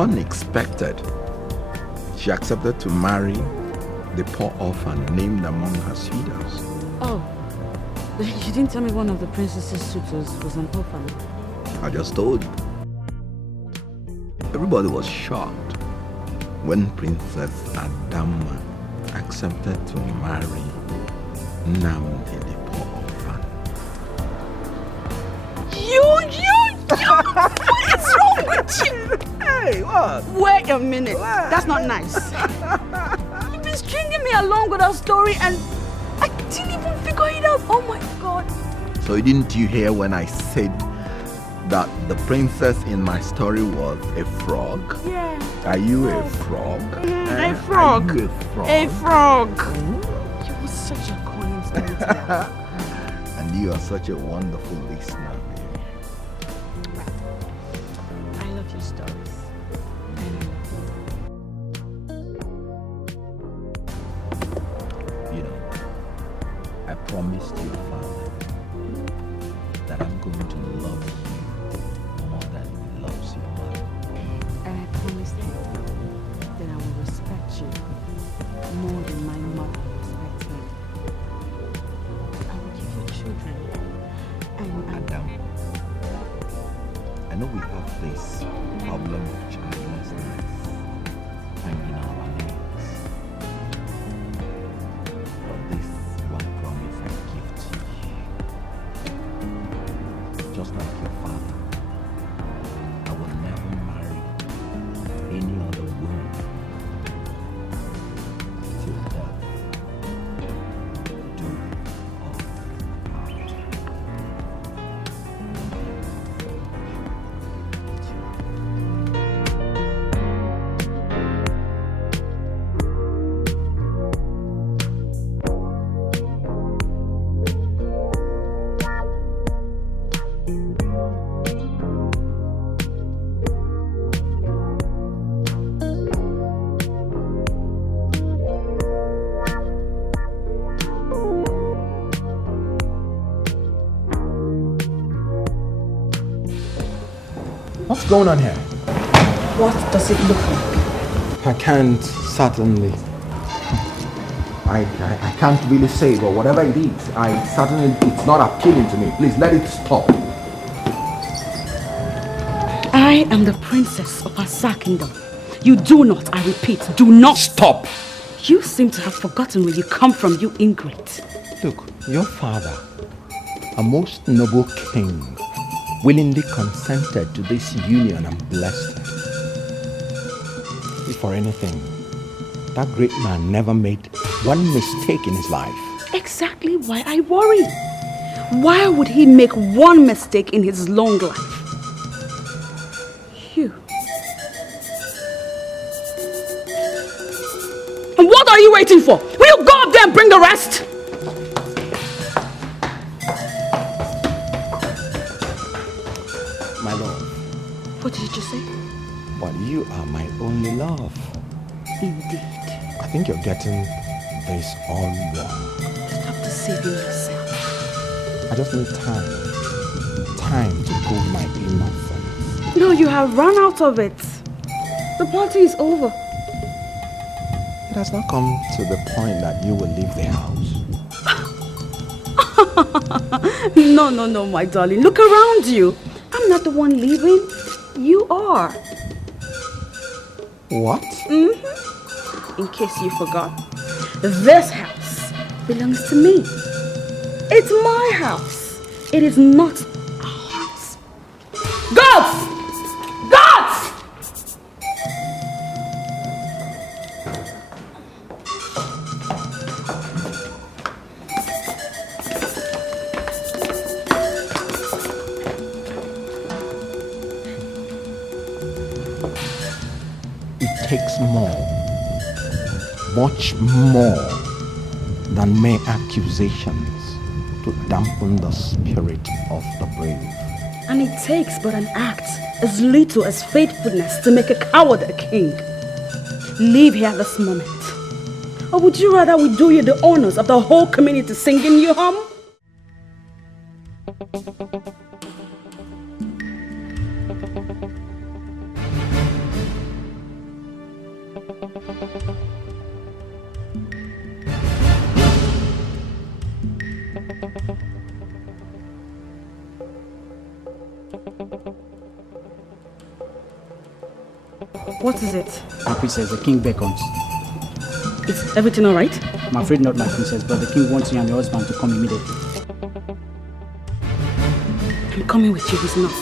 unexpected. She accepted to marry the poor orphan named among her suitors. Oh, you didn't tell me one of the princess's suitors was an orphan. I just told you. Everybody was shocked when Princess Adama accepted to marry Namdi the poor orphan. What is wrong with you? Hey, what? Wait a minute. What? That's not nice. You've been stringing me along with our story and I didn't even figure it out. Oh my God. So didn't you hear when I said that the princess in my story was a frog? Yeah. Are you a frog? A frog. Are you a frog? A frog. You were such a cunning storyteller. And you are such a wonderful listener, baby. I love your stories. You know, I promised your father that I'm going to love you more than he loves your mother. And I promised him that I will respect you more than my mother respects me. I will give you children. And Adam, I know we have this problem of childlessness hanging our legs. But this one promise I give to you. Just like your father, I will never marry any other woman till death do us part. What's going on here? what does it look like? I can't certainly. I can't really say, but whatever it is, it's not appealing to me. Please let it stop. I am the princess of Asa Kingdom. You do not, I repeat, do not Stop! You seem to have forgotten where you come from, you ingrate. Look, your father, a most noble king, willingly consented to this union and blessed her. If for anything, that great man never made one mistake in his life. Exactly why I worry. Why would he make one mistake in his long life? You. And what are you waiting for? Will you go up there and bring the rest? My love, What did you just say? but you are my only love. Indeed. I think you're getting this all wrong. Stop deceiving yourself. I just need time. Time to prove my innocence. No, you have run out of it. The party is over. It has not come to the point that you will leave the house. No, my darling. Look around you. I'm not the one leaving. You are. What? In case you forgot, this house belongs to me. It's my house. It is not our house. Gods! Gods! It takes more, much more than mere accusations to dampen the spirit of the brave. And it takes but an act as little as faithfulness to make a coward a king. Leave here this moment. Or would you rather we do you the honors of the whole community singing you home? What is it? My princess, the king beckons. Is everything all right? I'm afraid not, my princess, but the king wants you and your husband to come immediately. I'm coming with you, he's not.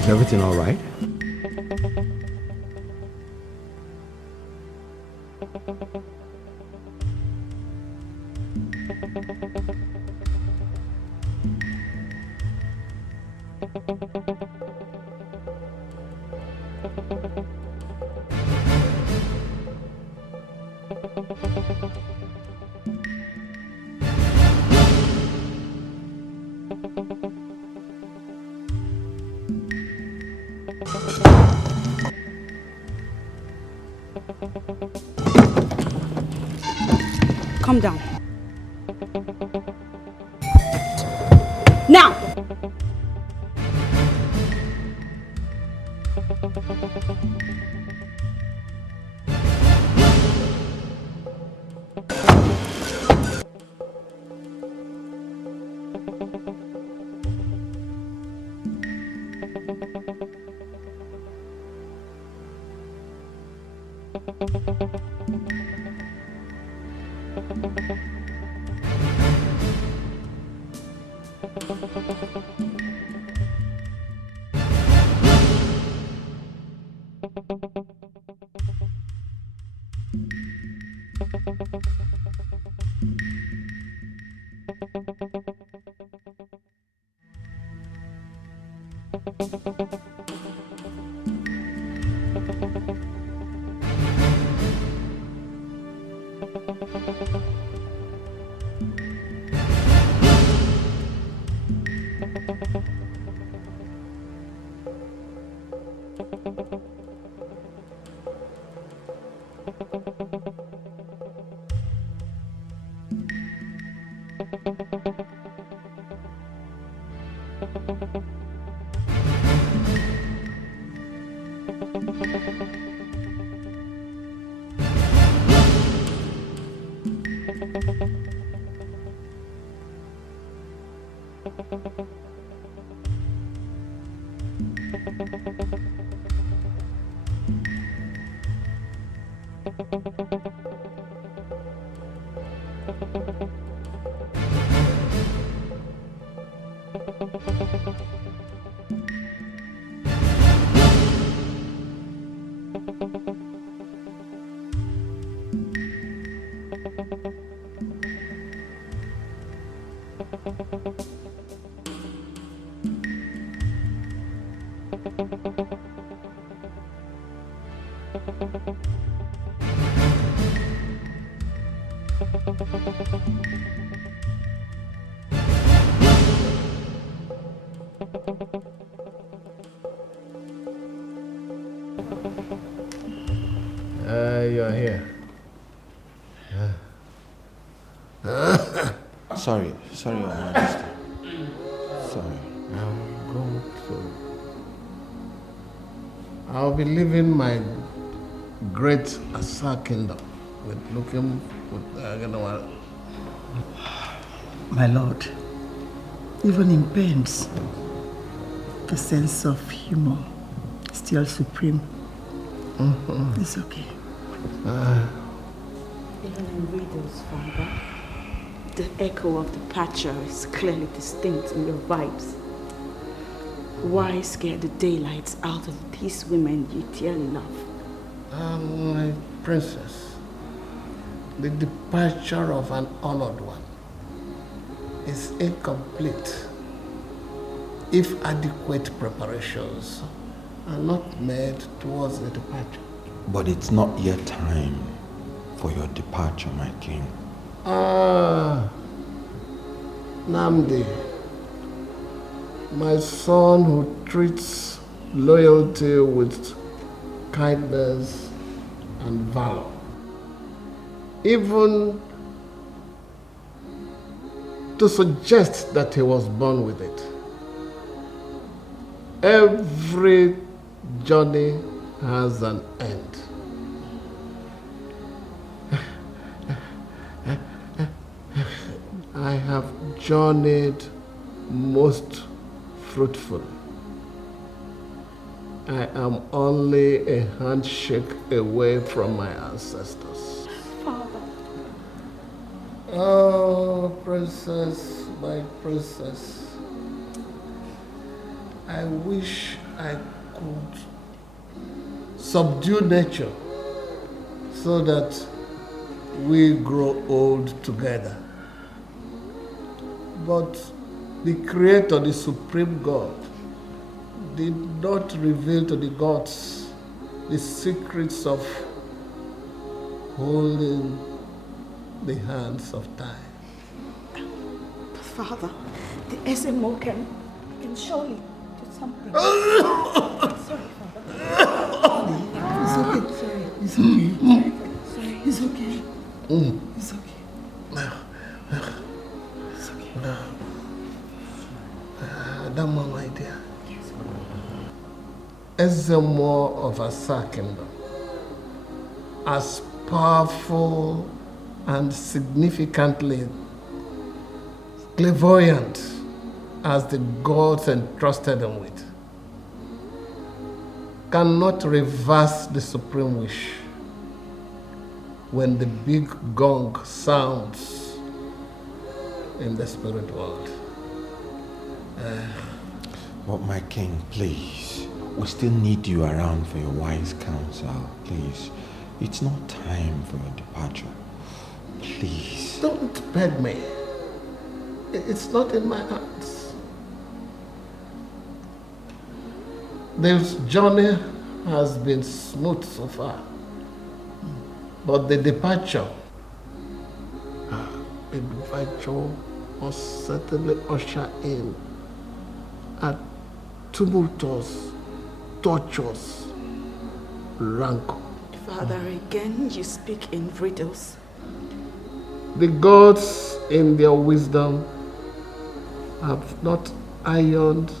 Is everything all right? Calm down. Now! You're here. Sorry, Your Majesty. Sorry. I'm going to... I'll be leaving my great Asa kingdom with looking with My lord, even in pains, the sense of humor is still supreme. It's okay. Even in riddles, Father, the echo of departure is clearly distinct in your vibes. Why scare the daylights out of these women you dearly love? My princess, the departure of an honored one is incomplete if adequate preparations are not made towards the departure. But it's not yet time for your departure, my king. Namdi, my son who treats loyalty with kindness and valor, even to suggest that he was born with it. Every journey has an end. I have journeyed most fruitful. I am only a handshake away from my ancestors. Father. Oh, princess, my princess. I wish I could subdue nature so that we grow old together. But the Creator, the Supreme God, did not reveal to the gods the secrets of holding the hands of time. Father, the SMO can surely do something. Sorry, Father. It's okay. Sorry. It's okay. Sorry. It's okay. It's okay. It's okay. Adama, my dear. Ezemo of Asa Kingdom, as powerful and significantly clairvoyant as the gods entrusted him with, cannot reverse the supreme wish when the big gong sounds in the spirit world. But my king, please, we still need you around for your wise counsel, please. It's not time for your departure. Please. Don't beg me. It's not in my hands. This journey has been smooth so far, but the departure must certainly usher in a tumultuous, torturous rancor. Father, again you speak in riddles. The gods, in their wisdom, have not ironed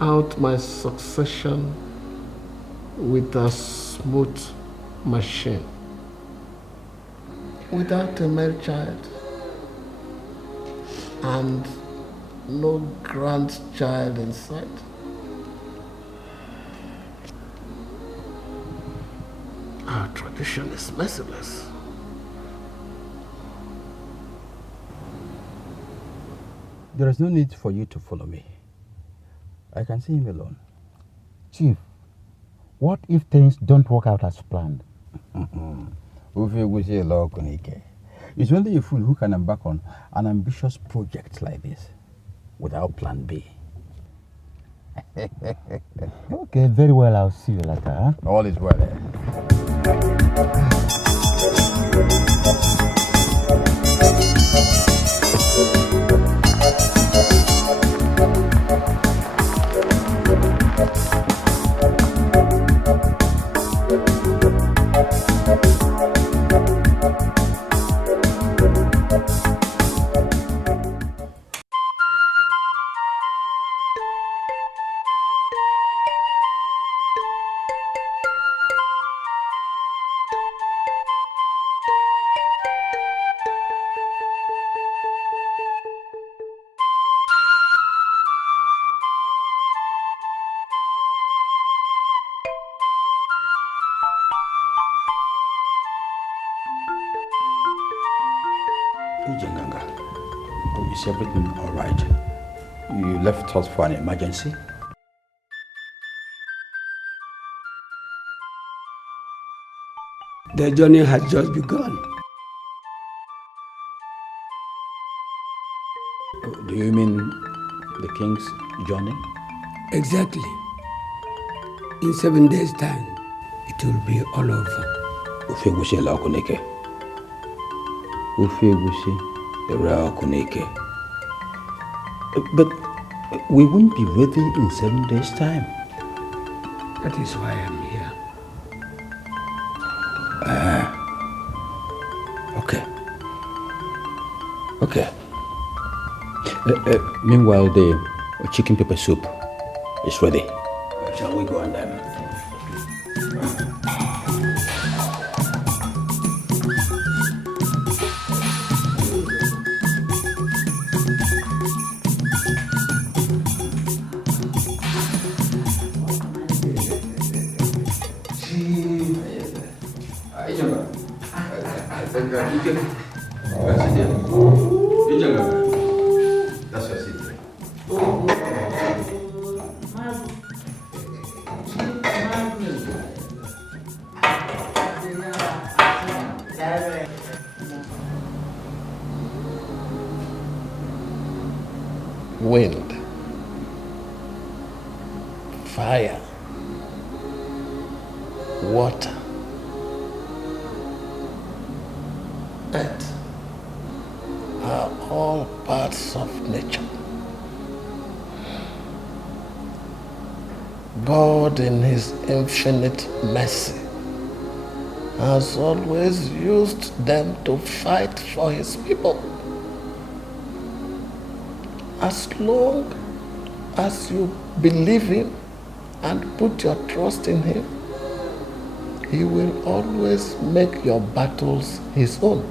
out my succession with a smooth machine. Without a male child and no grandchild in sight, our tradition is merciless. There is no need for you to follow me. I can see him alone. Chief, what if things don't work out as planned? It's only a fool who can embark on an ambitious project like this without plan B. Okay, very well, I'll see you later, huh? All is well. Is everything all right? You left us for an emergency? The journey has just begun. Do you mean the king's journey? Exactly. In 7 days' time, it will be all over. Ufegusi la kuneke. Ufegusi la kuneke. But we won't be ready in 7 days' time. That is why I'm here. Okay. Okay. Meanwhile, the chicken pepper soup, It's ready. Shall we go on then? Wind, fire, water, earth are all parts of nature. God, in His infinite mercy, has always used them to fight for His people. As long as you believe Him and put your trust in Him, He will always make your battles His own.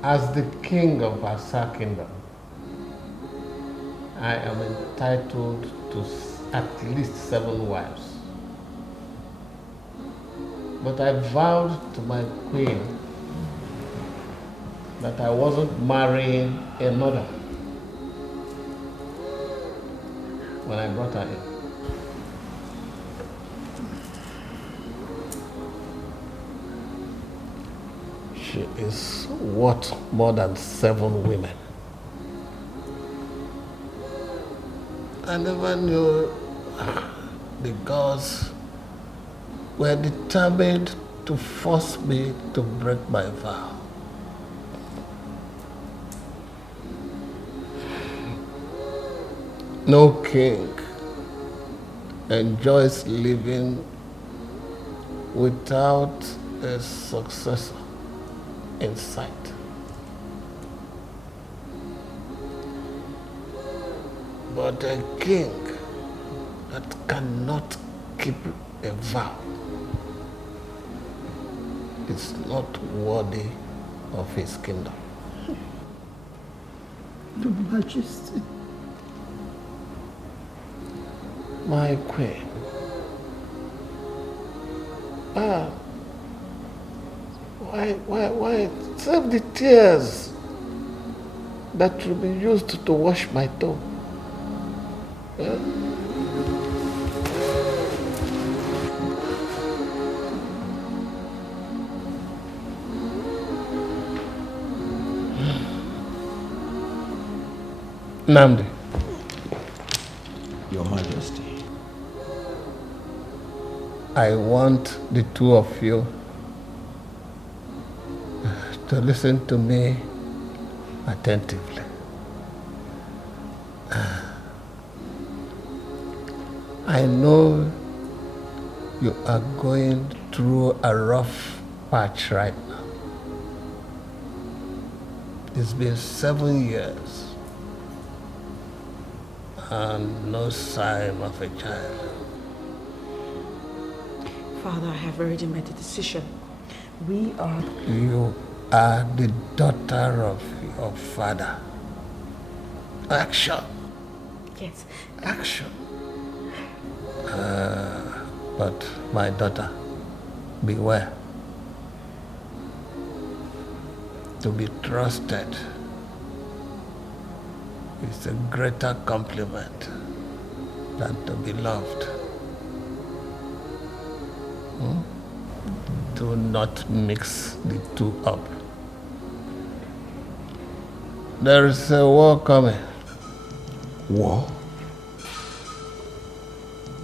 As the king of Asa Kingdom, I am entitled to at least 7 wives. But I vowed to my queen that I wasn't marrying another when I brought her in. She is worth more than 7 women. I never knew the gods were determined to force me to break my vow. No king enjoys living without a successor in sight. But a king that cannot keep a vow is not worthy of his kingdom. Your Majesty. My queen. Why save the tears that will be used to wash my tomb? Namdi. Your Majesty. I want the 2 of you to listen to me attentively. I know you are going through a rough patch right now. It's been 7 years and no sign of a child. Father, I have already made a decision. We are... You are the daughter of your father. Action. Yes. Action. But my daughter, beware. To be trusted is a greater compliment than to be loved. Do not mix the two up. There is a war coming. War?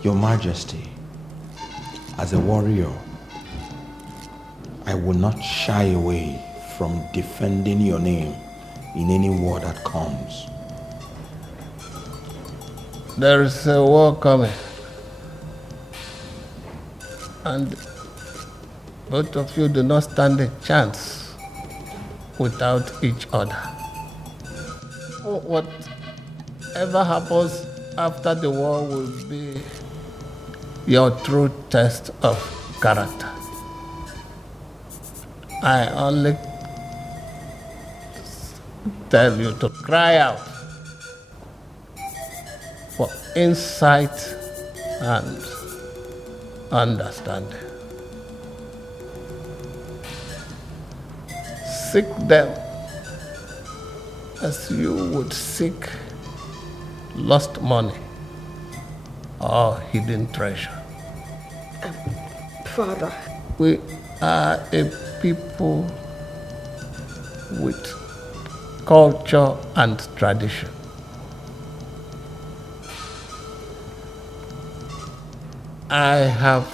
Your Majesty, as a warrior, I will not shy away from defending your name in any war that comes. There is a war coming. And both of you do not stand a chance without each other. Whatever happens after the war will be your true test of character. I only tell you to cry out for insight and understanding. Seek them as you would seek lost money or hidden treasure. Father. We are a people with culture and tradition. I have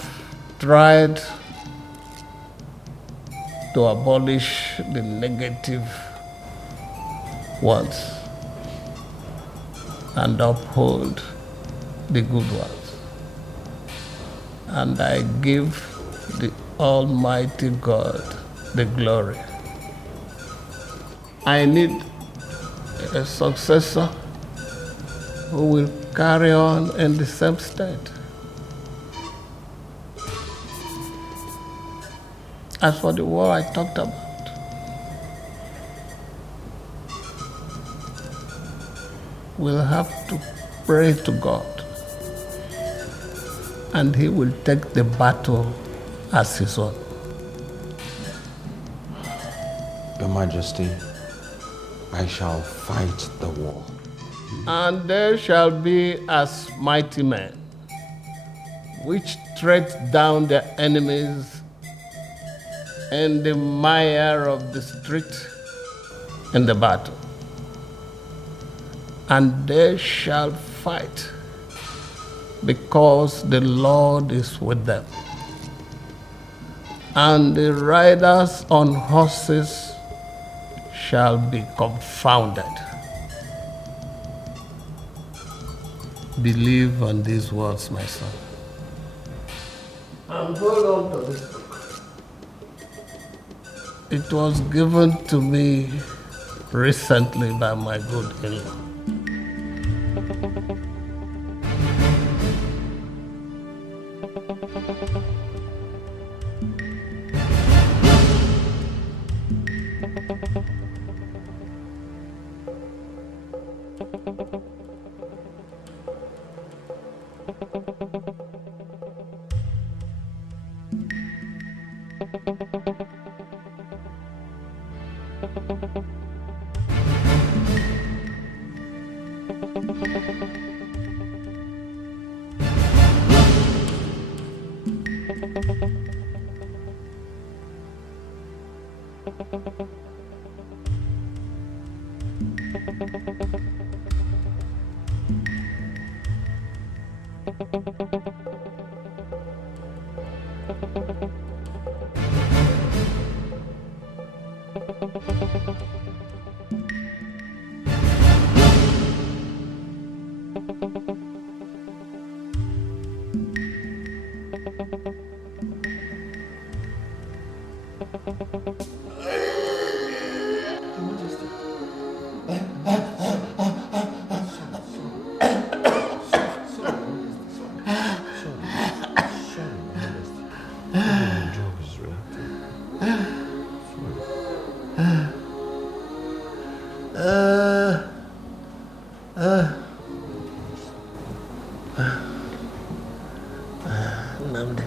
tried to abolish the negative ones and uphold the good ones. And I give the Almighty God the glory. I need a successor who will carry on in the same state. As for the war I talked about, we'll have to pray to God, and He will take the battle as His own. Your Majesty, I shall fight the war. And there shall be as mighty men, which tread down their enemies in the mire of the street in the battle. And they shall fight, because the Lord is with them. And the riders on horses shall be confounded. Believe on these words, my son. And hold on to this book. It was given to me recently by my good in-law. Nnamdi.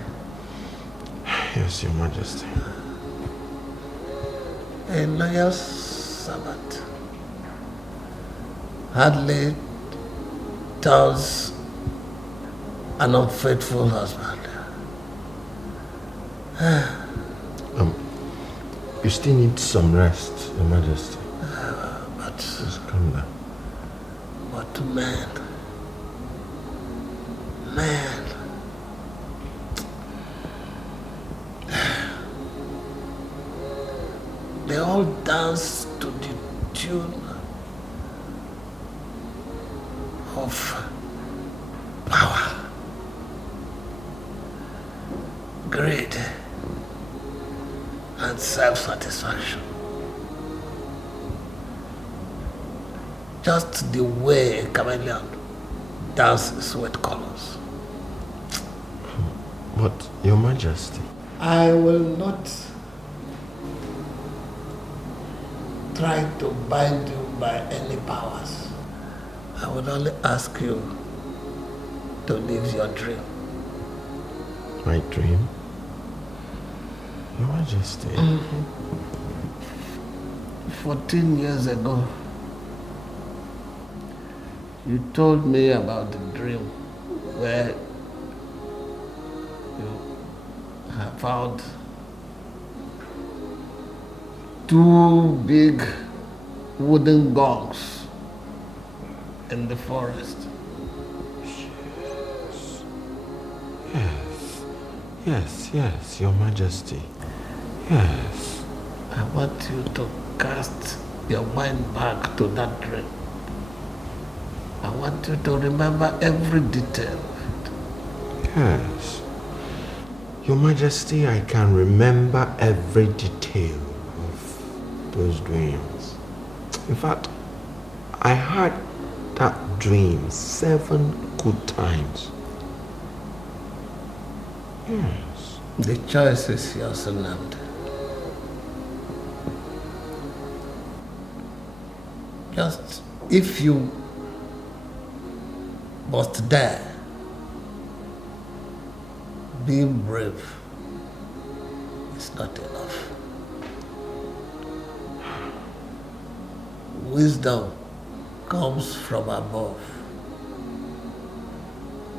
Yes, Your Majesty. A loyal servant hardly tells an unfaithful husband. You still need some rest, Your Majesty. But Just calm down. man, they all dance to the tune of power, greed, and self-satisfaction. Just the way a chameleon dances with colors. But, Your Majesty. I will not try to bind you by any powers. I will only ask you to live your dream. My dream? Your Majesty. 14 years ago, you told me about the dream where you have found two big wooden gongs in the forest. Yes, Your Majesty. Yes. I want you to cast your mind back to that dream. I want you to remember every detail of it. Yes. Your Majesty, I can remember every detail of those dreams. In fact, I had that dream 7 good times. Yes. The choice is yours, Nnamdi. Just if you must dare, being brave is not enough. Wisdom comes from above.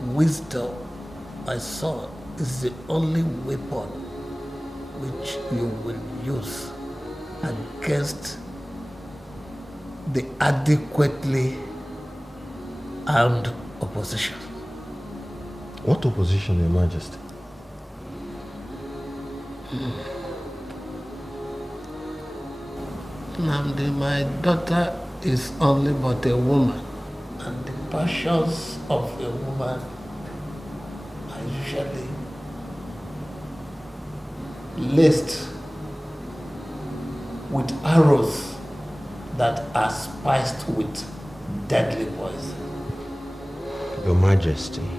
Wisdom, my son, is the only weapon which you will use against the adequately armed opposition. What opposition, Your Majesty? Nnamdi, my daughter is only but a woman, and the passions of a woman are usually laced with arrows that are spiced with deadly poison. Your Majesty,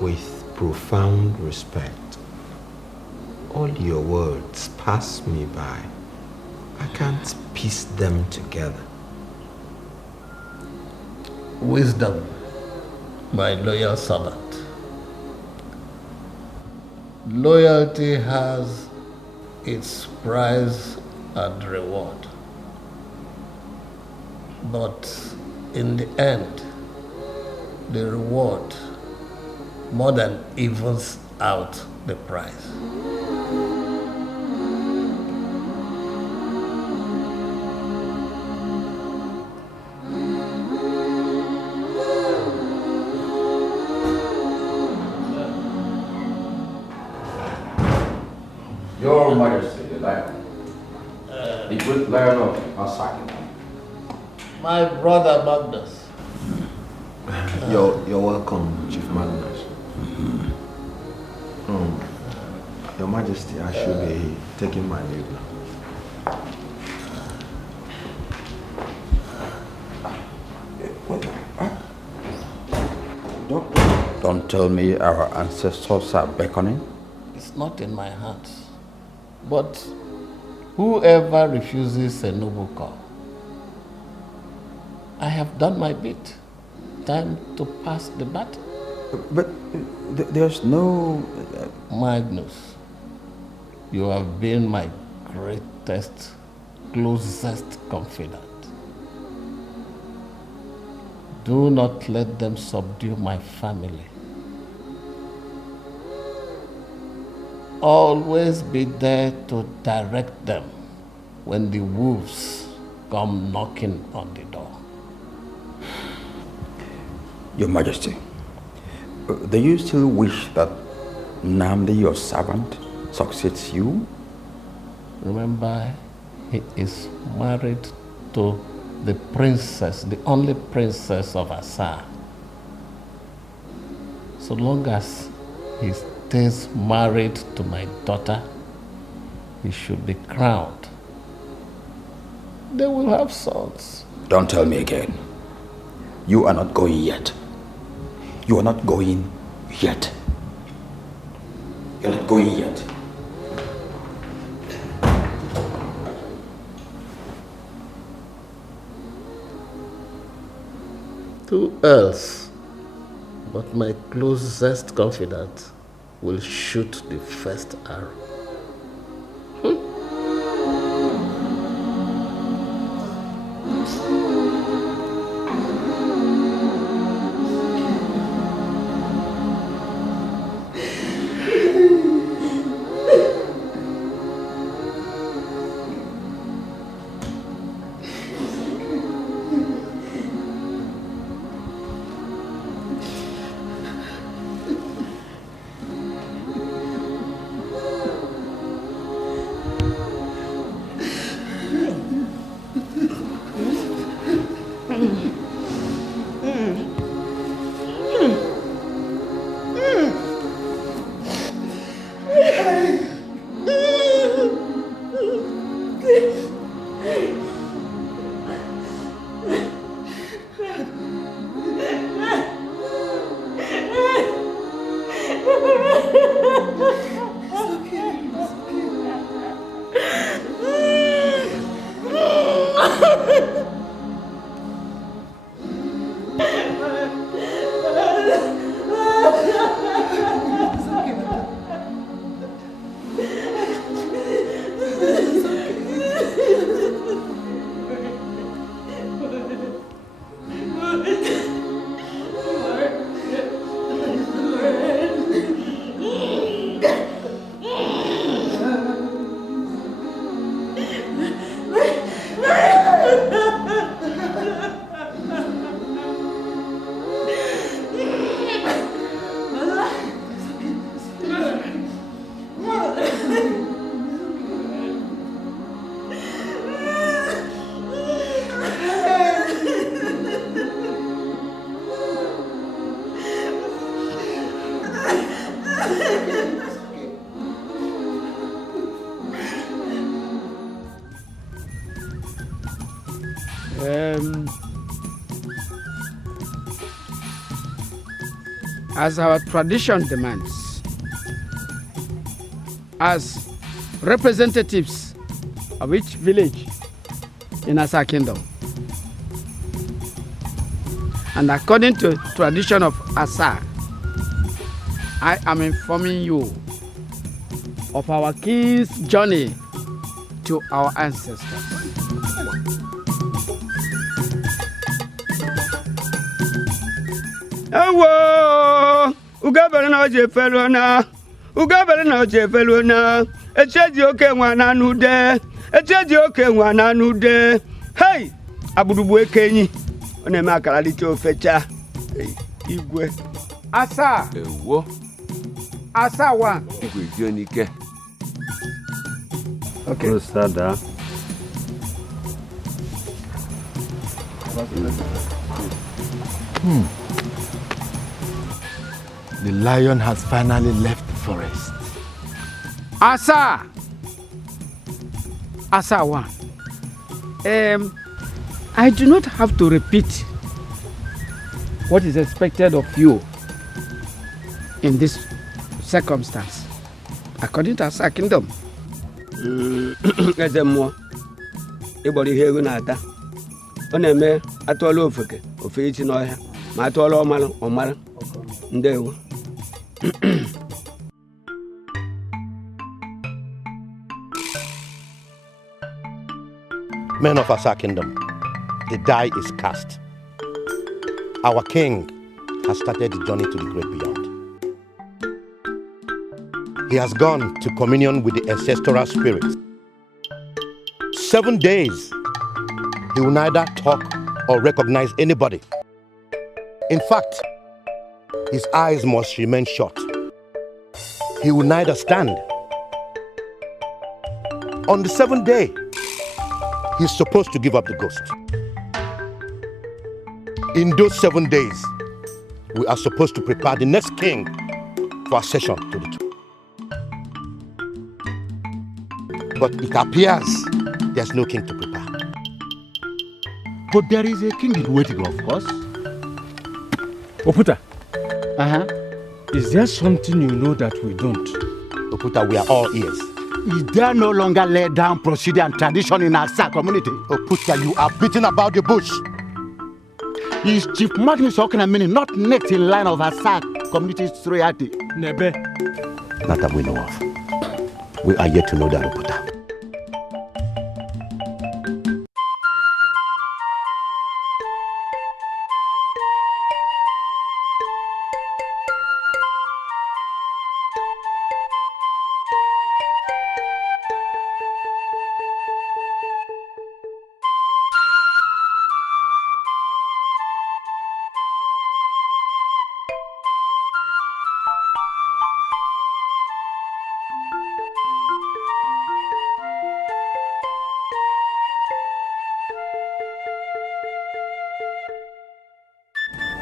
with profound respect, all your words pass me by. I can't piece them together. Wisdom, my loyal servant. Loyalty has its price and reward. But in the end, the reward more than evens out the price. Your Majesty, the lion. The great lion of Masaki. My brother Magnus. You're welcome, Chief Magnus. Your Majesty, I should be taking my leave now. Don't tell me our ancestors are beckoning. It's not in my hands. But whoever refuses a noble call, I have done my bit. Time to pass the baton. But there's no... Magnus, you have been my greatest, closest confidant. Do not let them subdue my family. Always be there to direct them when the wolves come knocking on the door. Your Majesty, do you still wish that Nnamdi, your servant, succeeds you? Remember, he is married to the princess, the only princess of Asa. So long as he stays married to my daughter, he should be crowned. They will have sons. Don't tell me again. You are not going yet. You are not going yet. You're not going yet. Who else but my closest confidant will shoot the first arrow? As our tradition demands, as representatives of each village in Asa Kingdom, and according to tradition of Asa, I am informing you of our king's journey to our ancestors. Ewo ugabere na oje felo na ugabere na oje felo na echeji oke nwa na nude echeji oke nwa na nude hey abudubu ekenyi ona eme akara liche ofecha igwe Asa Ewo Asa wa igwe jonike. okay Osada. The lion has finally left the forest. Asa one. I do not have to repeat what is expected of you in this circumstance, according to Asa Kingdom. eze mmụọ ịgbọrọ ihe ego na-ata ọ na-eme atụọla ofeke ofe ichi n'ọhịa ma atụọla ọmara Ndewo. Men of Asa Kingdom, the die is cast. Our king has started the journey to the great beyond. He has gone to communion with the ancestral spirits. 7 days, he will neither talk or recognize anybody. In fact, his eyes must remain shut. He will neither stand. On the 7th day, he's supposed to give up the ghost. In those 7 days, we are supposed to prepare the next king for accession to the throne. But it appears there's no king to prepare. But there is a king in waiting, of course. Oputa. Is there something you know that we don't? Oputa, we are all ears. Is there no longer laid down procedure and tradition in our Asa community? Oputa, you are beating about the bush. Is Chief Magnus Okanamini not next in line of Asa community's royalty? Nebe. Not that we know of. We are yet to know that, Oputa.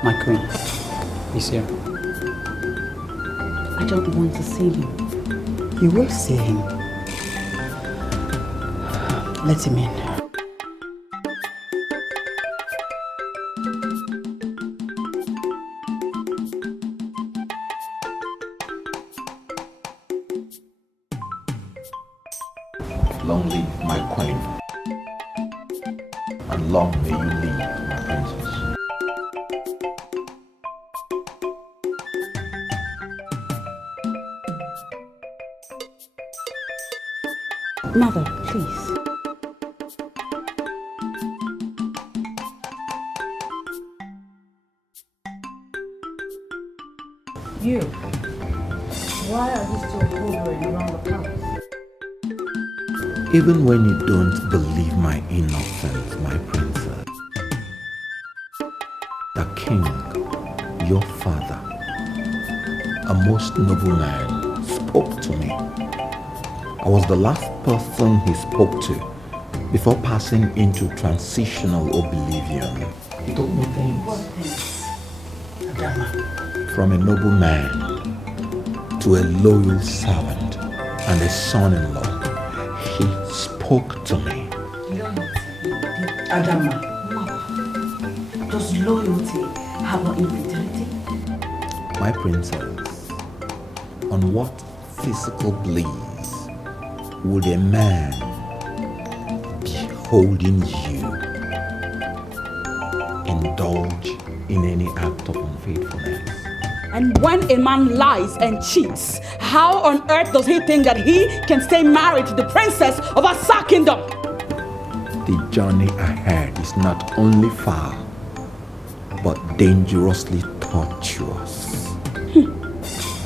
My queen is here. I don't want to see him. You will see him. Let him in. Long live my queen, and long may you live, my princess. Mother, please. You. Why are you still hovering around the palace? Even when you don't believe my innocence, my princess, the king, your father, a most noble man, spoke to me. I was the last person he spoke to before passing into transitional oblivion. He told me things. What things? From a noble man to a loyal servant and a son-in-law. He spoke to me. Loyalty. Adama. Mother. Does loyalty have an infidelity? My princess, on what physical bliss would a man beholding you indulge in any act of unfaithfulness? And when a man lies and cheats, how on earth does he think that he can stay married to the princess of Asa Kingdom? The journey ahead is not only far, but dangerously tortuous.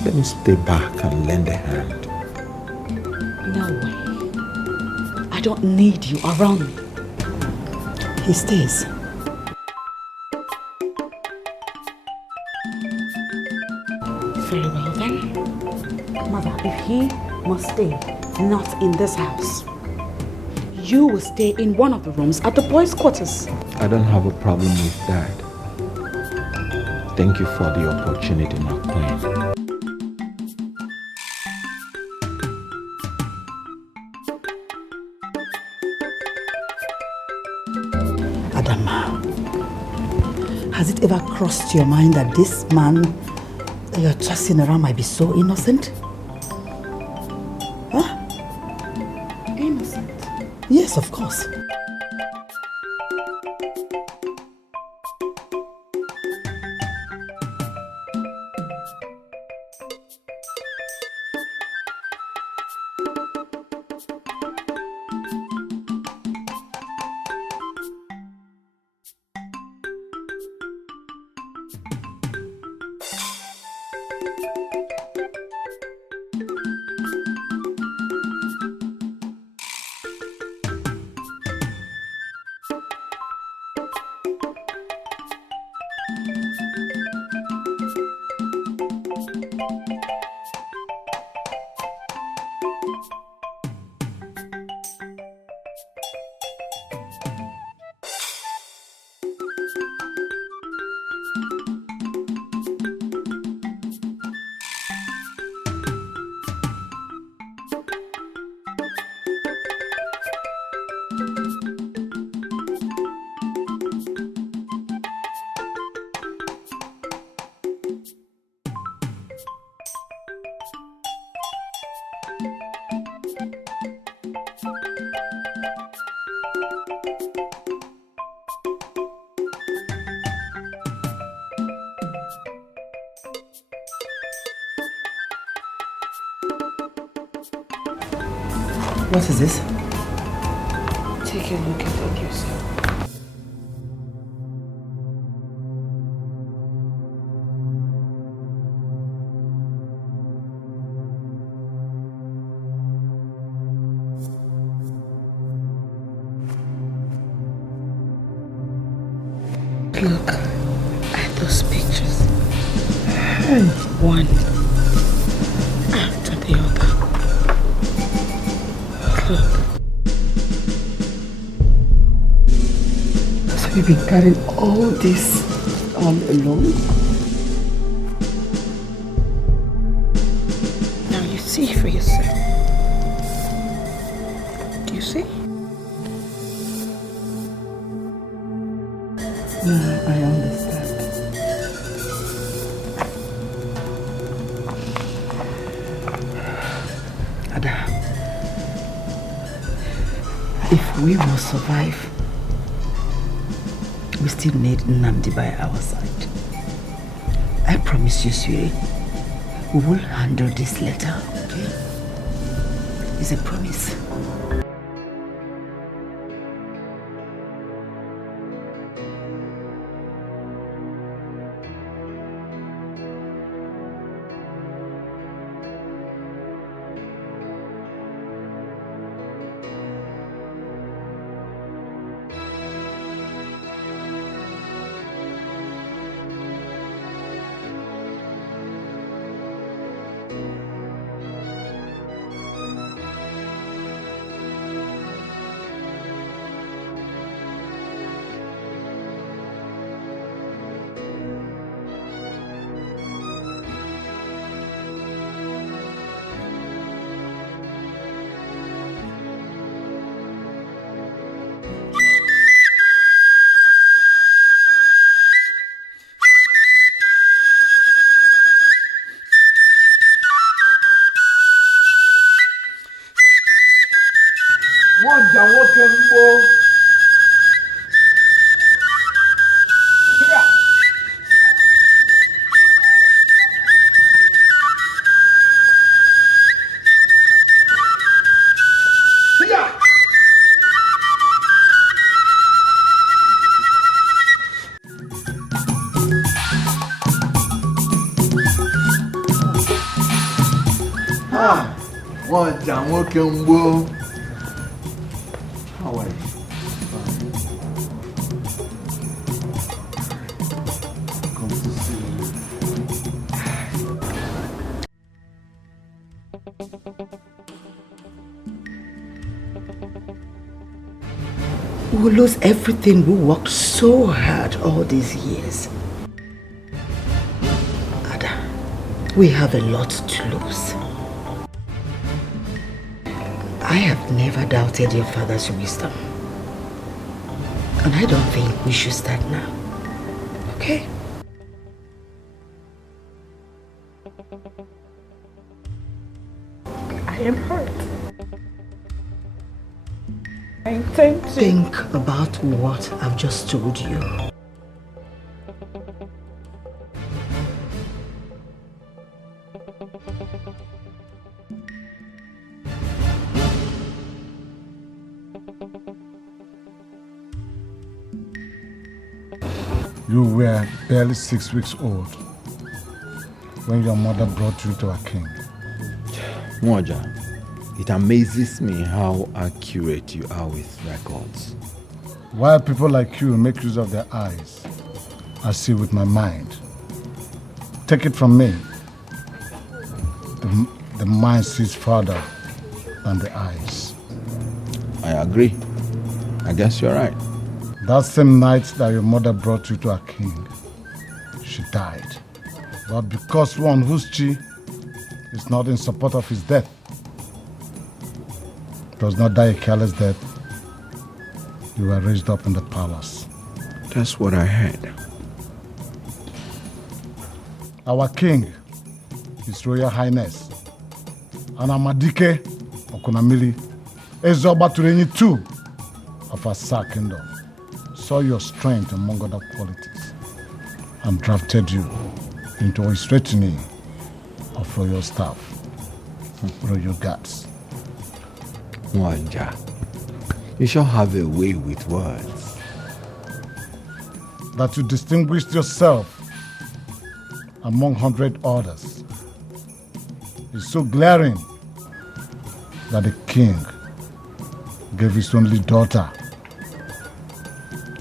Let me stay back and lend a hand. No way. I don't need you around me. He stays. Very well then. Mother, if he must stay not in this house, you will stay in one of the rooms at the boys' quarters. I don't have a problem with that. Thank you for the opportunity, my queen. Adama, has it ever crossed your mind that this man that you're tossing around might be so innocent? Huh? Innocent? Yes, of course. What is this? Take a look at it yourself. Look at those pictures. One after the other. Look. So you've been carrying all this all alone? Now you see for yourself. Do you see? Now I understand. Ada, if we will survive, we still need Nnamdi by our side. I promise you, Siri, we will handle this letter, okay? It's a promise. How are you? Come to see you. We will lose everything we worked so hard all these years. Ada, we have a lot to lose. I have never doubted your father's wisdom. And I don't think we should start now. Okay? I am hurt. I intend to think about what I've just told you. You were barely 6 weeks old when your mother brought you to our king. Mwaja, it amazes me how accurate you are with records. While people like you make use of their eyes, I see with my mind. Take it from me. The mind sees farther than the eyes. I agree. I guess you're right. That same night that your mother brought you to our king, she died. But because one whose chi is not in support of his death does not die a careless death, you were raised up in the palace. That's what I heard. Our king, His Royal Highness, Anamadike Okunamili, Ezoba Turenyi II of Asa Kingdom, saw your strength among other qualities and drafted you into his retinue of royal staff, royal guards. Mwanja, you shall have a way with words. That you distinguished yourself among 100 others is so glaring that the king gave his only daughter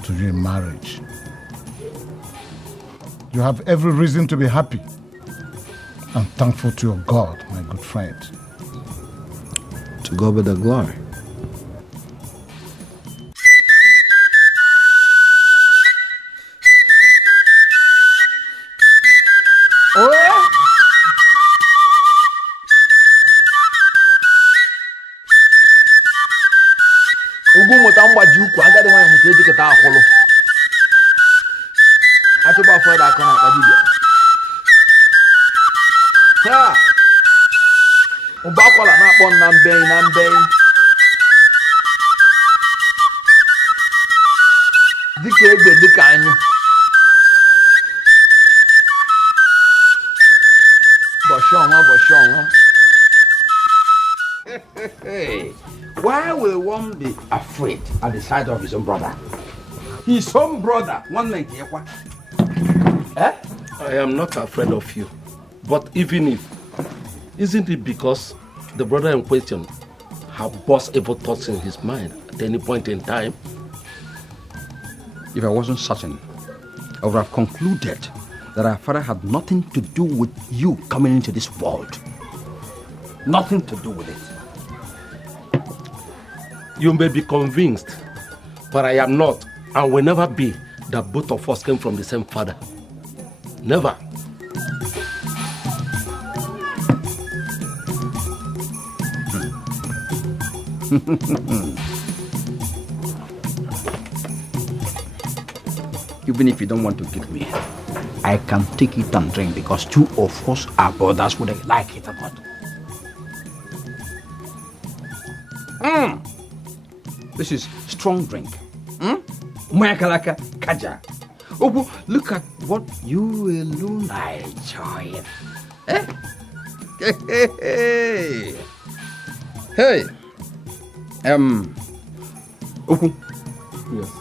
to you in marriage. You have every reason to be happy and thankful to your God, my good friend. To God be the glory. Ugwu mụta mgbaji ukwu agadi nwanyị mụta ejikọta akwụlụ. Atụba afọ da akọ na akpa dibịa. Taa, ụba akwala na-akpọ na mbeyi. Dịka egbe dịka anyụ. Bọchị ọnwa. Why will one be afraid at the sight of his own brother? His own brother, one man here. I am not afraid of you. But even if, isn't it because the brother in question have boss evil thoughts in his mind at any point in time? If I wasn't certain, I would have concluded that our father had nothing to do with you coming into this world. Nothing to do with it. You may be convinced, but I am not and will never be that both of us came from the same father. Never. Even if you don't want to give me, I can take it and drink because two of us are brothers whether you like it or not. This is strong drink. Mayakalaka kaja. Oh, look at what you alone are enjoying. Hey. Yes.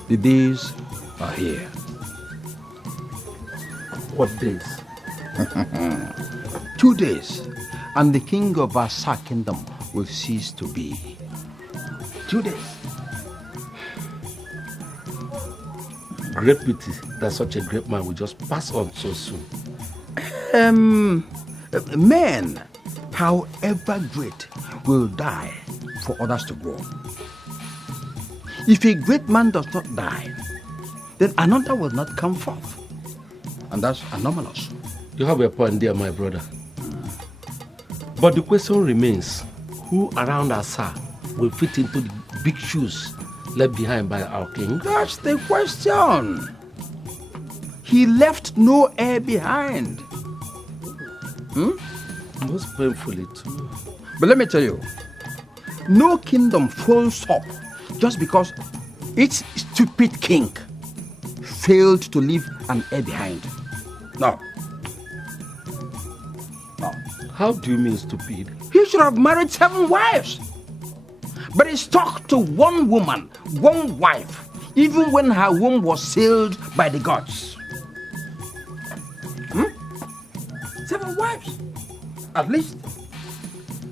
The days are here. What days? 2 days, and the king of our kingdom will cease to be. 2 days. Great pity that such a great man will just pass on so soon. Men, however great, will die for others to grow. If a great man does not die, then another will not come forth. And that's anomalous. You have a point there, my brother. But the question remains, who around Asa will fit into the big shoes left behind by our king? That's the question. He left no heir behind. Most painfully too. But let me tell you, no kingdom falls up just because its stupid king failed to leave an heir behind. No. How do you mean stupid? He should have married 7 wives. But he stuck to one woman, one wife, even when her womb was sealed by the gods. 7 wives, at least.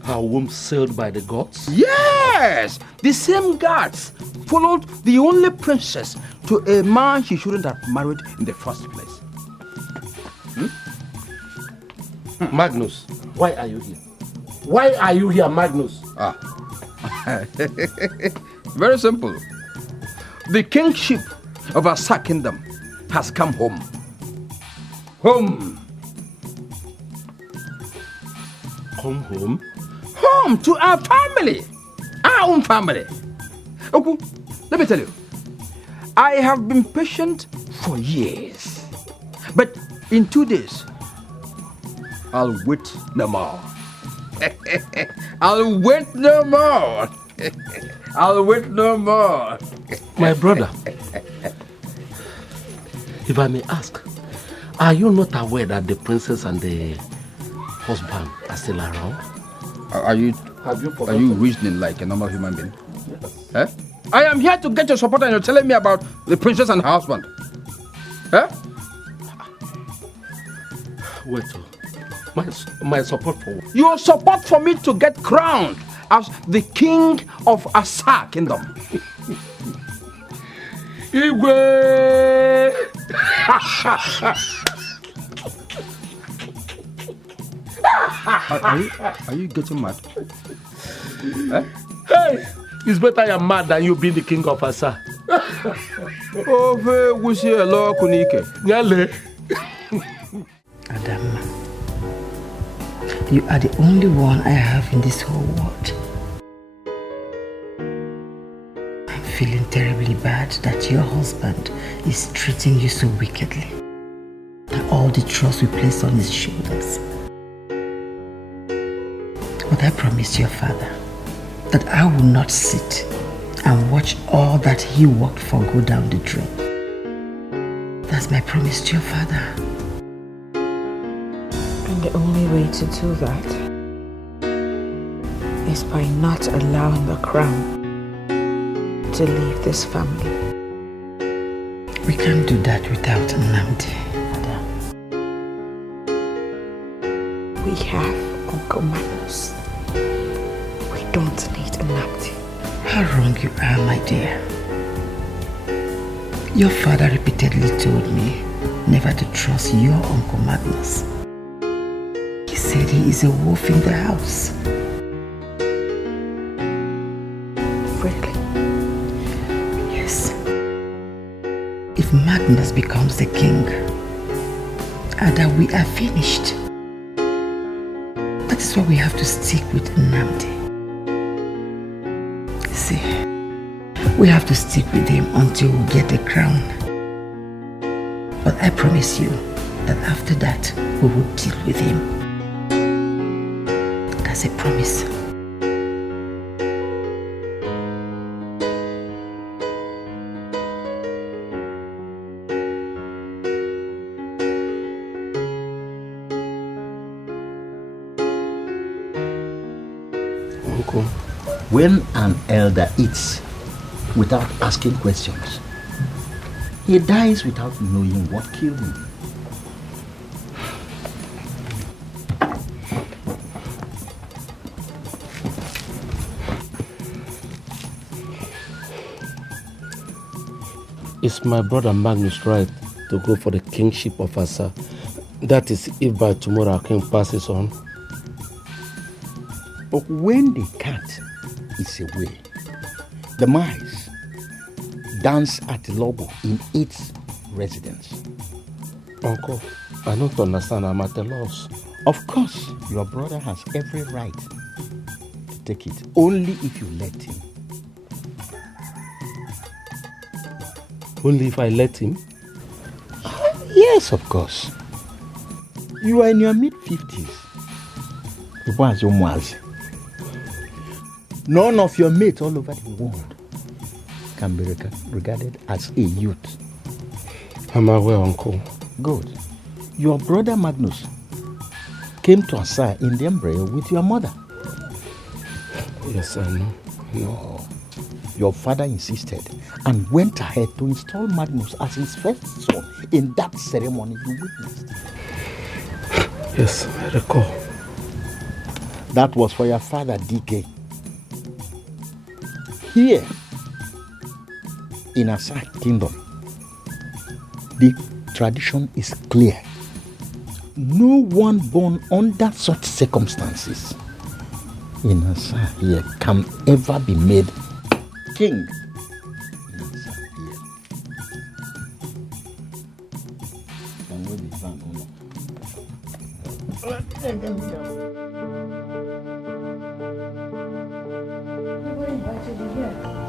Her womb sealed by the gods? Yes! The same gods followed the only princess to a man she shouldn't have married in the first place. Magnus, why are you here? Why are you here, Magnus? Very simple. The kingship of our kingdom has come home. Home. Come home? Home to our family. Our own family. Okay, let me tell you. I have been patient for years. But in 2 days, I'll wait no more. I'll wait no more. I'll wait no more. My brother, if I may ask, are you not aware that the princess and the husband are still around? Are you Have you forgotten? Are you reasoning like a normal human being? Yes. I am here to get your support and you're telling me about the princess and her husband. Wait, my support for what? Your support for me to get crowned as the king of Asa kingdom. Igwe! Are you getting mad? Hey! It's better I am mad than you being the king of Asa. Adama, you are the only one I have in this whole world. I'm feeling terribly bad that your husband is treating you so wickedly. And all the trust we place on his shoulders. But I promised your father that I will not sit and watch all that he worked for go down the drain. That's my promise to your father. And the only way to do that is by not allowing the crown to leave this family. We can't do that without Nnamdi. We have Uncle Magnus. We don't need Nnamdi. How wrong you are, my dear. Your father repeatedly told me never to trust your Uncle Magnus. He said he is a wolf in the house. Really? Yes. If Magnus becomes the king, Ada, we are finished. That is why we have to stick with Nnamdi. See, we have to stick with him until we get the crown. But I promise you that after that, we will deal with him. That's a promise. Uncle, when an elder eats without asking questions, he dies without knowing what killed him. Is my brother Magnus right to go for the kingship of Asa? That is, if by tomorrow our king passes on. But when the cat is away, the mice dance at the lobo in its residence. Uncle, I don't understand. I'm at a loss. Of course, your brother has every right to take it, only if you let him. Only if I let him? Yes, of course. You are in your mid-50s. None of your mates all over the world can be regarded as a youth. I'm aware, Uncle. Good. Your brother Magnus came to Asa in the embryo with your mother. Yes, I know. No. Your father insisted and went ahead to install Magnus as his first son in that ceremony you witnessed. Yes, I recall. That was for your father, DK. Here, in Asa Kingdom, the tradition is clear. No one born under such circumstances in Asa here can ever be made king.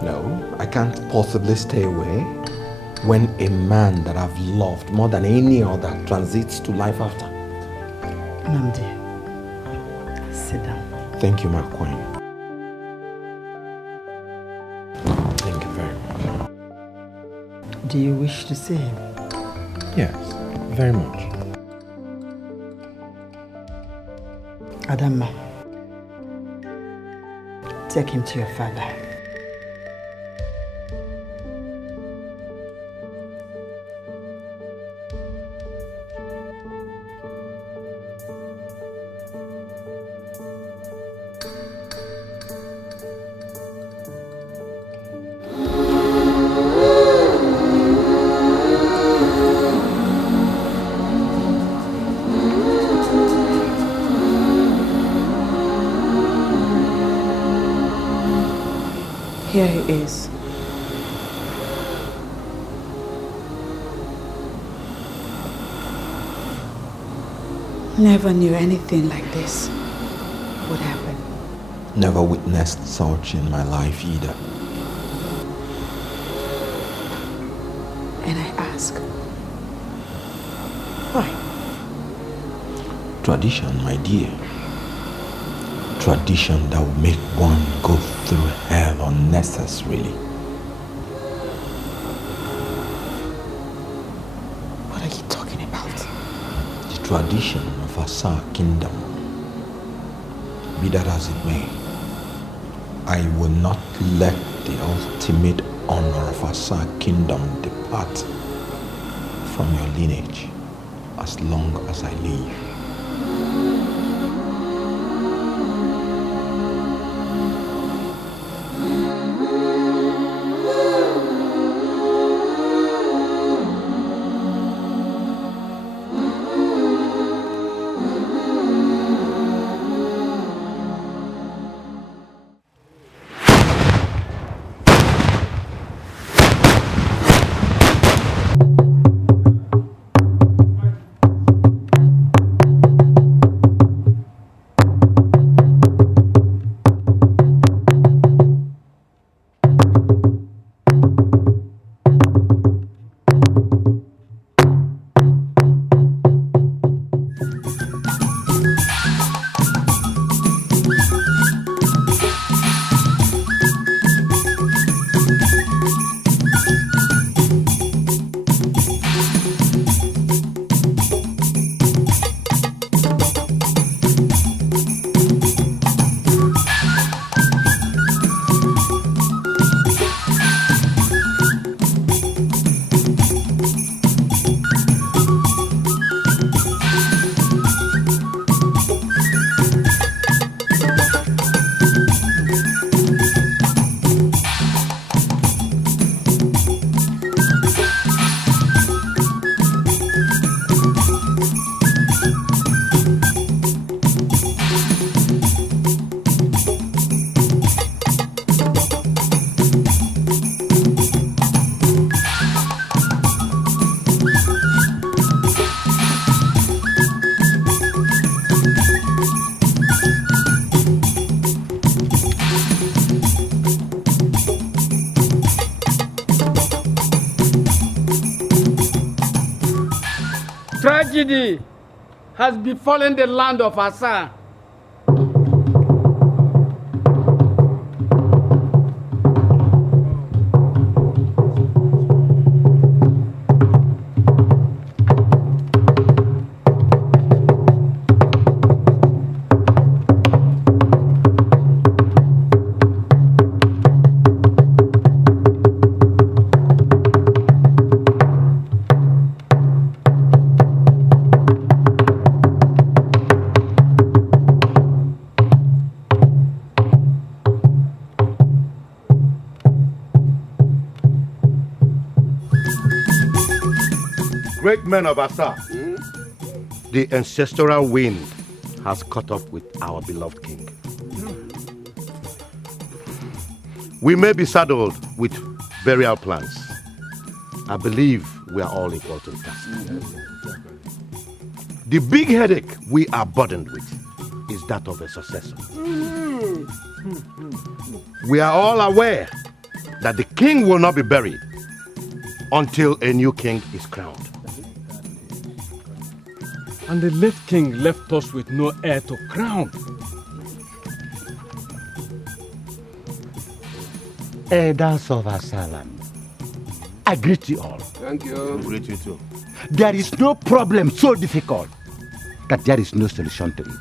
No, I can't possibly stay away when a man that I've loved more than any other transits to life after. Nnamdi, sit down. Thank you, my queen. Thank you very much. Do you wish to see him? Yes, very much. Adama, Take him to your father. Here he is. Never knew anything like this would happen. Never witnessed such in my life either. And I ask, why? Tradition, my dear. Tradition that will make one go through hell unnecessarily. What are you talking about? The tradition of Asa kingdom. Be that as it may, I will not let the ultimate honor of Asa kingdom depart from your lineage as long as I live. Tragedy has befallen the land of Asa. Great men of Asa, the ancestral wind has caught up with our beloved king. We may be saddled with burial plans. I believe we are all equal to the task. The big headache we are burdened with is that of a successor. We are all aware that the king will not be buried until a new king is crowned. And the late king left us with no heir to crown. Elders of Asalam, I greet you all. Thank you. I greet you too. There is no problem so difficult that there is no solution to it.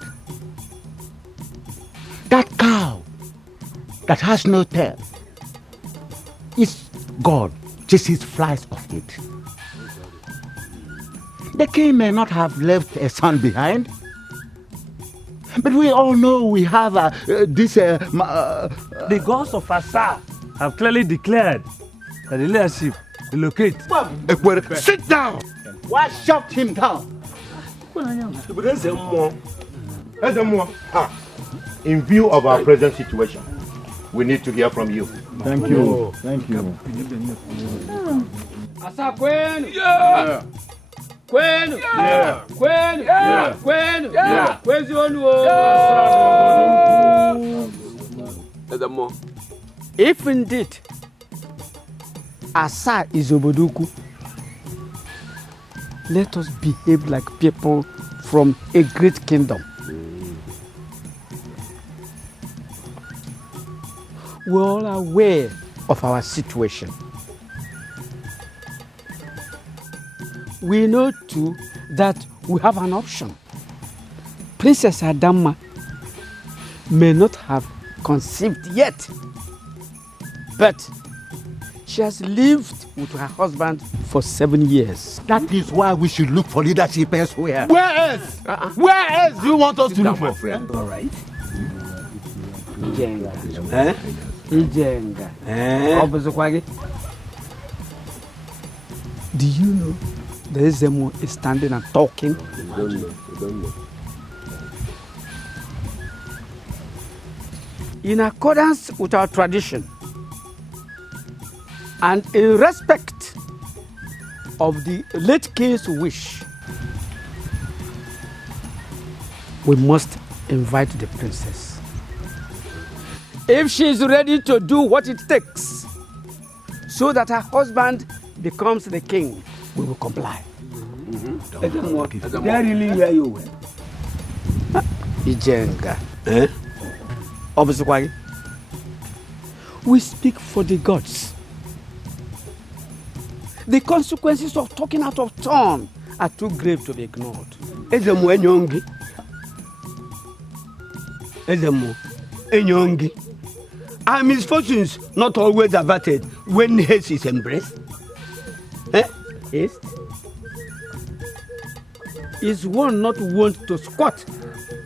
That cow that has no tail. It's God chases flies off it. The king may not have left a son behind, but we all know we have the gods of Asa have clearly declared that the leadership will locate. Sit down! Why shut him down? In view of our present situation, we need to hear from you. Thank you. Thank you. Asa kwenu. Yeah. Kwenu. Yeah. Kwenu. Yeah. Kwenu. Yeah. Kwezi onu. If indeed Asa is Oboduku, let us behave like people from a great kingdom. We're all aware of our situation. We know too that we have an option. Princess Adama may not have conceived yet, but she has lived with her husband for 7 years. That is why we should look for leadership elsewhere. Where else? Where else do you want us to look for? All right. Ijenga. Ijenga. Do you know the Ezemo is standing and talking? In accordance with our tradition and in respect of the late king's wish, we must invite the princess. If she is ready to do what it takes so that her husband becomes the king, we will comply. They really hear you well. Ijenga. Obviously, we speak for the gods. The consequences of talking out of turn are too grave to be ignored. Ezemo enyongi. Ezemo enyongi. Are misfortunes not always averted when haste is embraced? Haste? Is one not wont to squat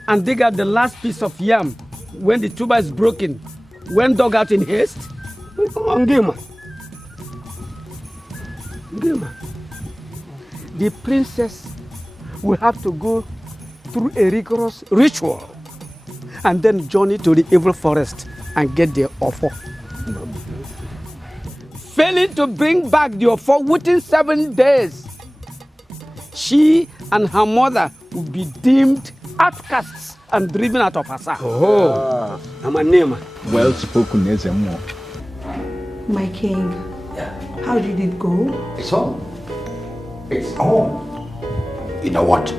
and dig out the last piece of yam when the tuber is broken, when dug out in haste? Ngima. The princess will have to go through a rigorous ritual and then journey to the evil forest and get the offer. Failing to bring back the offer within 7 days, she and her mother will be deemed outcasts and driven out of Asa. Oh, Amanema. Well spoken, Ezemo. My king, how did it go? It's on. It's on. You know what?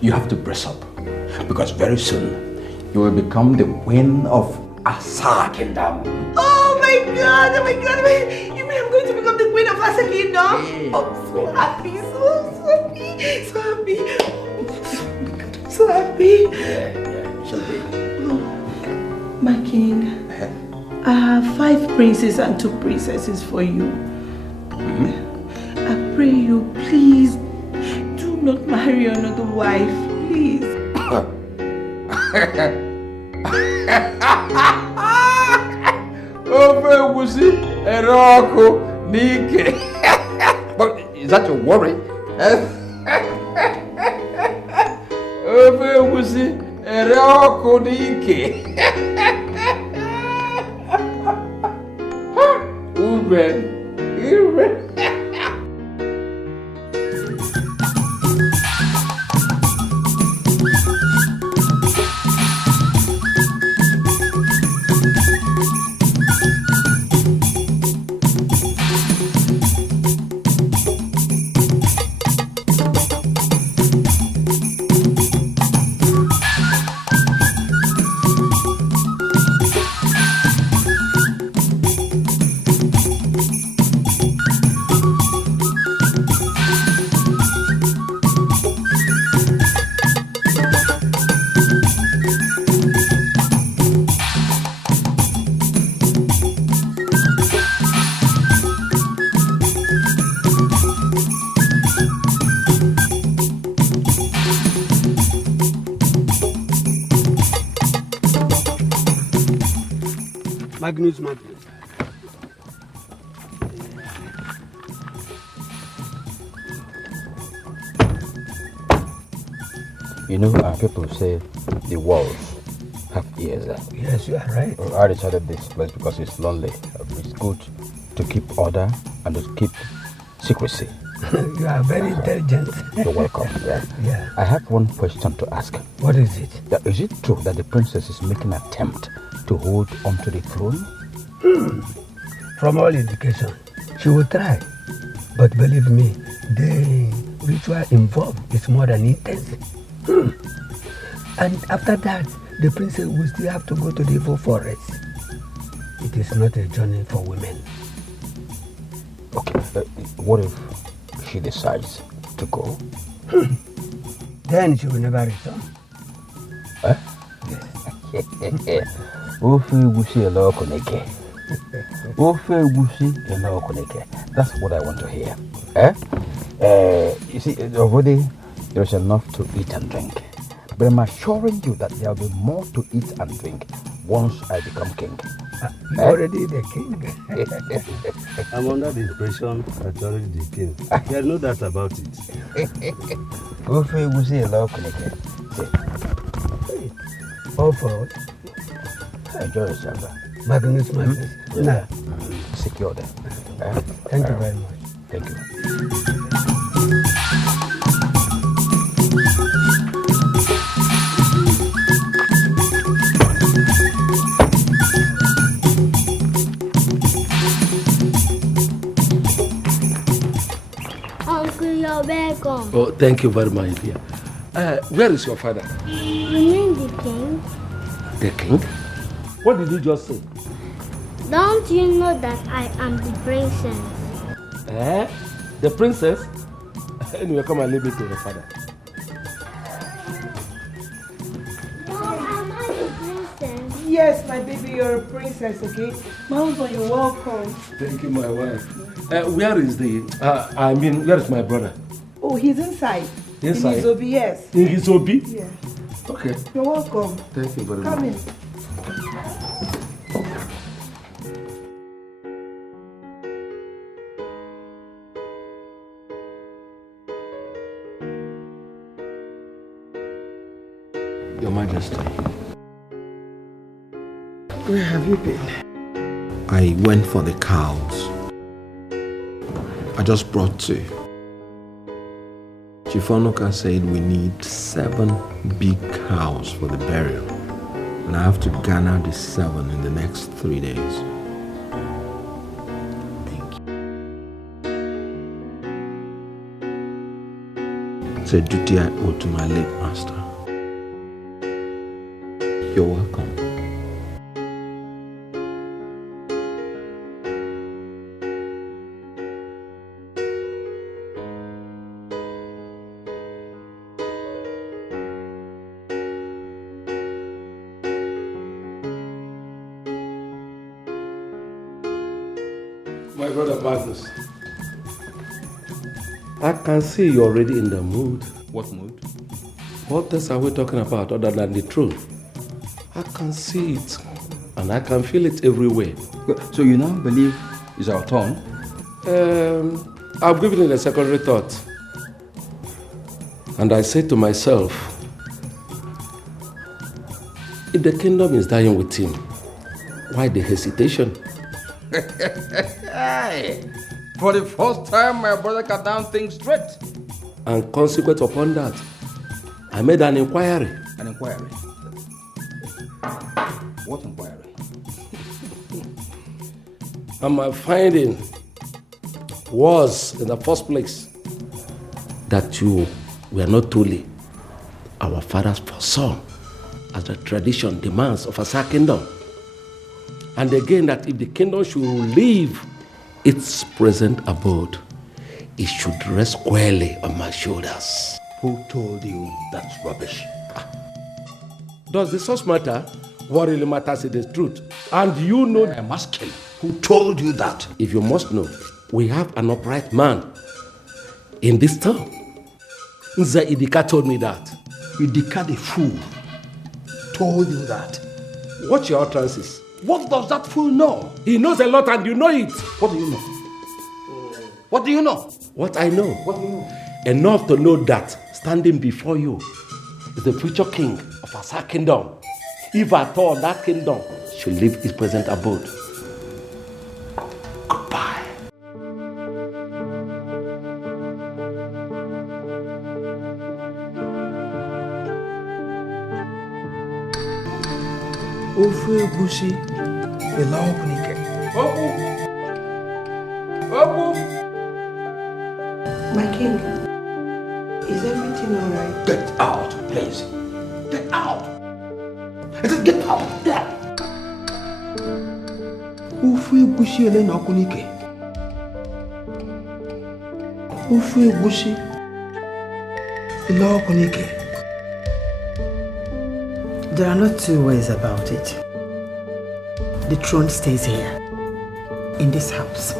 You have to brace up, because very soon you will become the queen of Asa Kingdom. Oh my God! Oh my God! You mean I'm going to become the queen of Asa Kingdom? Yeah. I'm so happy, so happy, so happy. I'm so happy. Yeah, she'll be. My king, I have 5 princes and 2 princesses for you. I pray you, please, do not marry another wife, please. Ofe Wusi, Eroko, Nike. But is that your worry? Ofe Wusi, Eroko, Nike. Ube. Magnus. You know, our people say the walls have ears. Yes, you are right. I decided this place because it's lonely. It's good to keep order and to keep secrecy. You are very intelligent. You're welcome. Yeah. I have one question to ask. What is it? Is it true that the princess is making an attempt to hold onto the throne? From all indication, she will try. But believe me, the ritual involved is more than intense. And after that, the princess will still have to go to the evil forest. It is not a journey for women. Okay, what if she decides to go? Then she will never return. That's what I want to hear. You see, already there's enough to eat and drink. But I'm assuring you that there will be more to eat and drink once I become king. You're already the king. I'm under the impression that you're already the king. There's no doubt about it. All for us. Enjoy yourself. Magnus. Nah. Secure them. Thank you very much. Thank you. Uncle, you're welcome. Oh, thank you very much, dear. Where is your father? You mean the king? The king? What did you just say? Don't you know that I am the princess? The princess? Anyway, come and leave it to your father. Am I the princess? Yes, my baby, you're a princess, okay? My husband, you're welcome. Thank you, my wife. Where is where is my brother? Oh, he's inside. Inside? In his obi, yes. In his obi? Yeah. Okay. You're welcome. Thank you very much. Come in. Your Majesty. Where have you been? I went for the cows. I just brought 2. Chief Onoka said we need 7 big cows for the burial. And I have to garner the 7 in the next 3 days. Thank you. It's a duty I owe to my late master. You're welcome. My brother Magnus, I can see you're already in the mood. What mood? What else are we talking about other than the truth? I can see it and I can feel it everywhere. So you now believe it's our turn? I've given it a secondary thought. And I say to myself, if the kingdom is dying with him, why the hesitation? For the first time, my brother can down things straight. And consequent upon that, I made an inquiry. An inquiry? What inquiry? And my finding was, in the first place, that you were not truly our father's first son, as the tradition demands of our kingdom. And again, that if the kingdom should leave its present abode, it should rest squarely on my shoulders. Who told you that's rubbish? Does the source matter? What really matters is the truth. And you know... I'm asking, who told you that? If you must know, we have an upright man in this town. Nza Idika told me that. Idika the fool told you that? Watch your utterances. What does that fool know? He knows a lot and you know it. What do you know? What do you know? What I know? What do you know? Enough to know that standing before you is the future king of Asa kingdom. If at all that kingdom should leave its present abode. Goodbye. Ofu egusi ila okunike. Oku! My king, is everything alright? Get out, please. Get out. I said get out. There. Ofu egusi ile na okunike. Ofu egusi ila okunike. There are not two ways about it. The throne stays here, in this house.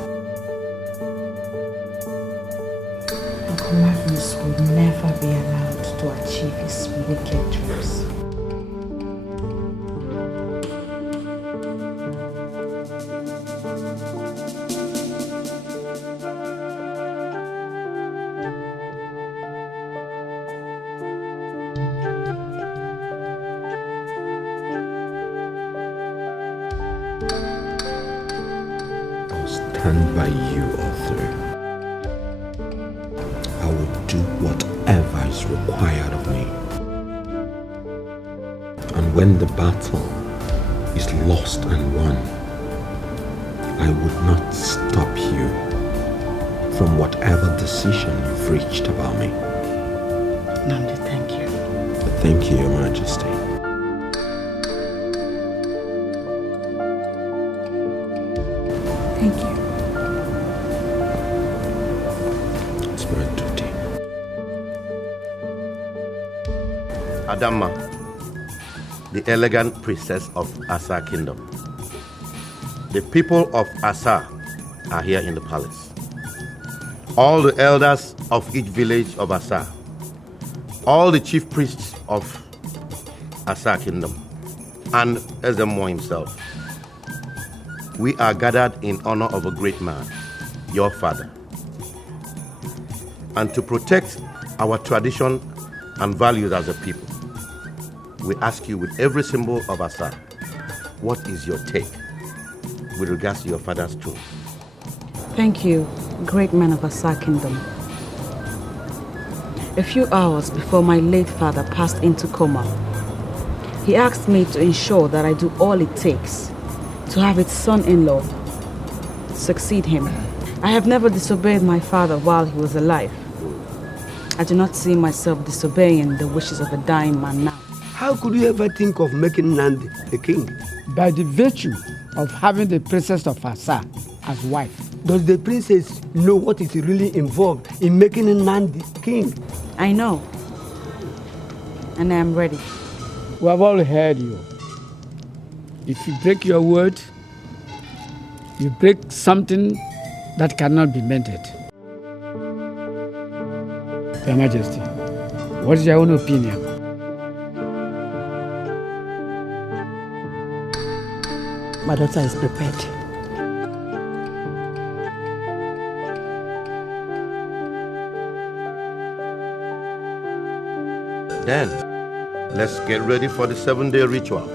Uncle Magnus will never be allowed to achieve his wicked dreams. Stand by you, Arthur. I will do whatever is required of me. And when the battle is lost and won, I would not stop you from whatever decision you've reached about me. Nandi, thank you. Thank you, Your Majesty. Thank you. It's my duty. Adama, the elegant princess of Asa Kingdom. The people of Asa are here in the palace. All the elders of each village of Asa, all the chief priests of Asa Kingdom, and Ezemo himself. We are gathered in honor of a great man, your father. And to protect our tradition and values as a people, we ask you with every symbol of Asa, what is your take with regards to your father's throne? Thank you, great man of Asa Kingdom. A few hours before my late father passed into coma, he asked me to ensure that I do all it takes to have his son-in-law succeed him. I have never disobeyed my father while he was alive. I do not see myself disobeying the wishes of a dying man now. How could you ever think of making Nandi a king? By the virtue of having the princess of Asa as wife. Does the princess know what is really involved in making Nandi king? I know. And I am ready. We have all heard you. If you break your word, you break something that cannot be mended. Your Majesty, what is your own opinion? My daughter is prepared. Then, let's get ready for the 7-day ritual.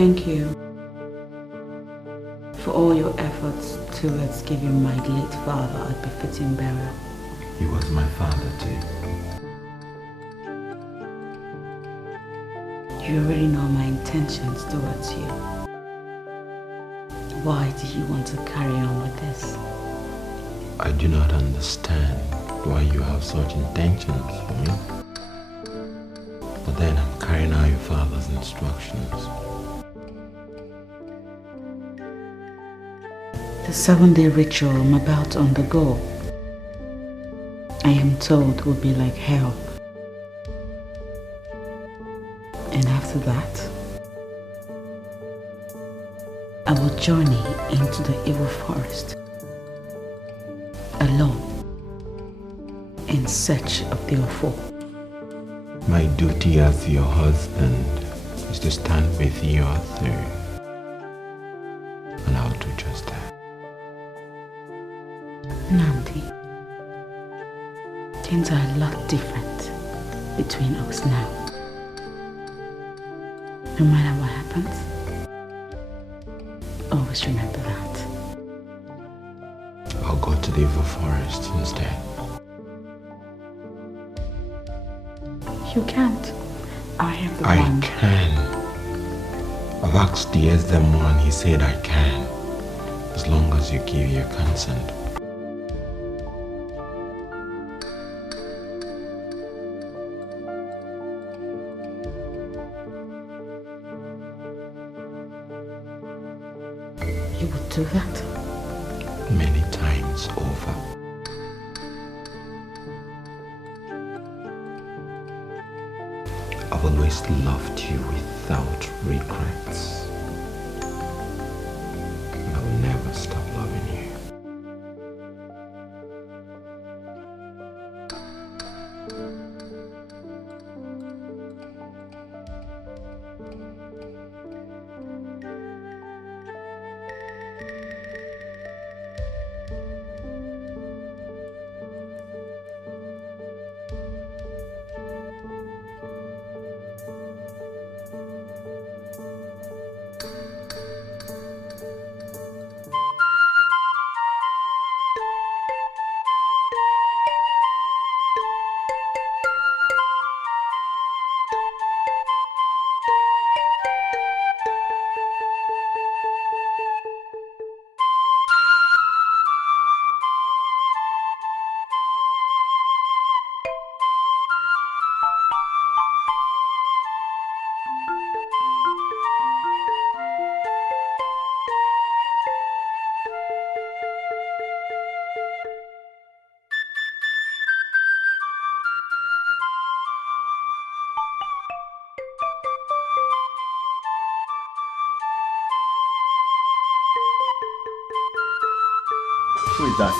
thank you for all your efforts towards giving my late father a befitting burial. He was my father too. You already know my intentions towards you. Why do you want to carry on with this? I do not understand why you have such intentions for me. But then I'm carrying out your father's instructions. The 7-day ritual I'm about to undergo, I am told, will be like hell. And after that, I will journey into the evil forest, alone, in search of the awful. My duty as your husband is to stand with you through. And I'll do just that. Nandi, things are a lot different between us now. No matter what happens, always remember that. I'll go to the evil forest instead. You can't. I am the I one. can. I've asked the SDM and he said I can. As long as you give your consent. You would do that? Many times over. I've always loved you without regrets. And I will never stop loving you. Who is that?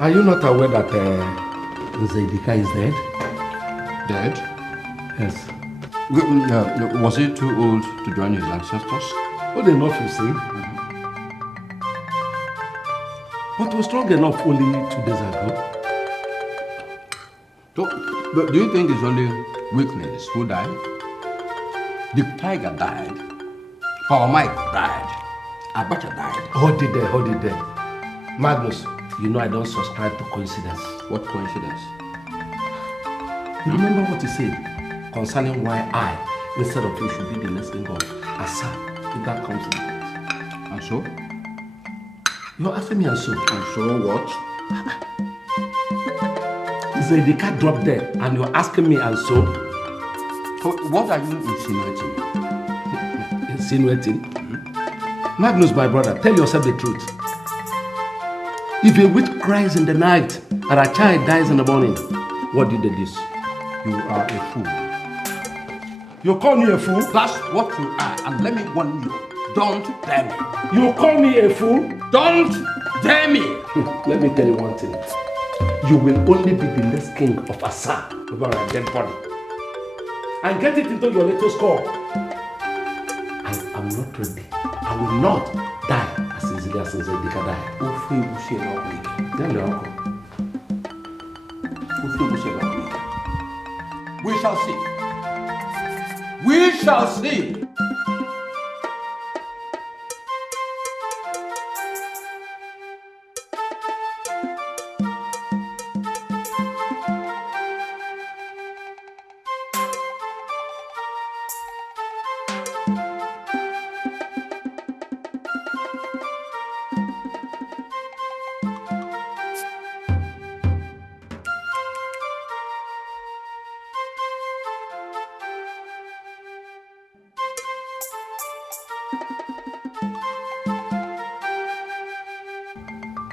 Are you not aware that Nzedika is dead? Dead? Yes. Was he too old to join his ancestors? Old enough, you see. But was strong enough only 2 days ago. So, but do you think it's only weakness who died? The tiger died. Power Mike died. Abacha died. Hold it there. Magnus, you know I don't subscribe to coincidence. What coincidence? You remember what you said concerning why I, instead of you, should be the next king of Asa, if that comes to it. And so? You're asking me and so? And so what? The cat dropped there and you're asking me and so? What are you insinuating? Insinuating? Magnus, my brother, tell yourself the truth. If a witch cries in the night and a child dies in the morning, what do you do this? You are a fool. You call me a fool? That's what you are, and let me warn you. Don't dare me. You call me a fool? Don't dare me. Let me tell you one thing. You will only be the next king of Asa over a dead body. And get it into your little skull. I am not ready. I will not die as easily as Zedika died. We shall see. We shall see.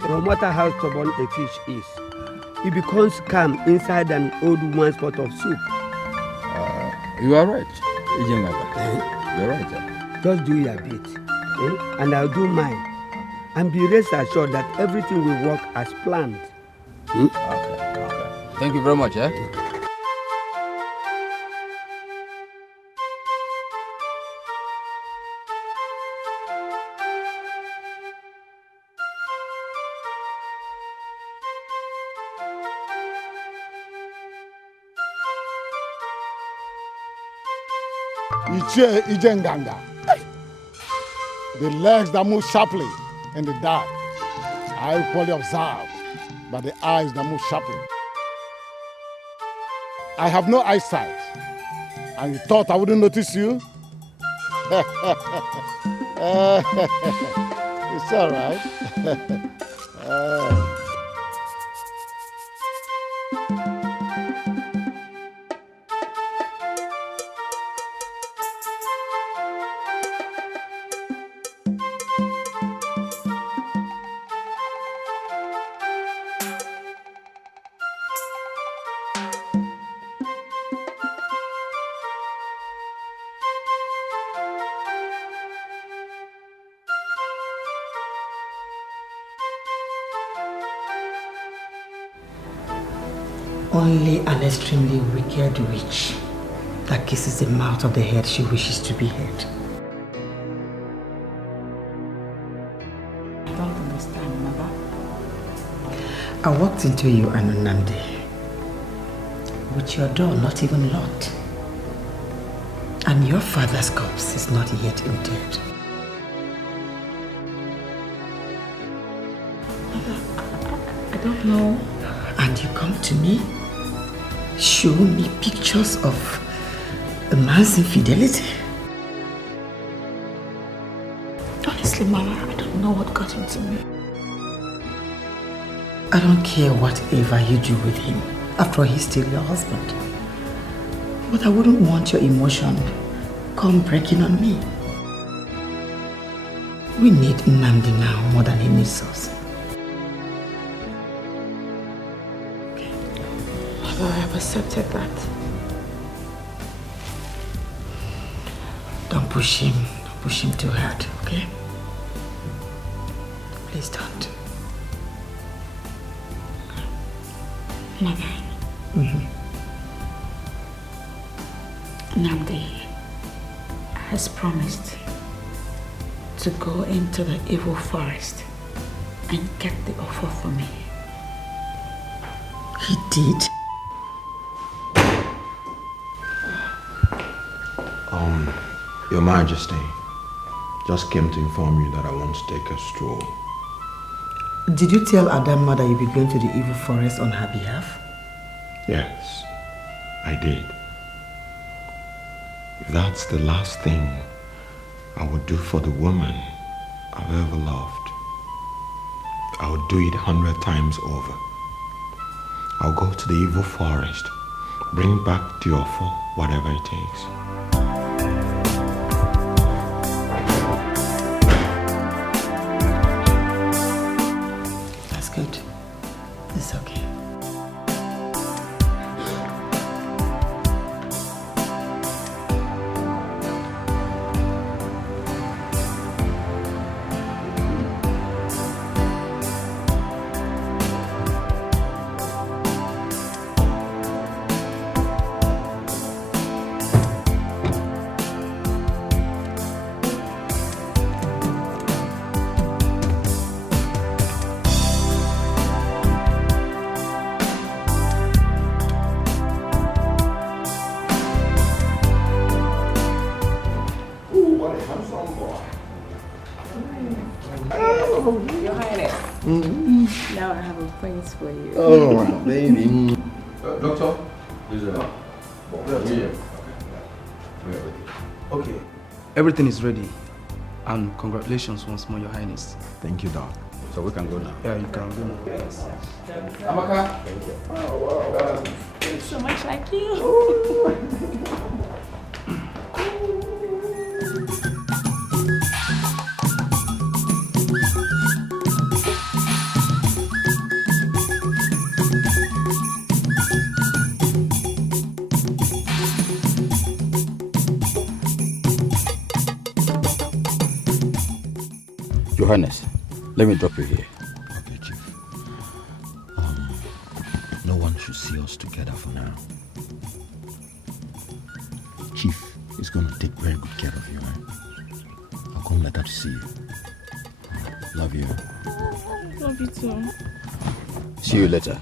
No matter how stubborn a fish is, it becomes calm inside an old woman's pot of soup. You are right, Ijengaga. You are right. Just do your bit, and I'll do mine. And be rest assured that everything will work as planned. Okay. Thank you very much, Ichie Ijenganga. The legs that move sharply in the dark are equally observed by the eyes that move sharply. I have no eyesight, and you thought I wouldn't notice you? It's all right. Only an extremely wicked witch that kisses the mouth of the head she wishes to be head. I don't understand, Mother. I walked into you, Anunamdi, with your door not even locked. And your father's corpse is not yet interred. I don't know. And you come to me, show me pictures of a man's infidelity. Honestly, Mama, I don't know what got into me. I don't care whatever you do with him. After all, he's still your husband. But I wouldn't want your emotion come breaking on me. We need Nnamdi now more than he needs us. I have accepted that. Don't push him. Don't push him too hard, okay? Please don't. Mother. Nnamdi has promised to go into the evil forest and get the offer for me. He did? Your Majesty, just came to inform you that I want to take a stroll. Did you tell Adamma that you'll be going to the evil forest on her behalf? Yes, I did. If that's the last thing I would do for the woman I've ever loved, I would do it 100 times over. I'll go to the evil forest, bring back the offal, whatever it takes. That's good. It's okay. Your Highness. Now I have a prince for you. Oh, baby. Doctor, this is Okay, everything is ready. And congratulations once more, Your Highness. Thank you, Doc. So we can go now. Yeah, you can go now. Yes. Amaka. Thank you. It's so much like you. Your Highness, let me drop you here. Okay, Chief. No one should see us together for now. Chief is going to take very good care of you, right? I'll come later to see you. Love you. Love you too. See you later.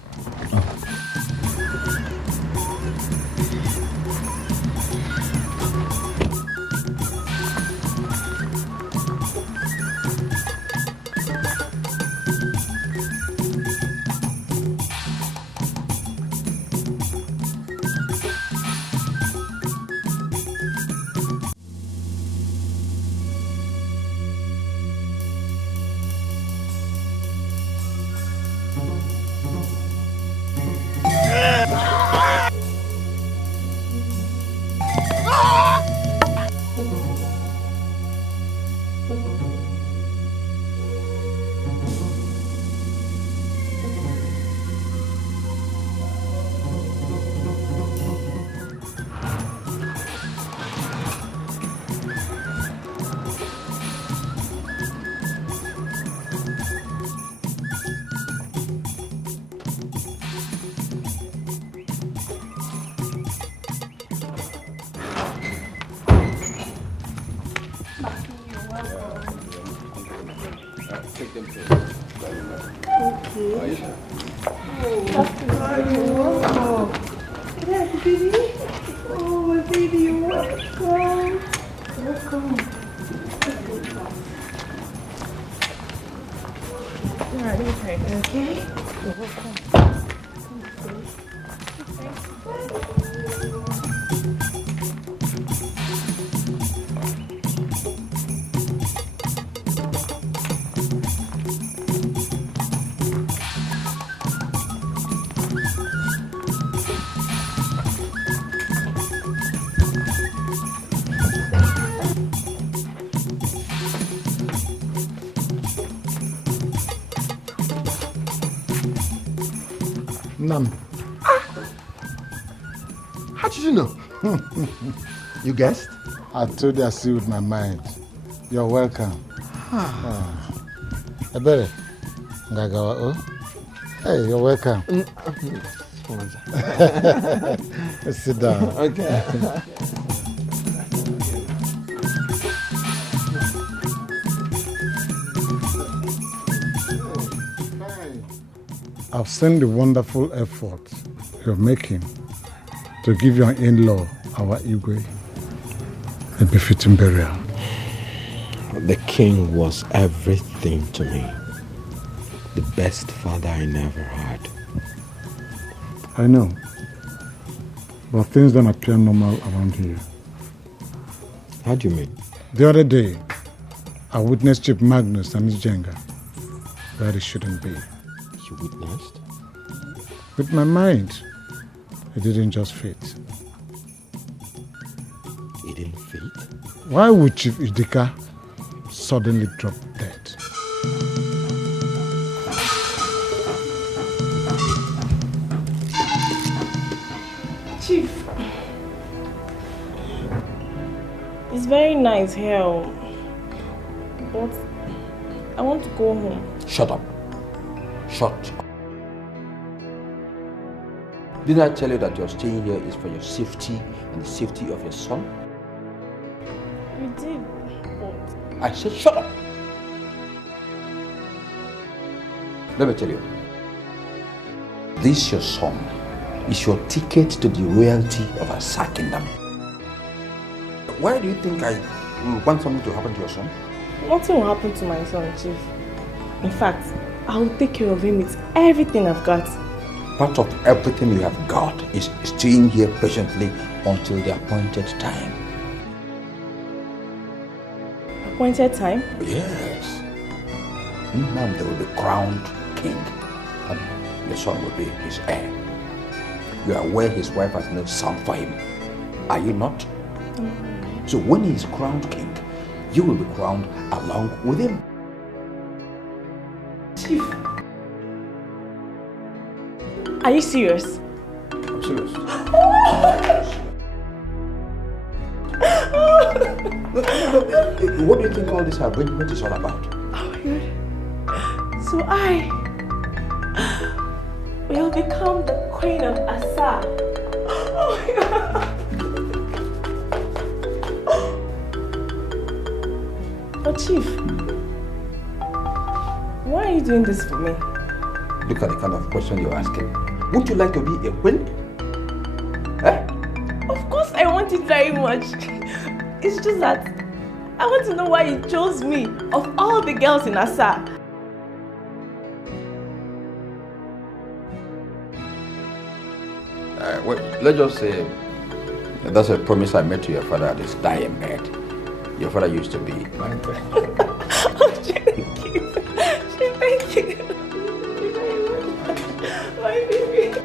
None. How did you know? You guessed? I told you I see with my mind. You're welcome. Ebere, Ngagawa, oh? Hey, you're welcome. Sit down. Okay. I've seen the wonderful effort you're making to give your in-law our Igwe. a befitting burial. The king was everything to me. The best father I never had. I know. But things don't appear normal around here. How do you mean? The other day, I witnessed Chief Magnus and his Jenga where it shouldn't be. You witnessed? With my mind, it didn't just fit. It didn't fit? Why would Chief Idika suddenly drop dead? Chief, it's very nice here, but I want to go home. Shut up. Shut up. Didn't I tell you that your staying here is for your safety and the safety of your son? You did, but... I said shut up. Let me tell you. This your son is your ticket to the royalty of Asa Kingdom. Why do you think I want something to happen to your son? Nothing will happen to my son, Chief. In fact, I will take care of him with everything I've got. Part of everything you have got is staying here patiently until the appointed time. Appointed time? Yes. Now there will be crowned king and your son will be his heir. You are aware his wife has no son for him. Are you not? So when he is crowned king, you will be crowned along with him. Chief, are you serious? I'm serious. What do you think all this arrangement is all about? Oh my God. So I will become the queen of Asa. Oh my God. But Chief, why are you doing this for me? Look at the kind of question you're asking. Would you like to be a queen? Eh? Of course I want it very much. It's just that I want to know why you chose me of all the girls in Asa. Well, let's just say that's a promise I made to your father at his dying bed. Your father used to be my friend. Oh, thank you. Thank you. My baby.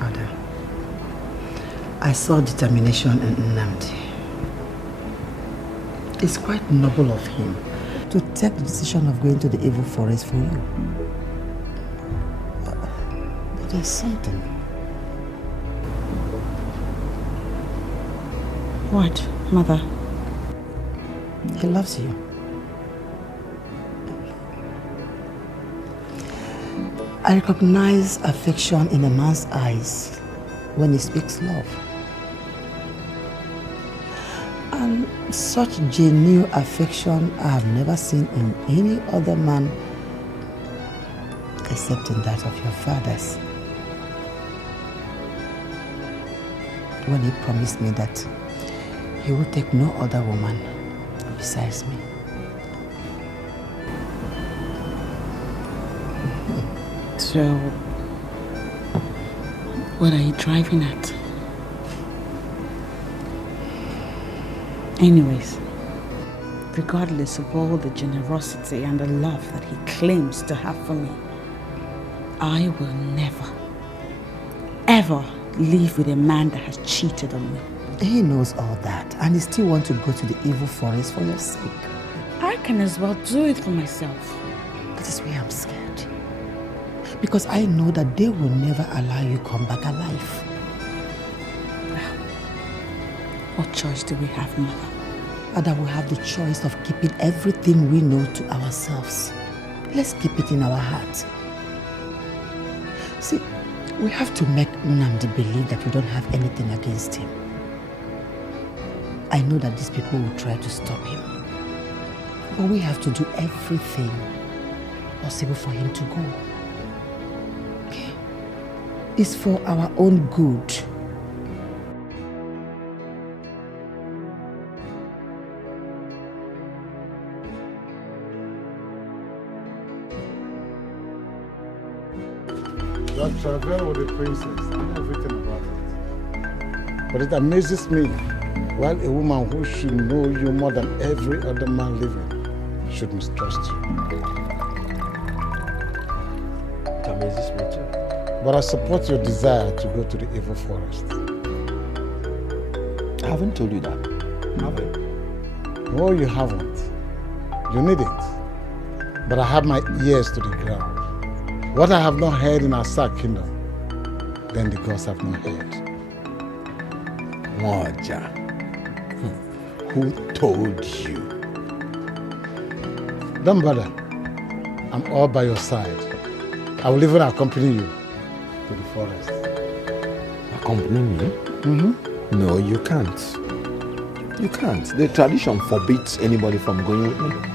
Ada, I saw determination in Nnamdi. It's quite noble of him to take the decision of going to the evil forest for you. But there's something. What, Mother? He loves you. I recognize affection in a man's eyes when he speaks love. And such genuine affection I have never seen in any other man except in that of your father's. When he promised me that he would take no other woman besides me. So, what are you driving at? Anyways, regardless of all the generosity and the love that he claims to have for me, I will never, ever live with a man that has cheated on me. He knows all that, and he still wants to go to the evil forest for your sake. I can as well do it for myself. That is why I'm scared. Because I know that they will never allow you come back alive. What choice do we have, Mother? Ada, we have the choice of keeping everything we know to ourselves. Let's keep it in our hearts. See, we have to make Nnamdi believe that we don't have anything against him. I know that these people will try to stop him. But we have to do everything possible for him to go. Okay? is for our own good. You have traveled with the princess. I know everything about it. But it amazes me why a woman who should know you more than every other man living should mistrust you. It amazes me too. But I support your desire to go to the evil forest. I haven't told you that, have I? No, you haven't. You need it. But I have my ears to the ground. What I have not heard in Asa kingdom, then the gods have not heard. Moja, who told you? Don't bother. I'm all by your side. I will even accompany you to the forest. Accompany me? Mm-hmm. No, you can't. You can't. The tradition forbids anybody from going with me.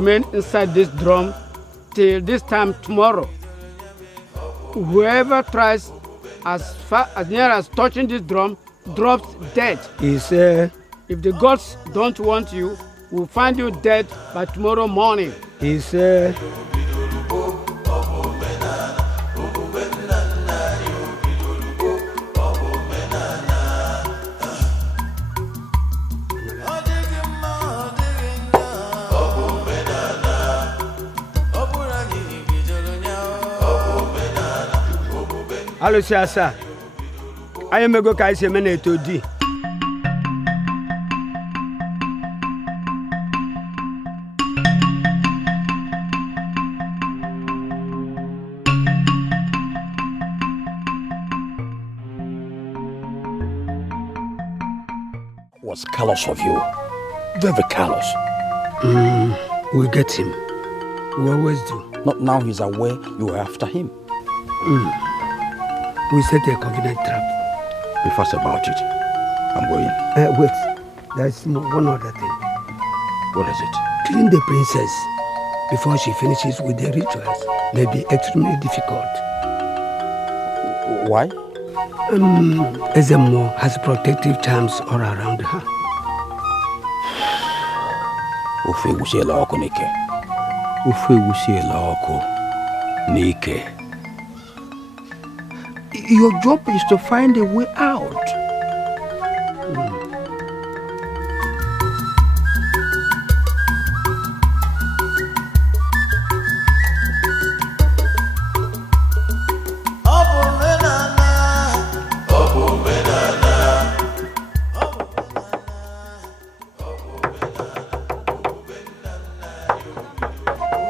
remain inside this drum till this time tomorrow. Whoever tries as near as touching this drum drops dead. If the gods don't want you, we'll find you dead by tomorrow morning. Hello, Siasa. I am a go kai se mena to di. Was callous of you. Very callous. We'll get him. We always do. Not now he's aware you are after him. We set a convenient trap. Be fast about it. I'm going. Wait. There's one other thing. What is it? Killing the princess before she finishes with the rituals may be extremely difficult. Why? Ezemo has protective charms all around her. Ufe wusiela oko nike. Ufe wusiela oko nike. Your job is to find a way out.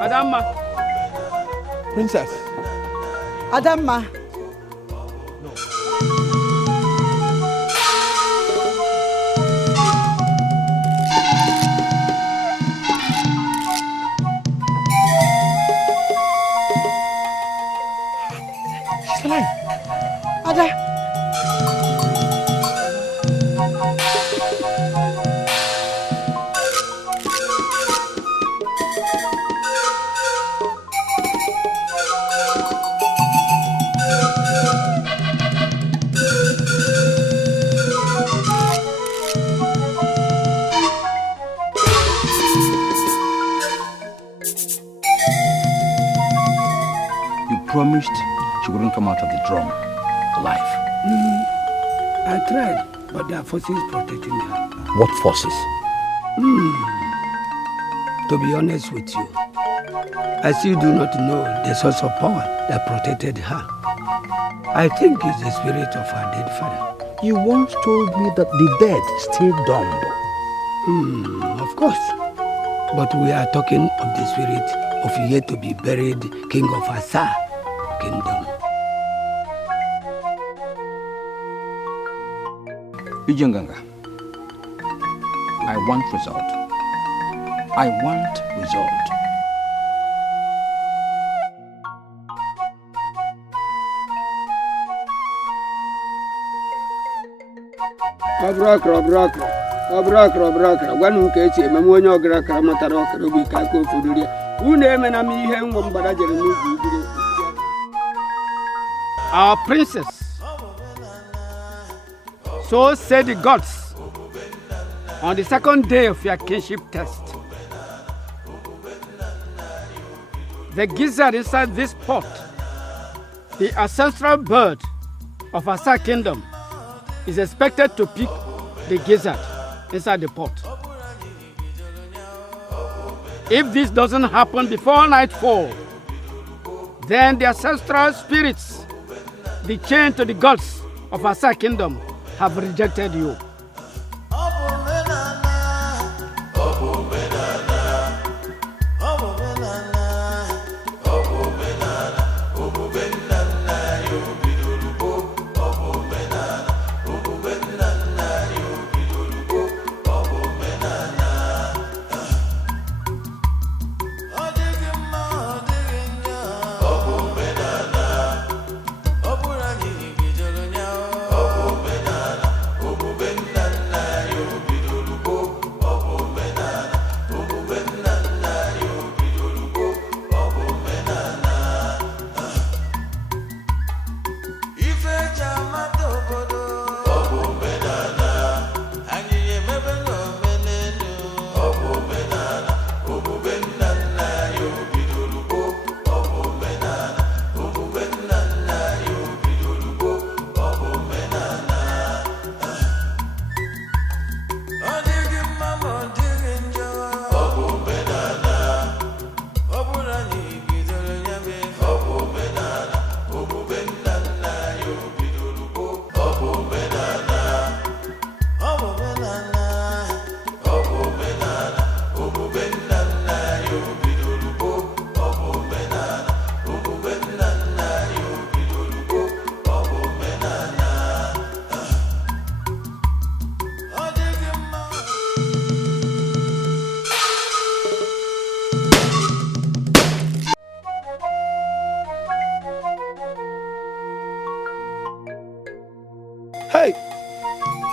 Adamma. Princess. Adamma. She's alive. Ada. Promised she wouldn't come out of the drum alive. I tried, but there are forces protecting her. What forces? To be honest with you, I still do not know the source of power that protected her. I think it's the spirit of her dead father. You once told me that the dead still dumb. Of course. But we are talking of the spirit of yet to be buried king of Asa kingdom. Ijenganga, I want result. I want result. Abrakra. Wanu nke echi ememe onye ọgara matara ọkara obi ka aka ofuduri ya. Unu emena m ihe nwa mgbada jere n'ugwu ugwu. Our princess. So said the gods on the second day of your kingship test. The gizzard inside this pot, the ancestral bird of Asa kingdom, is expected to pick the gizzard inside the pot. If this doesn't happen before nightfall, then the ancestral spirits, the chain to the gods of Asa kingdom, have rejected you.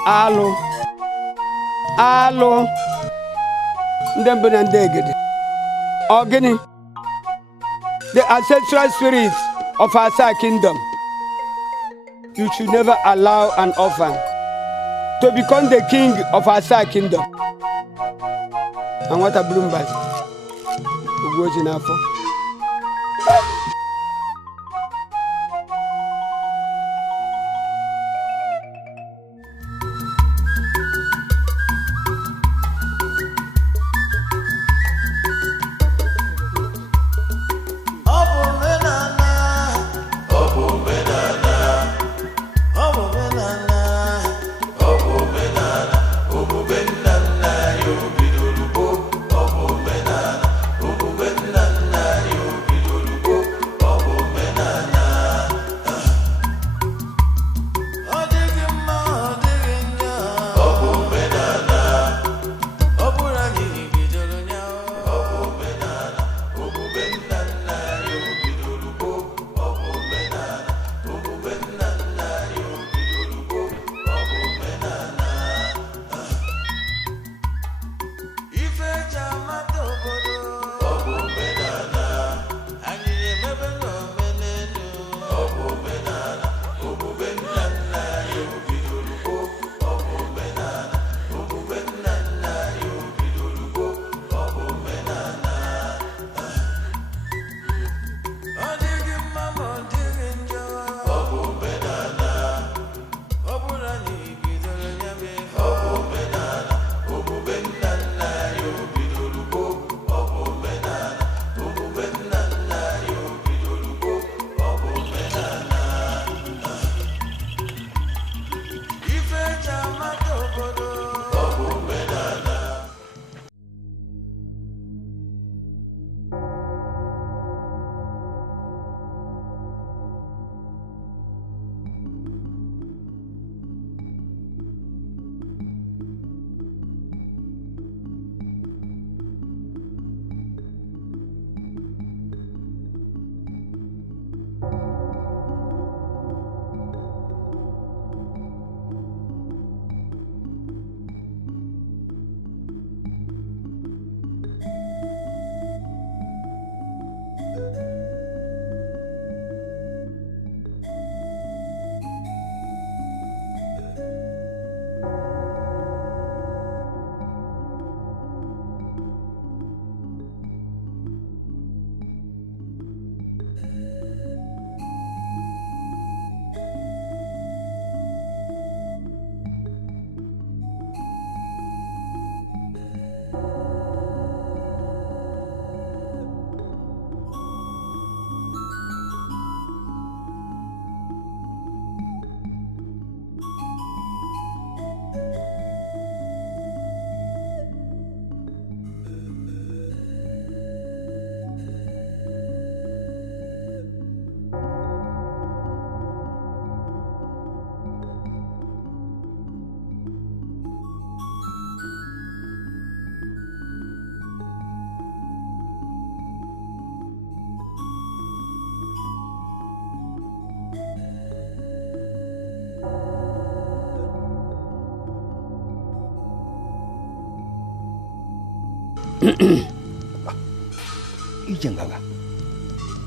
alụ ndị mbụ na ndị egede ọ gịnị the ancestral spirits of Asa kingdom. You should never allow an orphan to become the king of Asa kingdom. And what a bloombas. Ugoji n'afọ.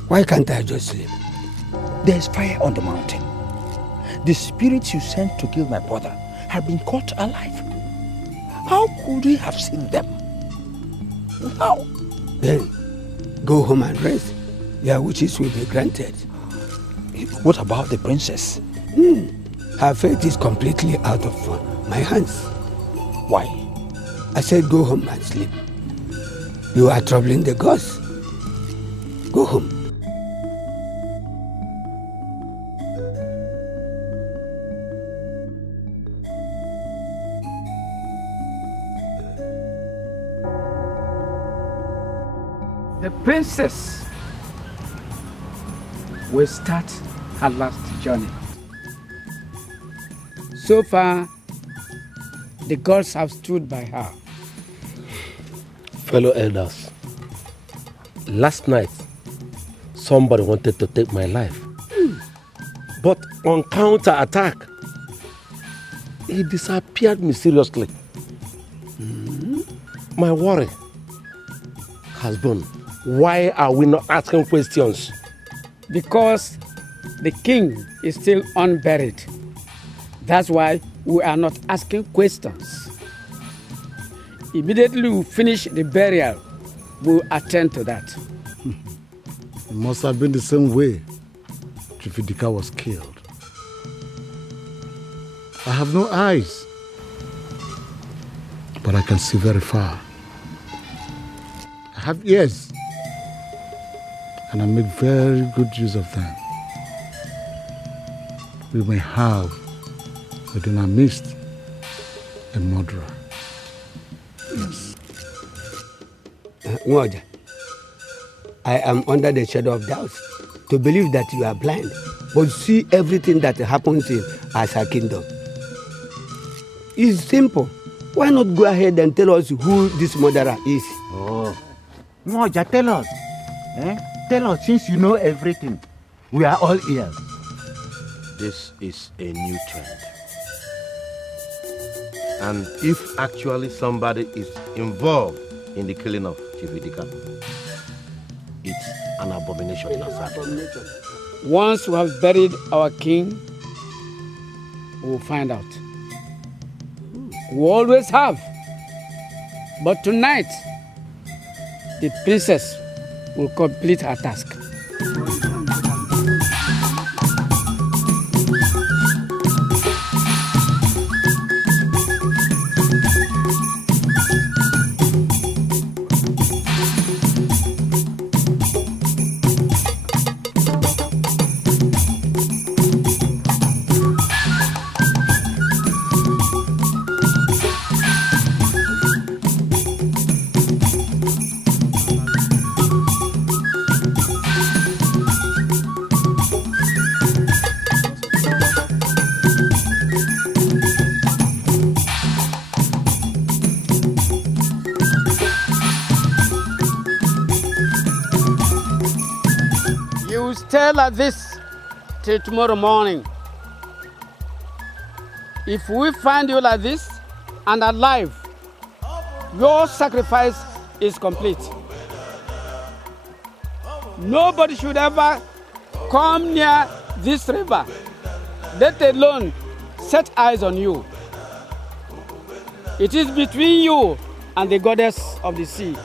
Why can't I just sleep? There's fire on the mountain. The spirits you sent to kill my brother have been caught alive. How could we have seen them? How? Then, go home and rest. Your wishes will be granted. What about the princess? Her fate is completely out of my hands. Why? I said go home and sleep. You are troubling the gods. Go home. The princess will start her last journey. So far, the gods have stood by her. Fellow elders, last night, somebody wanted to take my life. But on counter-attack, he disappeared mysteriously. My worry has been, why are we not asking questions? Because the king is still unburied. That's why we are not asking questions. Immediately we finish the burial, we'll attend to that. It must have been the same way Chifidika was killed. I have no eyes, but I can see very far. I have ears, and I make very good use of them. We may have within our midst a murderer. Yes. Nwoja, I am under the shadow of doubt to believe that you are blind, but see everything that happens in Asa kingdom. It's simple. Why not go ahead and tell us who this murderer is? Oh, Nwoja, tell us. Tell us, since you know everything. We are all ears. This is a new trend. And if actually somebody is involved in the killing of Chifidika, it's an abomination in Asa. Once we have buried our king, we will find out. We always have. But tonight, the princess will complete her task. Stay like this till tomorrow morning. If we find you like this and alive, your sacrifice is complete. Nobody should ever come near this river, let alone set eyes on you. It is between you and the goddess of the sea.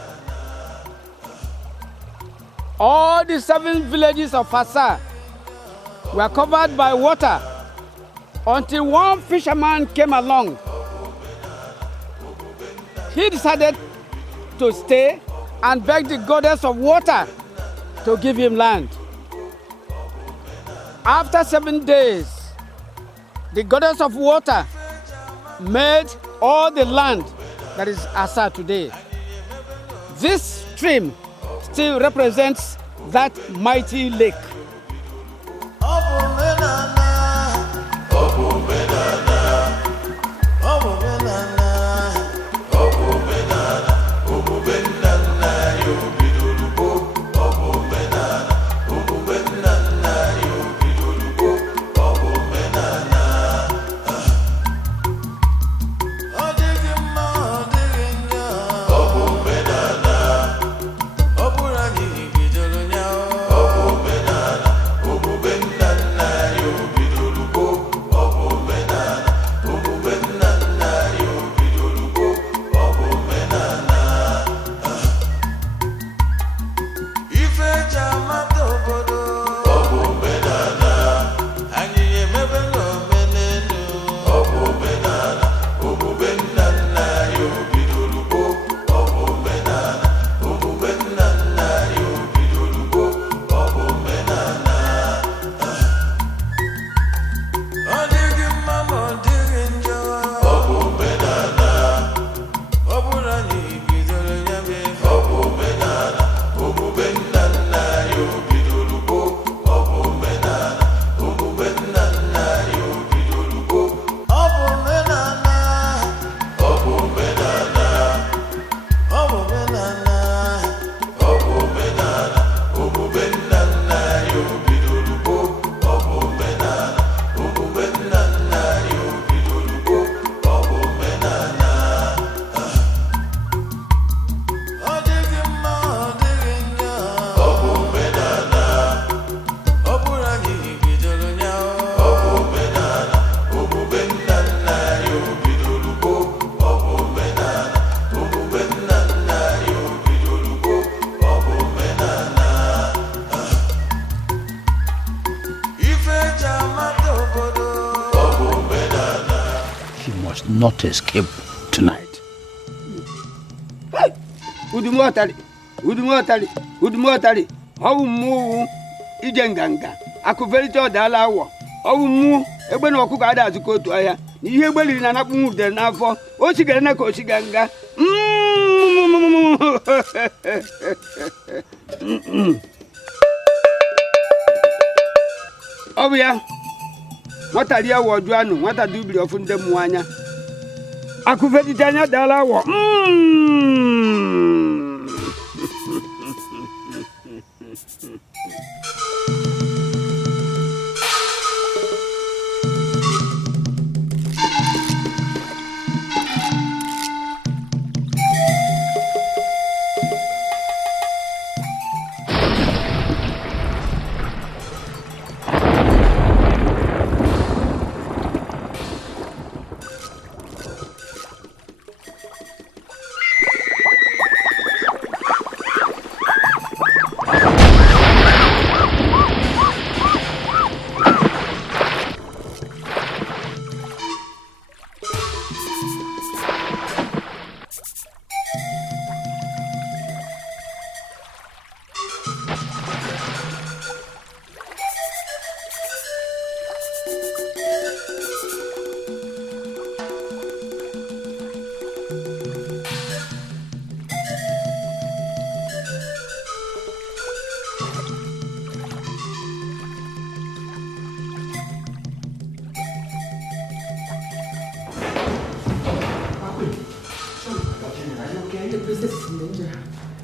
All the 7 villages of Asa were covered by water until one fisherman came along. He decided to stay and beg the goddess of water to give him land. After 7 days, the goddess of water made all the land that is Asa today. This stream still represents that mighty lake. must not escape tonight. Udumotari, how move Ijenganga, Akuverito Dalawa, how move Eben Okukada to go to Aya, you will not move there now for Oshigana Koshiganga. Oh, yeah. What are you or Juan? What are you of the Muanya? Akuverita Dalawa.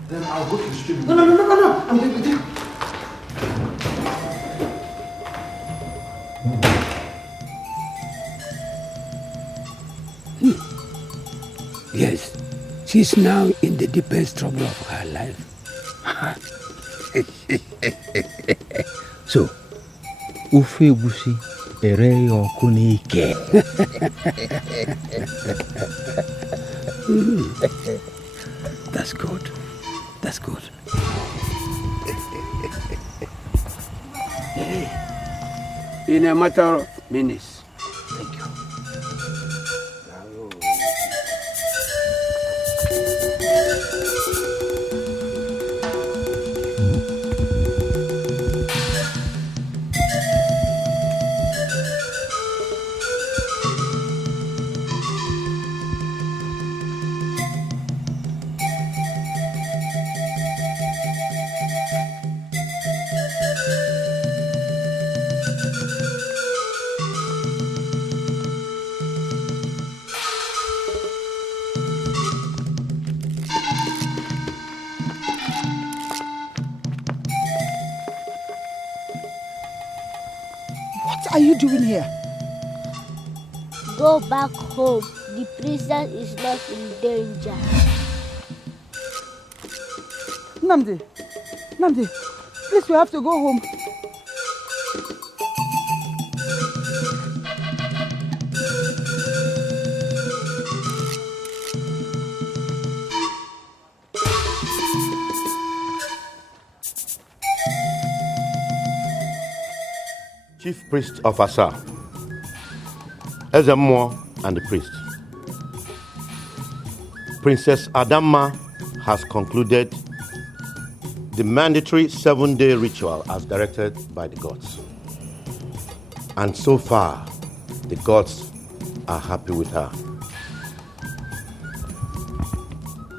Then I'll go to the street. No. I'm going with you. Yes, she's now in the deepest trouble of her life. So, Ufe Busi, Ereyo Kunike. That's good. That's good. In a matter of minutes. Thank you. What are you doing here? Go back home. The princess is not in danger. Namdi, please, we have to go home. Chief priest of Asa, Ezemo and the priest. Princess Adama has concluded the mandatory 7-day ritual as directed by the gods. And so far, the gods are happy with her.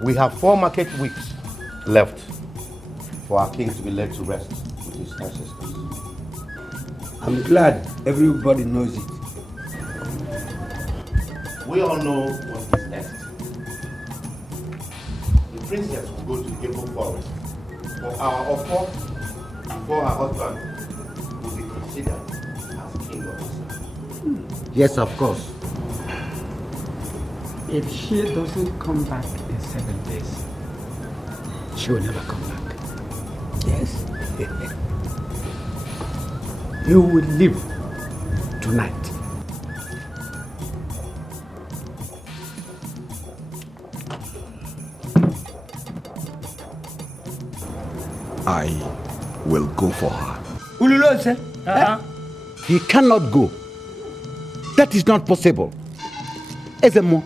We have 4 market weeks left for our king to be led to rest with his ancestors. I'm glad everybody knows it. We all know what is next. The princess will go to the Gable Forest for our offer before her husband will be considered as king of Asa. Yes, of course. If she doesn't come back in 7 days, she will never come back. Yes. You will leave tonight. I will go for her. Ululose, he cannot go. That is not possible. Ezemo,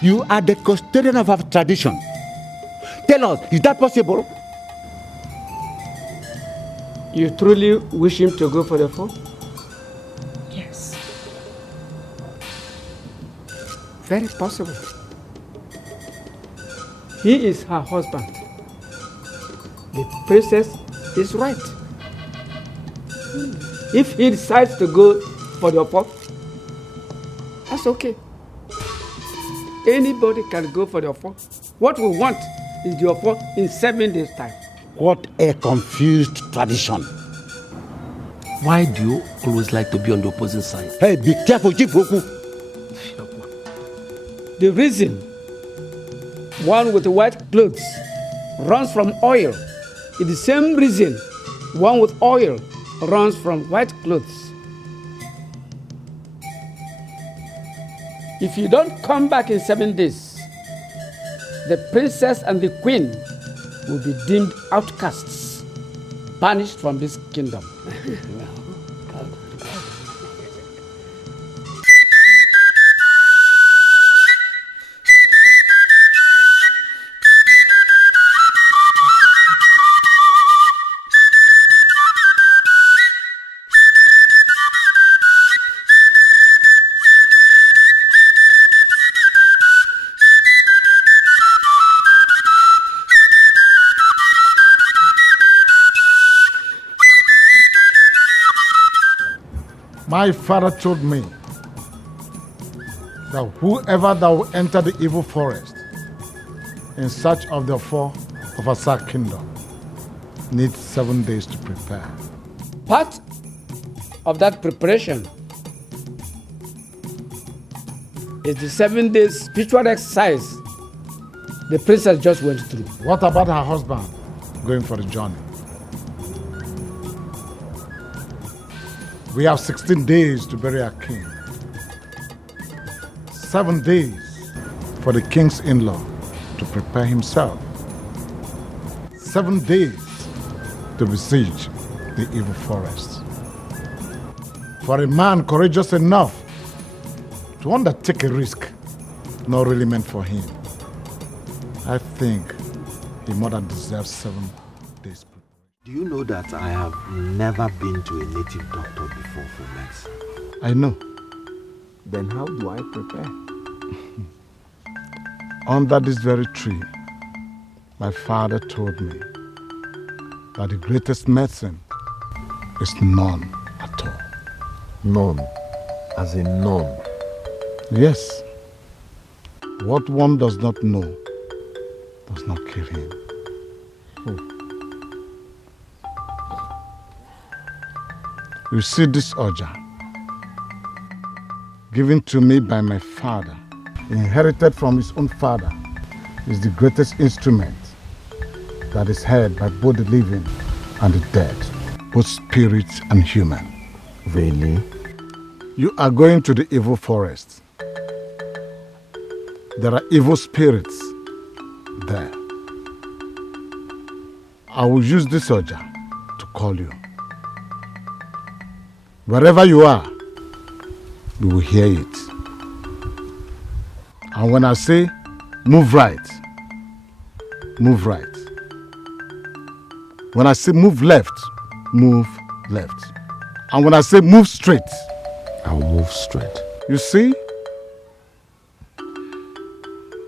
you are the custodian of our tradition. Tell us, is that possible? You truly wish him to go for the fall? Yes. Very possible. He is her husband. The princess is right. If he decides to go for the fall, that's okay. Anybody can go for the fall. What we want is the fall in 7 days' time. What a confused tradition. Why do you always like to be on the opposite side? Hey, be careful, Jifoku. The reason one with white clothes runs from oil is the same reason one with oil runs from white clothes. If you don't come back in 7 days, the princess and the queen will be deemed outcasts, banished from this kingdom. My father told me that whoever that will enter the evil forest in search of the fall of Asa kingdom needs 7 days to prepare. Part of that preparation is the 7 days spiritual exercise the princess just went through. What about her husband going for the journey? We have 16 days to bury our king. 7 days for the king's in-law to prepare himself. 7 days to besiege the evil forest. For a man courageous enough to undertake a risk not really meant for him, I think he more than deserves 7 days. Do you know that I have never been to a native doctor before for medicine? I know. Then how do I prepare? Under this very tree, my father told me that the greatest medicine is none at all. None? As in none? Yes. What one does not know does not kill him. You see this Oja, given to me by my father, inherited from his own father, is the greatest instrument that is held by both the living and the dead, both spirits and human. Really? You are going to the evil forest. There are evil spirits there. I will use this Oja to call you. Wherever you are, you will hear it. And when I say, move right, move right. When I say move left, move left. And when I say move straight, I'll move straight. You see?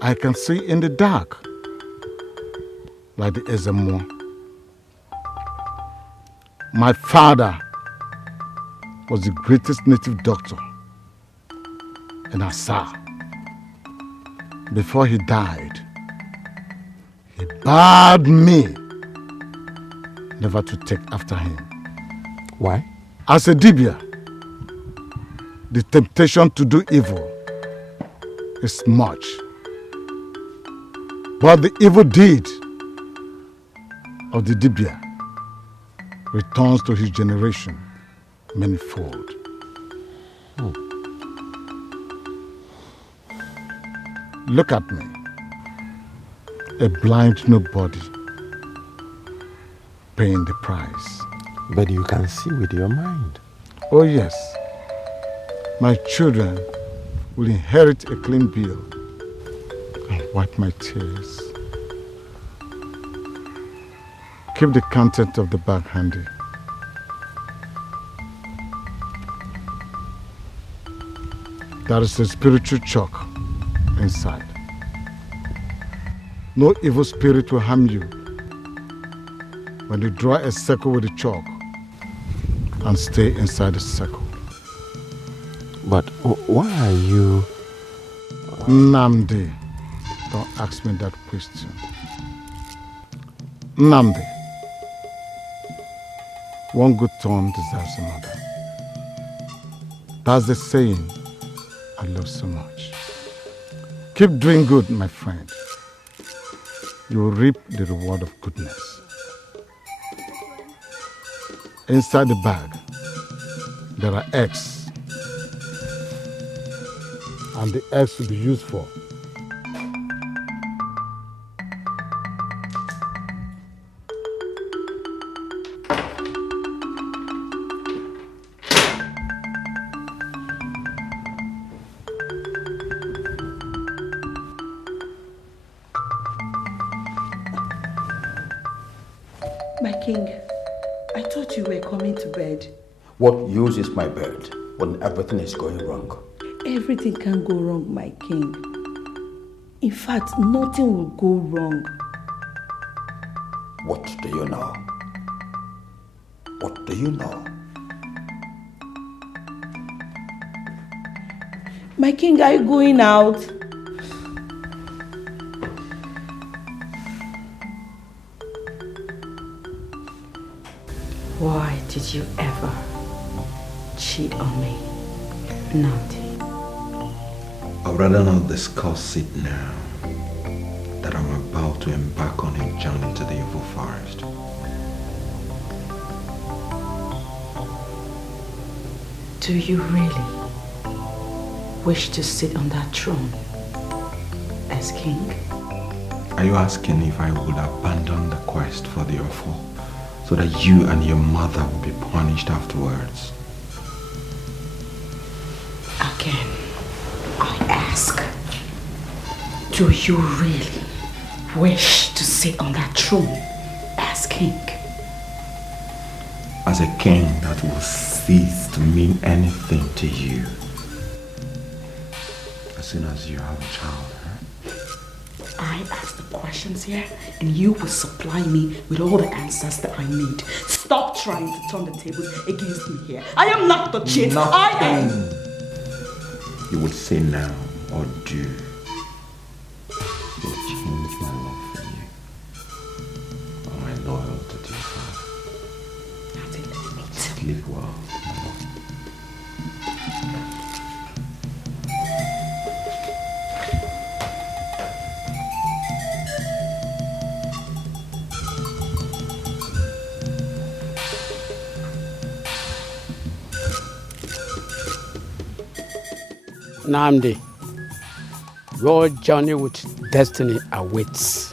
I can see in the dark, like the Ezemo. My father was the greatest native doctor in Asa. Before he died, he bade me never to take after him. Why? As a Dibia, the temptation to do evil is much. But the evil deed of the Dibia returns to his generation manifold. Look at me, a blind nobody paying the price. But you can see with your mind. Oh yes, my children will inherit a clean bill and wipe my tears. Keep the content of the bag handy. There is a spiritual chalk inside. No evil spirit will harm you when you draw a circle with the chalk and stay inside the circle. But why are you... Nnamdi, don't ask me that question. Nnamdi, one good turn deserves another. That's the saying I love so much. Keep doing good, my friend. You will reap the reward of goodness. Inside the bag, there are eggs. And the eggs will be used for My king, I thought you were coming to bed. What use is my bed when everything is going wrong? Everything can go wrong, my king. In fact, nothing will go wrong. What do you know? What do you know? My king, are you going out? Why did you ever cheat on me, Nnamdi? I'd rather not discuss it now that I'm about to embark on a journey to the evil forest. Do you really wish to sit on that throne as king? Are you asking if I would abandon the quest for the awful so that you and your mother will be punished afterwards? Again, I ask, do you really wish to sit on that throne as king? As a king that will cease to mean anything to you as soon as you have a child, I ask the questions here and you will supply me with all the answers that I need. Stop trying to turn the tables against me here. I am not the cheat. I am. You would say now or do will change my love for you or my loyalty to your father. Sleep well. Nnamdi, your journey with destiny awaits.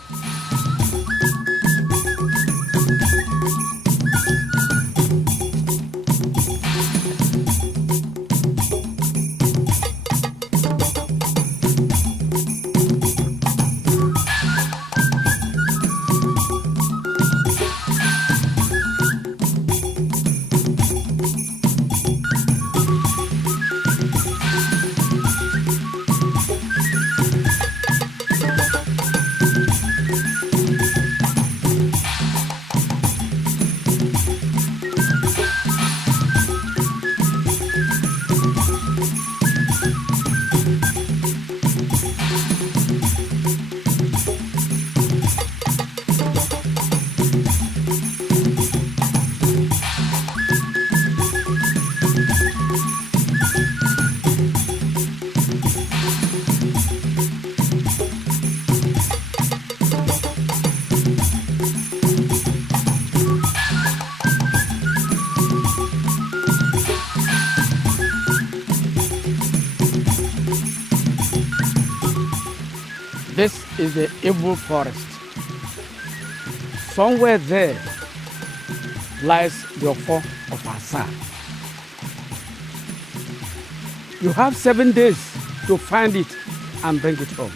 This is the evil forest. Somewhere there lies the offer of Asa. You have 7 days to find it and bring it home.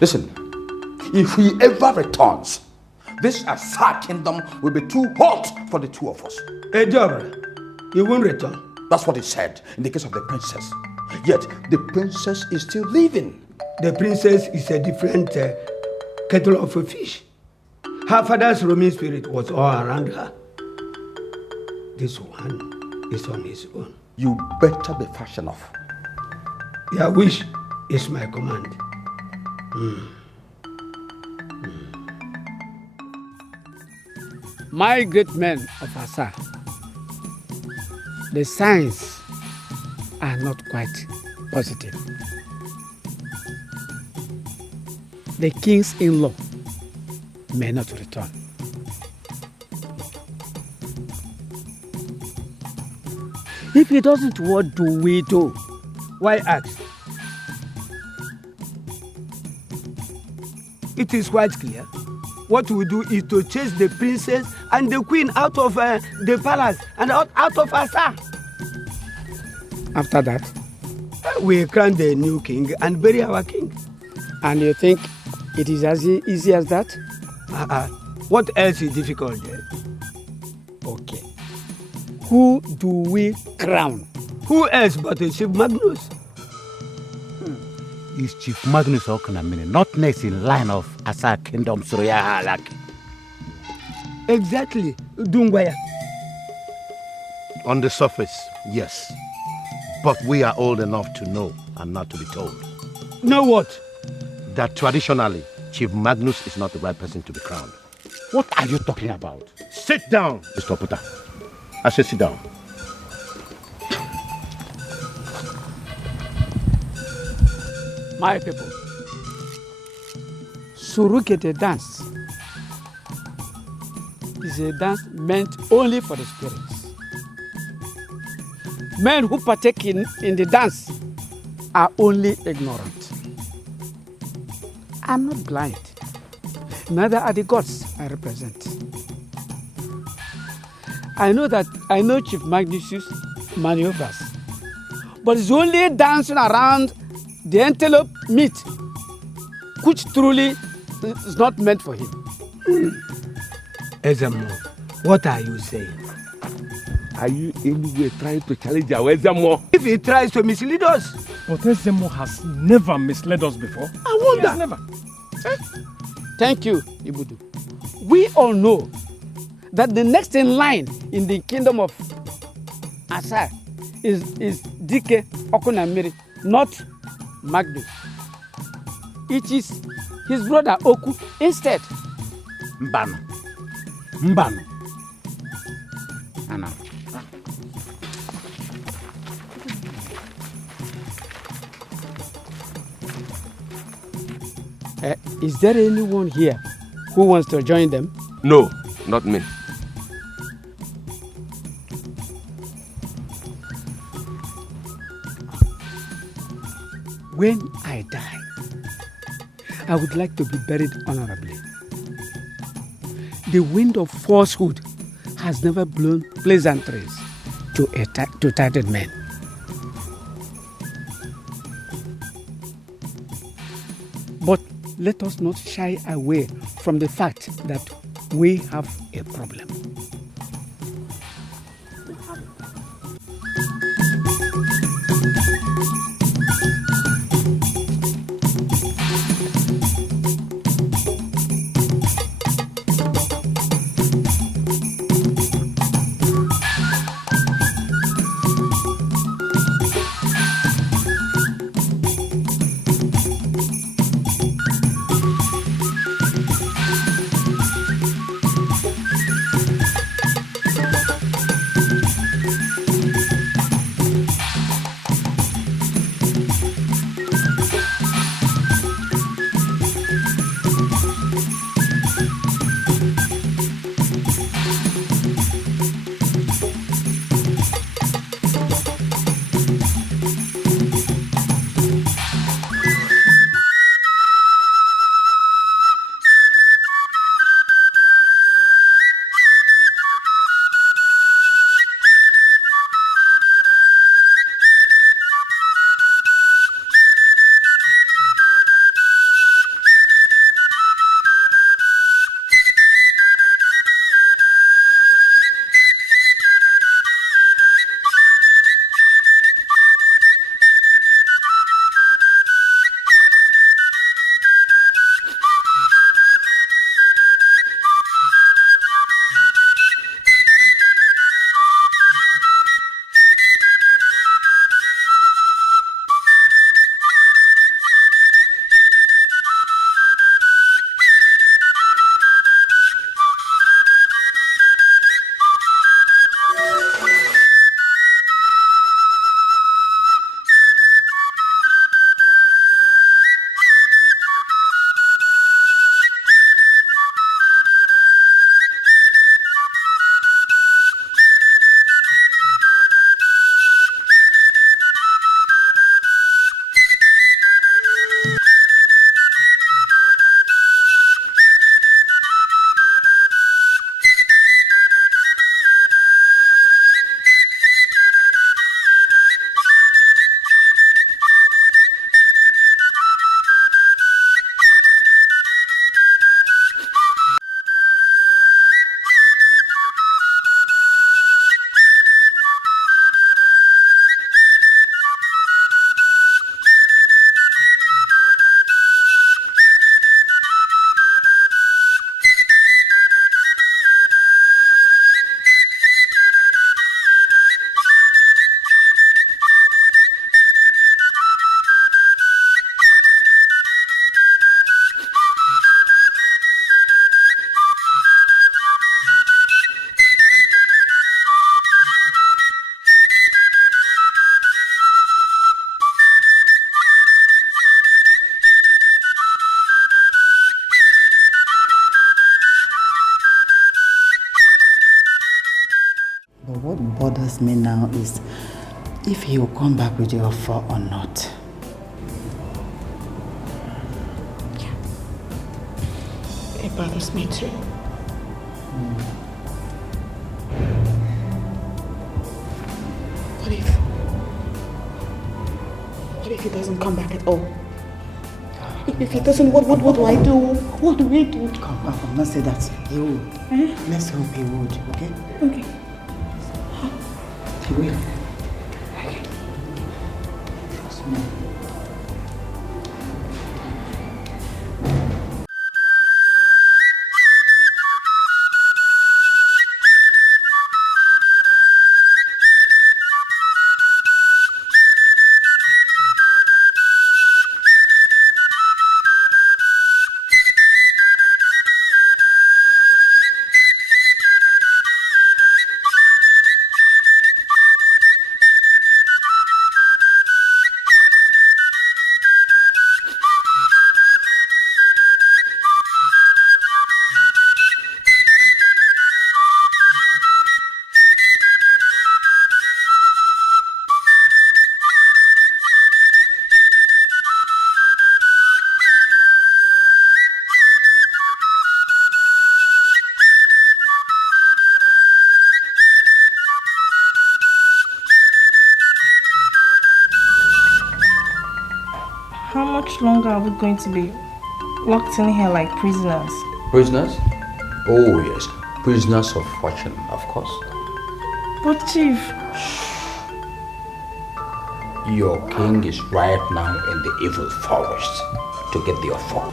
Listen, if he ever returns, this Asa kingdom will be too hot for the two of us. Hey, Jobra, he won't return. That's what he said in the case of the princess. Yet the princess is still living. The princess is a different kettle of a fish. Her father's roaming spirit was all around her. This one is on his own. You better be fashion off. Your wish is my command. My great men of Asa, the signs are not quite positive. The king's in-law may not return. If he doesn't, what do we do? Why ask? It is quite clear. What we do is to chase the princess and the queen out of the palace and out of Asa. After that, we crown the new king and bury our king. And you think it is as easy as that? What else is difficult there? Okay. Who do we crown? Who else but Chief Magnus? Is Chief Magnus Okanamini not next in line of Asa Kingdom's royal hierarchy? Exactly. Dungwaya. On the surface, yes. But we are old enough to know and not to be told. Know what? That traditionally, Chief Magnus is not the right person to be crowned. What are you talking about? Sit down, Mr. Oputa. I say sit down. My people, Surukete dance is a dance meant only for the spirits. Men who partake in the dance are only ignorant. I'm not blind. Neither are the gods I represent. I know Chief Magnus's maneuvers, but it's only dancing around the antelope meat, which truly is not meant for him. Ezemo, what are you saying? Are you anyway trying to challenge our Ezemo? If he tries to mislead us. But Ezemo has never misled us before. I wonder. Yes, never. Thank you, Ibudu. We all know that the next in line in the kingdom of Asa is Dike Okunamiri, not Magnus. It is his brother Oku instead. Mbano. Anna. Is there anyone here who wants to join them? No, not me. When I die, I would like to be buried honorably. The wind of falsehood has never blown pleasantries to titled men. But let us not shy away from the fact that we have a problem. bothers me now is if he will come back with the offer or not. It bothers me too. What if he doesn't come back at all? If he doesn't, what do I do? What do we do? Come, don't say that. He will. Let's hope he would, okay? Okay. He will. Trust me. How much longer are we going to be locked in here like prisoners? Prisoners? Oh yes, prisoners of fortune, of course. But Chief... Your king is right now in the evil forest to get the offer.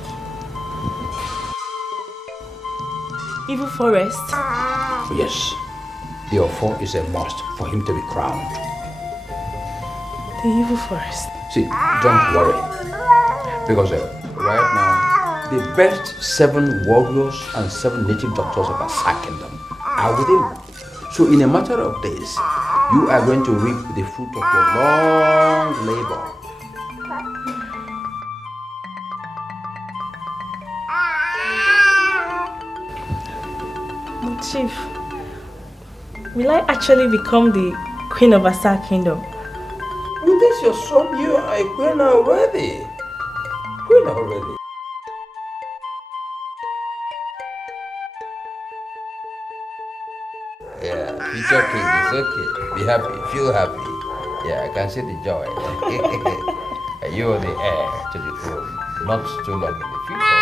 Evil forest? Yes, the offer is a must for him to be crowned. The evil forest? See, don't worry, because right now, the best 7 warriors and 7 native doctors of Asa Kingdom are with him. So in a matter of days, you are going to reap the fruit of your long labor. But Chief, will I actually become the Queen of Asa Kingdom? With this your son, you are a queen already. Queen already. Yeah, it's okay, it's okay. Be happy, feel happy. Yeah, I can see the joy. You are the heir to the throne, not too long in the future.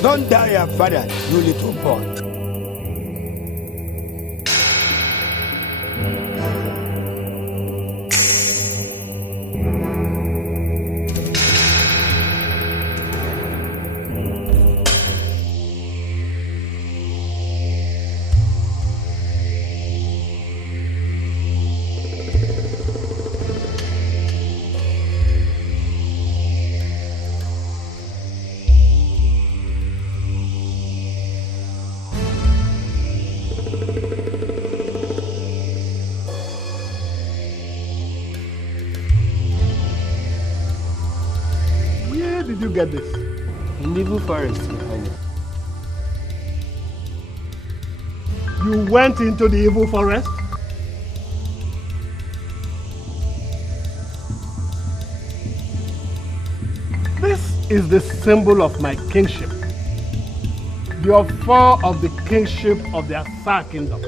Don't die your father, you little boy. Where did you get this? In the evil forest, Your Highness. You went into the evil forest? This is the symbol of my kingship. The offer of the kingship of the Asa Kingdom.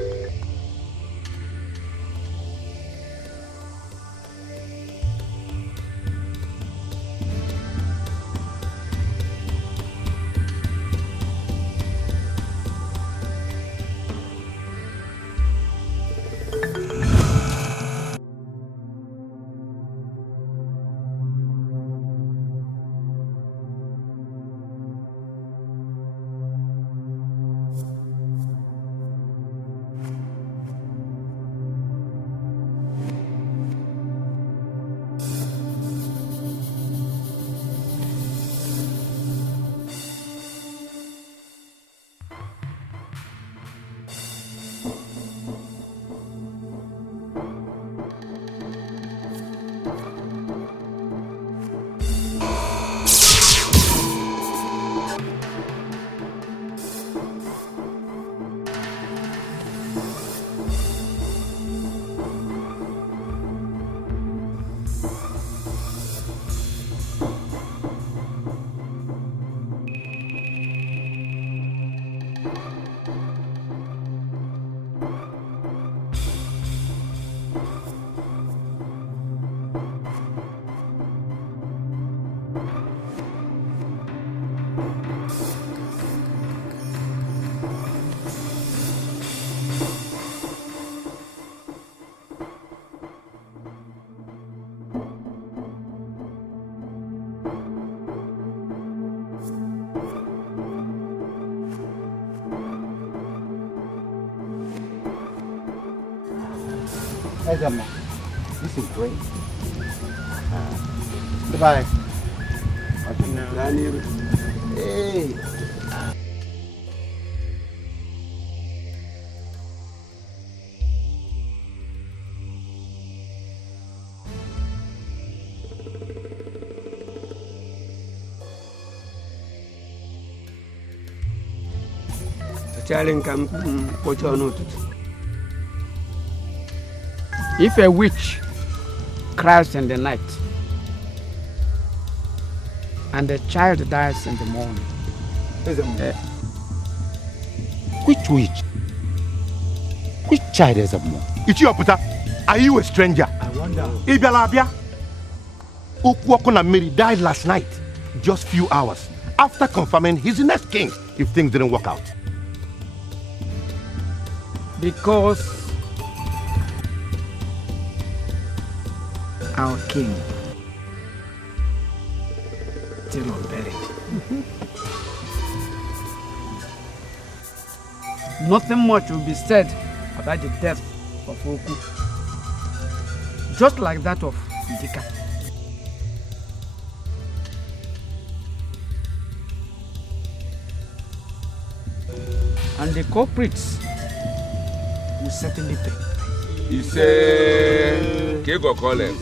This is great. Goodbye. Hey. If a witch cries in the night and the child dies in the morning, Which witch? Which child is a more? It's your puta. Are you a stranger? I wonder. Ibialabia. Ukwakona Mary died last night, just few hours after confirming he's the next king if things didn't work out. because our king still unburied. Nothing much will be said about the death of Oku, just like that of Ndika. And the culprits will certainly pay. He said, Kego Collins.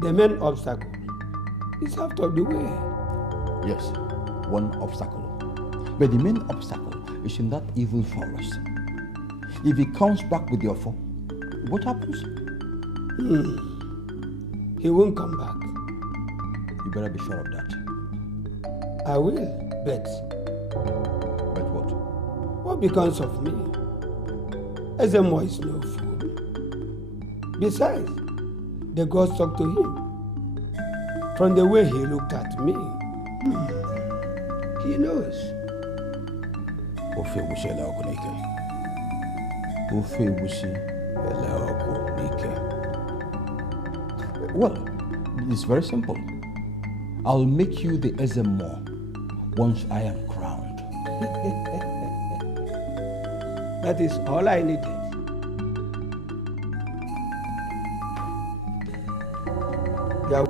The main obstacle is out of the way. Yes, one obstacle. But the main obstacle is in that evil forest. If he comes back with your foe, what happens? He won't come back. You better be sure of that. I will, but... But what? What becomes of me? Ezemo is no fool. Besides, the gods talked to him. From the way he looked at me, he knows. Well, it's very simple. I'll make you the Ezemo once I am crowned. That is all I needed. Yeah.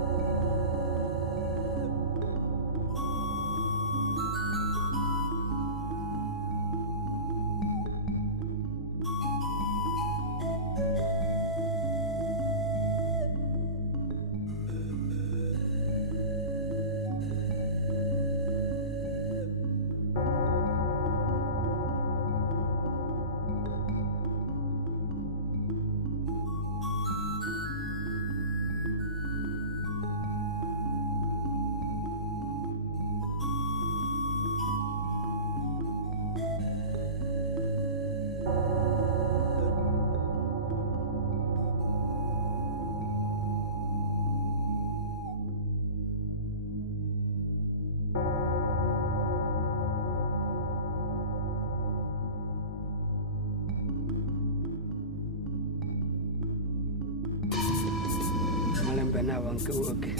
Okay.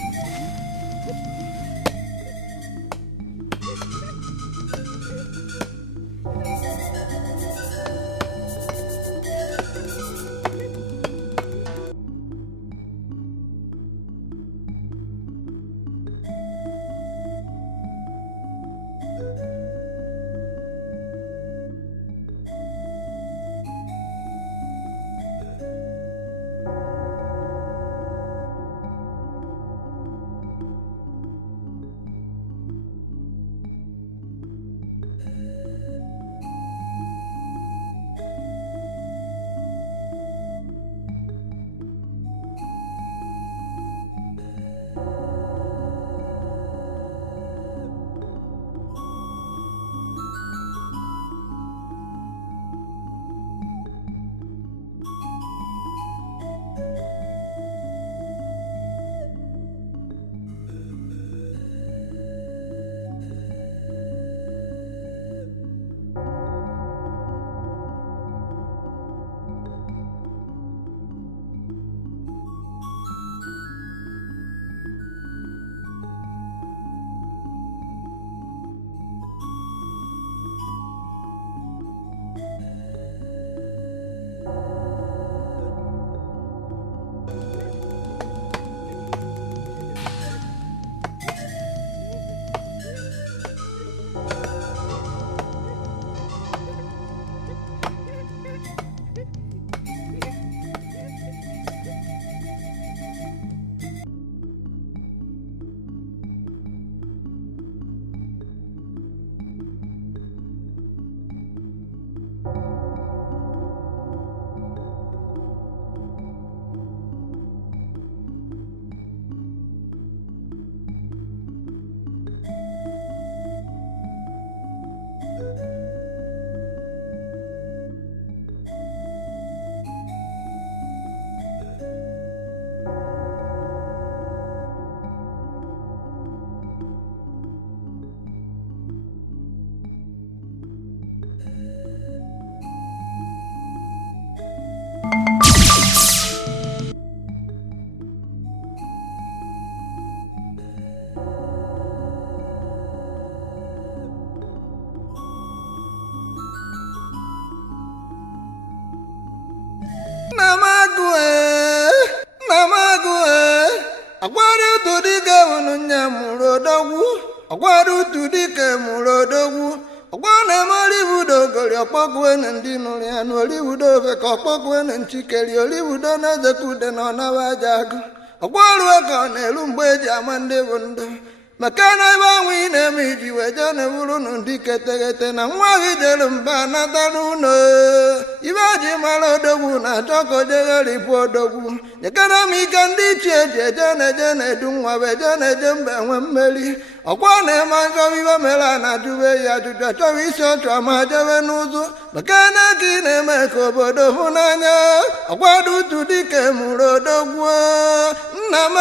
dutu dike mụrụ odogwu ọgba na-eme Nollywood ogori ọkpọgwe na ndị nụrụ ya na Nollywood ofe ka ọkpọgwe na nchikeri Nollywood na-ezekude na ọnawa aja agụ ọgba ọrụ ka ọ na-eru mgbe eji ama ndị bụ ndụ maka na ebe anwụ ị na-eme iji wee jee na-ewuru nụ ndị keteghete na nwa gị jere mba nata n'ụlọ ibe ji mara odogwu na-achọ ka o jegheripụ odogwu nyekere m ike ndị ichie ji eje na-eje na-edu nwa bụ eje na-eje mba enwe mmeri ọkwa na-eme achọwa ibe mere a na-ajụbe ya ajụjụ achọwa isi ọchụ ma jebe n'ụzụ maka na ka ị na-eme ka obodo hụ n'anya ọkwa dutu dike mụrụ odogwu nna m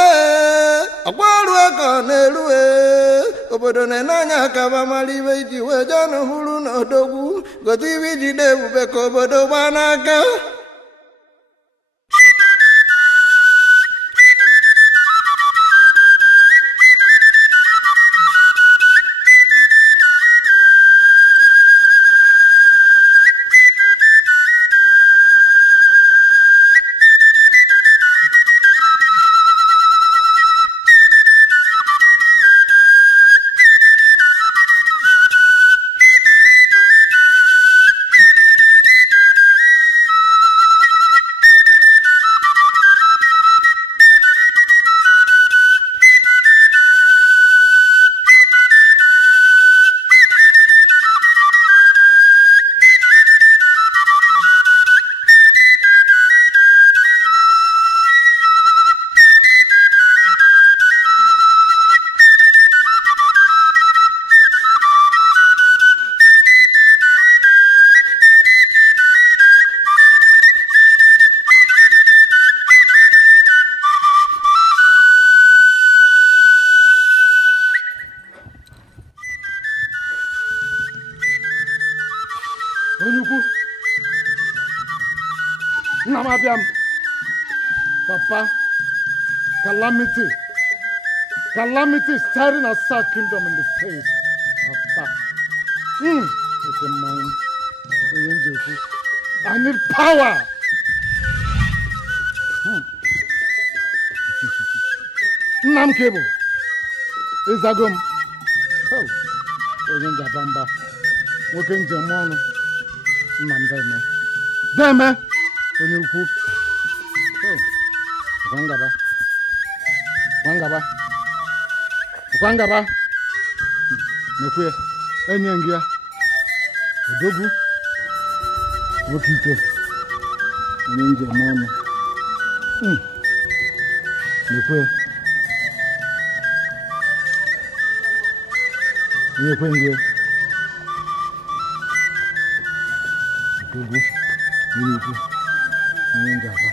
ọkwa ọrụ ka ọ na-eru obodo na-ene anya ka ba mara ibe iji wee jee n'ụhụrụ na odogwu gote ibe iji dị ebube ka obodo gbaa n'aka Papa, calamity is staring Asa kingdom in the face. Papa, I need power. Nam cable. Izagum. Oh, Oyenja Bamba. Woken Jamon. Nam Deme. Deme. Onyuku. Oh. Kwangaba. Nekwe. Enyengia. Odogu. Wokike. Onyenja mono. Nekwe. Nekwengie. Odogu. Onyuku. Onyenja ba.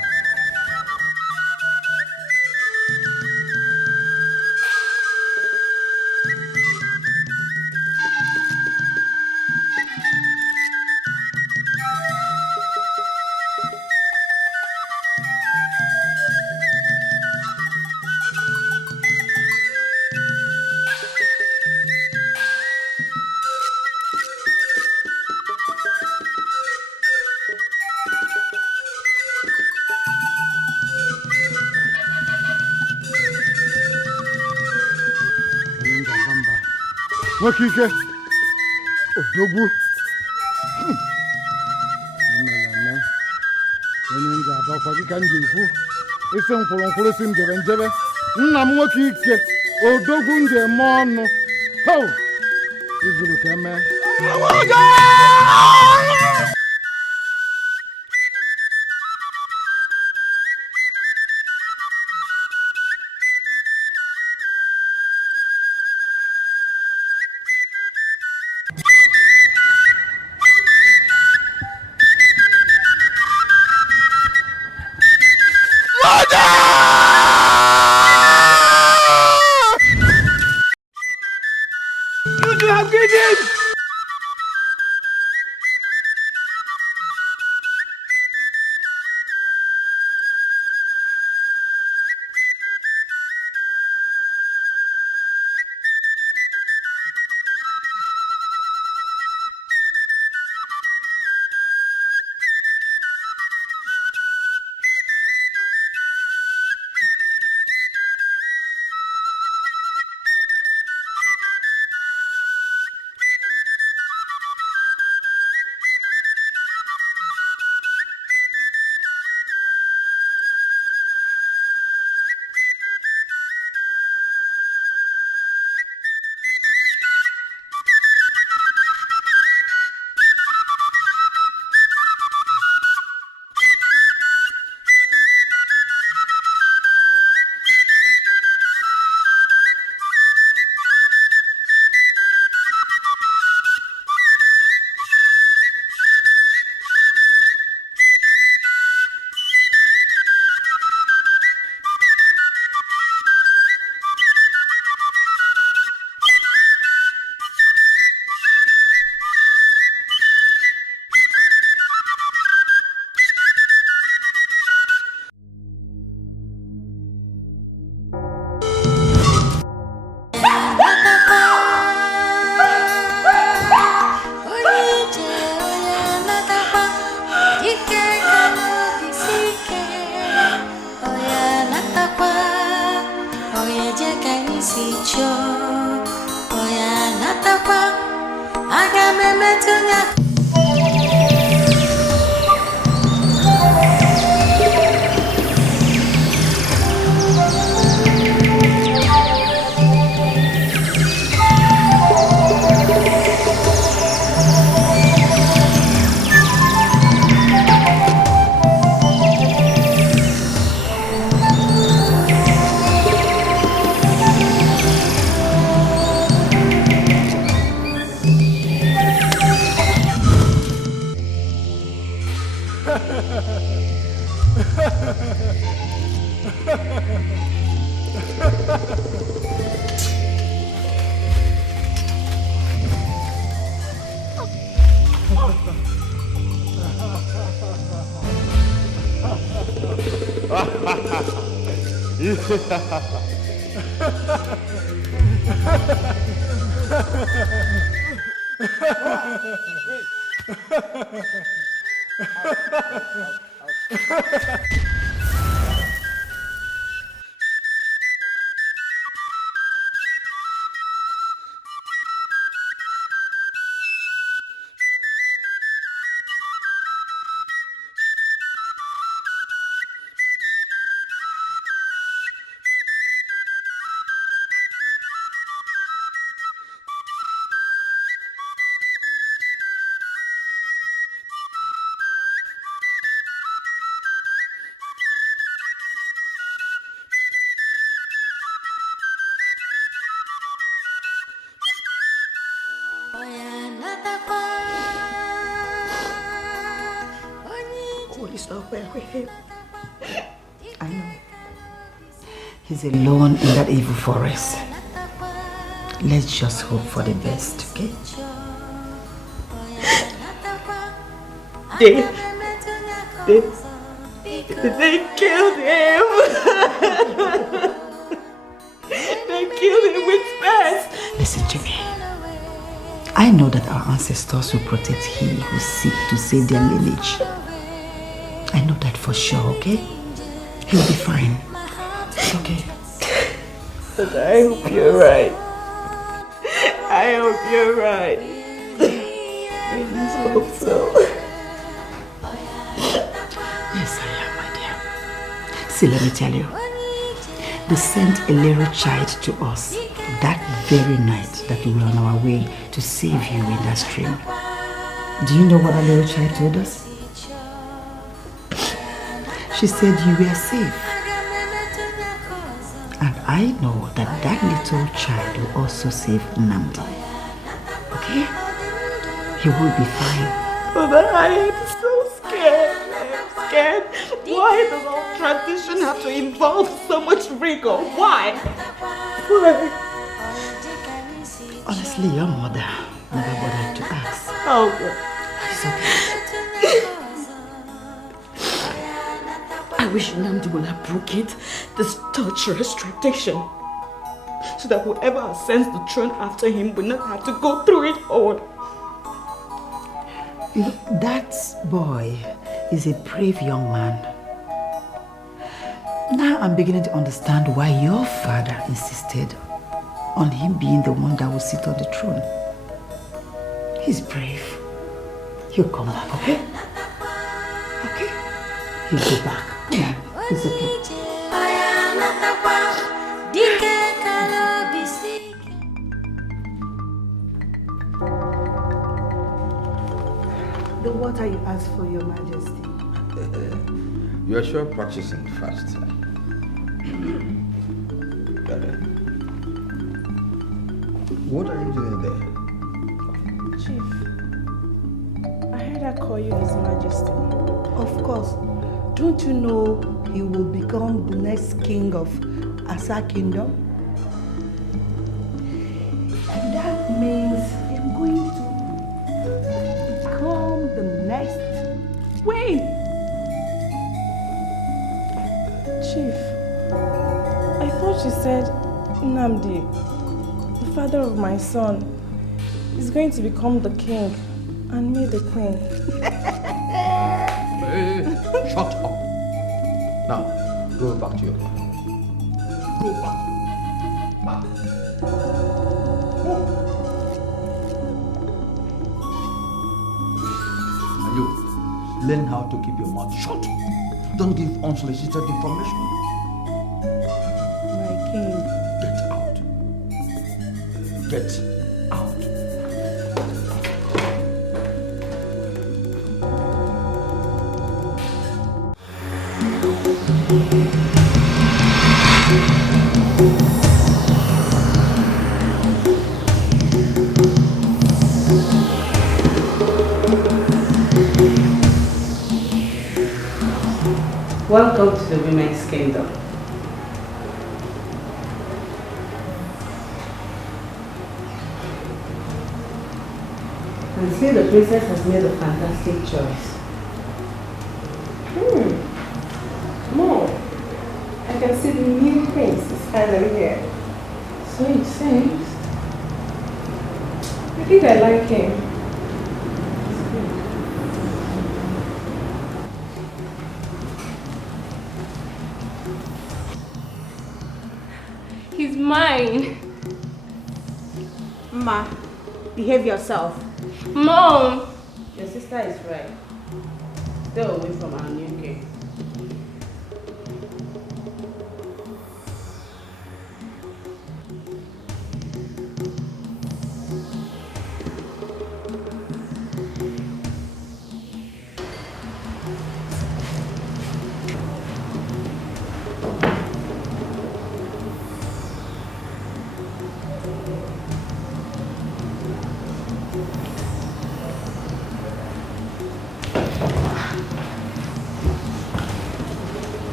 Wakike Odogwu Emeleme onye nje abakwa dịka nje ifu isi mkwụrụ si njebe nna m nwoke ike Odogwu nje eme ọnụ ho izuru ka eme What is up there with him? I know. He's alone in that evil forest. Let's just hope for the best, okay? They killed him. They killed him with spears. Listen to me. I know that our ancestors will protect he who seek to save their lineage. I know that for sure, okay? He'll be fine. It's okay. But I hope you're right. I hope you're right. I just hope so. Yes, I am, my dear. See, let me tell you. They sent a little child to us that very night that we were on our way to save you in that stream. Do you know what a little child told us? She said you were safe. And I know that that little child will also save Nnamdi. Okay? He will be fine. But I am so scared. I am scared. Why does all tradition have to involve so much rigor? Why? Why? Honestly, your mother never bothered to ask. Oh, it's okay. I wish Nnamdi would have broken this torturous tradition, so that whoever ascends the throne after him will not have to go through it all. That boy is a brave young man. Now I'm beginning to understand why your father insisted on him being the one that will sit on the throne. He's brave. He'll come back, okay? Okay? He'll be back. Yeah, it's okay. The water you asked for, Your Majesty. You are sure purchasing fast. What are you doing there? Chief, I heard I call you His Majesty. Of course. Don't you know he will become the next king of Asa Kingdom? And that means I'm going to become the next queen. Chief, I thought you said Nnamdi, the father of my son, is going to become the king and me the queen. Hey, shut up. Now, go back to your life. Go back. Back. Go. 'Cause learn how to keep your mouth shut. Don't give unsolicited information. My king. Get out. Get out. Welcome to the Women's Kingdom. And see, the princess has made a fantastic choice. Mom, I can see the new prince is finally here. So it seems. I think I like him. He's mine. Ma, behave yourself. Mom! Your sister is right. Stay away from our new king.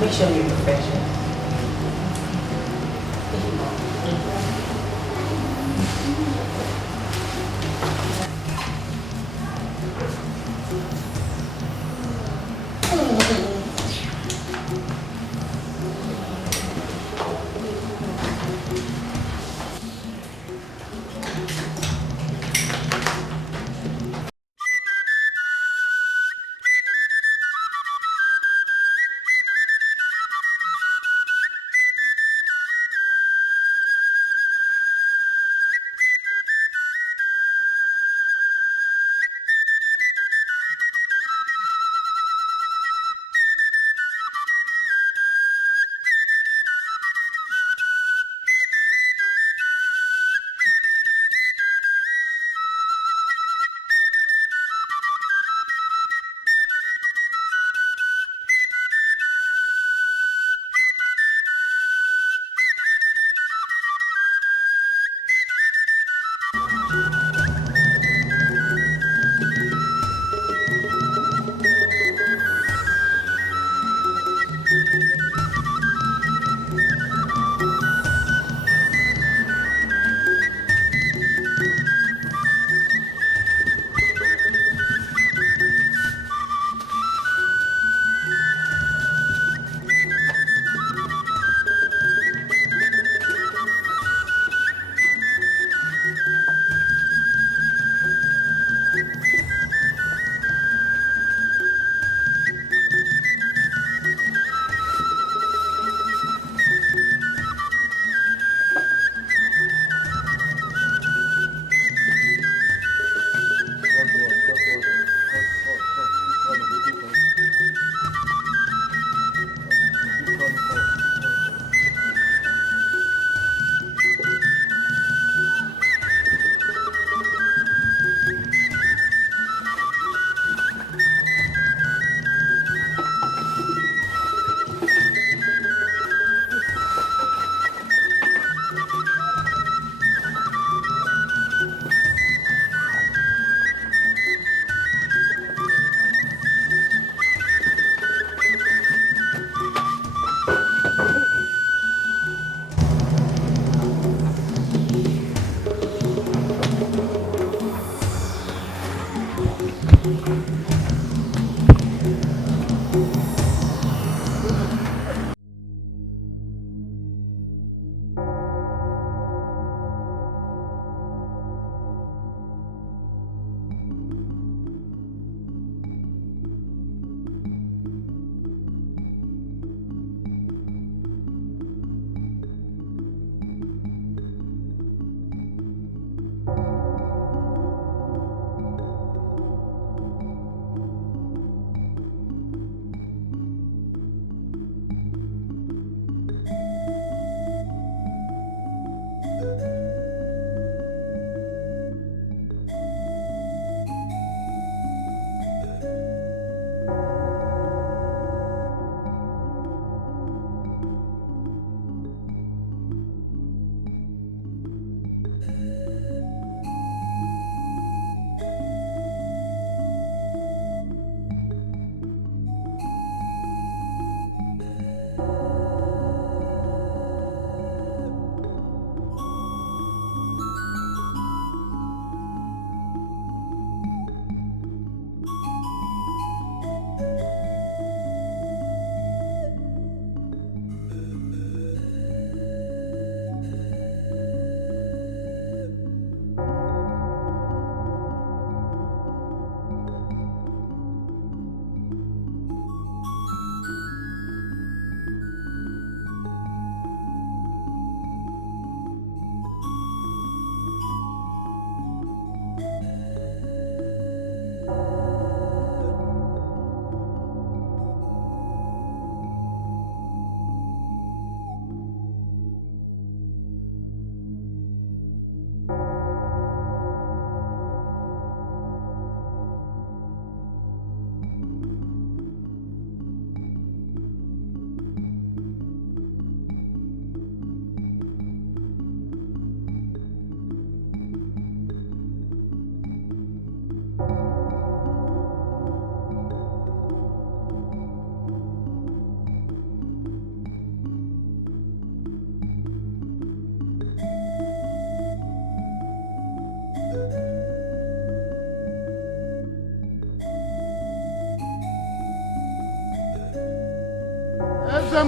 Make sure you're professional.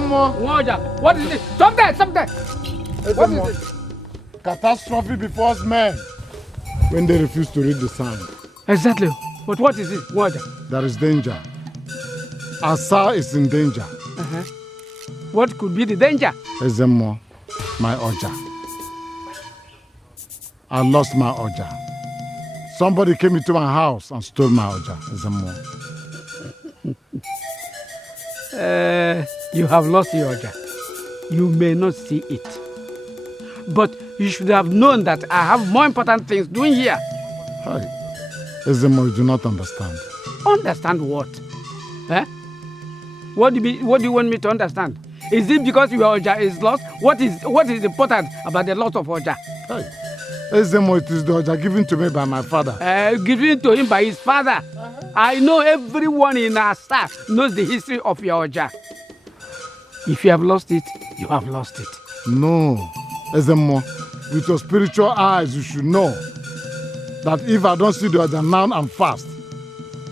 What is it? Stop there! What is it? Catastrophe befalls men when they refuse to read the sign. Exactly. But what is it? There is danger. Asa is in danger. What could be the danger? Ezemo, my Oja. I lost my Oja. Somebody came into my house and stole my Oja. Ezemo. You have lost your Oja. You may not see it. But you should have known that I have more important things doing here. Hi. Ezemo, you do not understand. Understand what? What do you want me to understand? Is it because your Oja is lost? What is important about the loss of Oja? Hey. Ezemo, it is the Oja given to me by my father. Given to him by his father? I know everyone in our staff knows the history of your Oja. If you have lost it, you have lost it. No. Ezemo, with your spiritual eyes, you should know that if I don't see the Oja now and fast,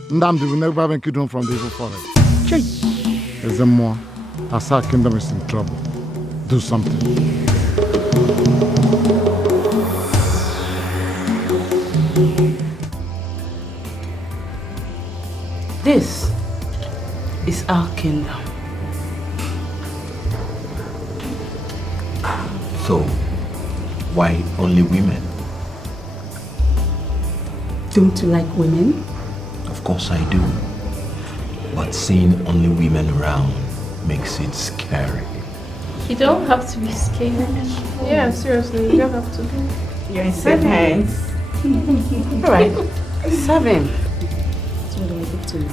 Ndamdi will never make it home from the evil forest. Ezemo, Asa Kingdom is in trouble. Do something. This is our kingdom. So, why only women? Don't you like women? Of course I do. But seeing only women around makes it scary. You don't have to be scared. Yeah, seriously, you don't have to be. You're in safe hands. Alright, 7. So what do I give to you?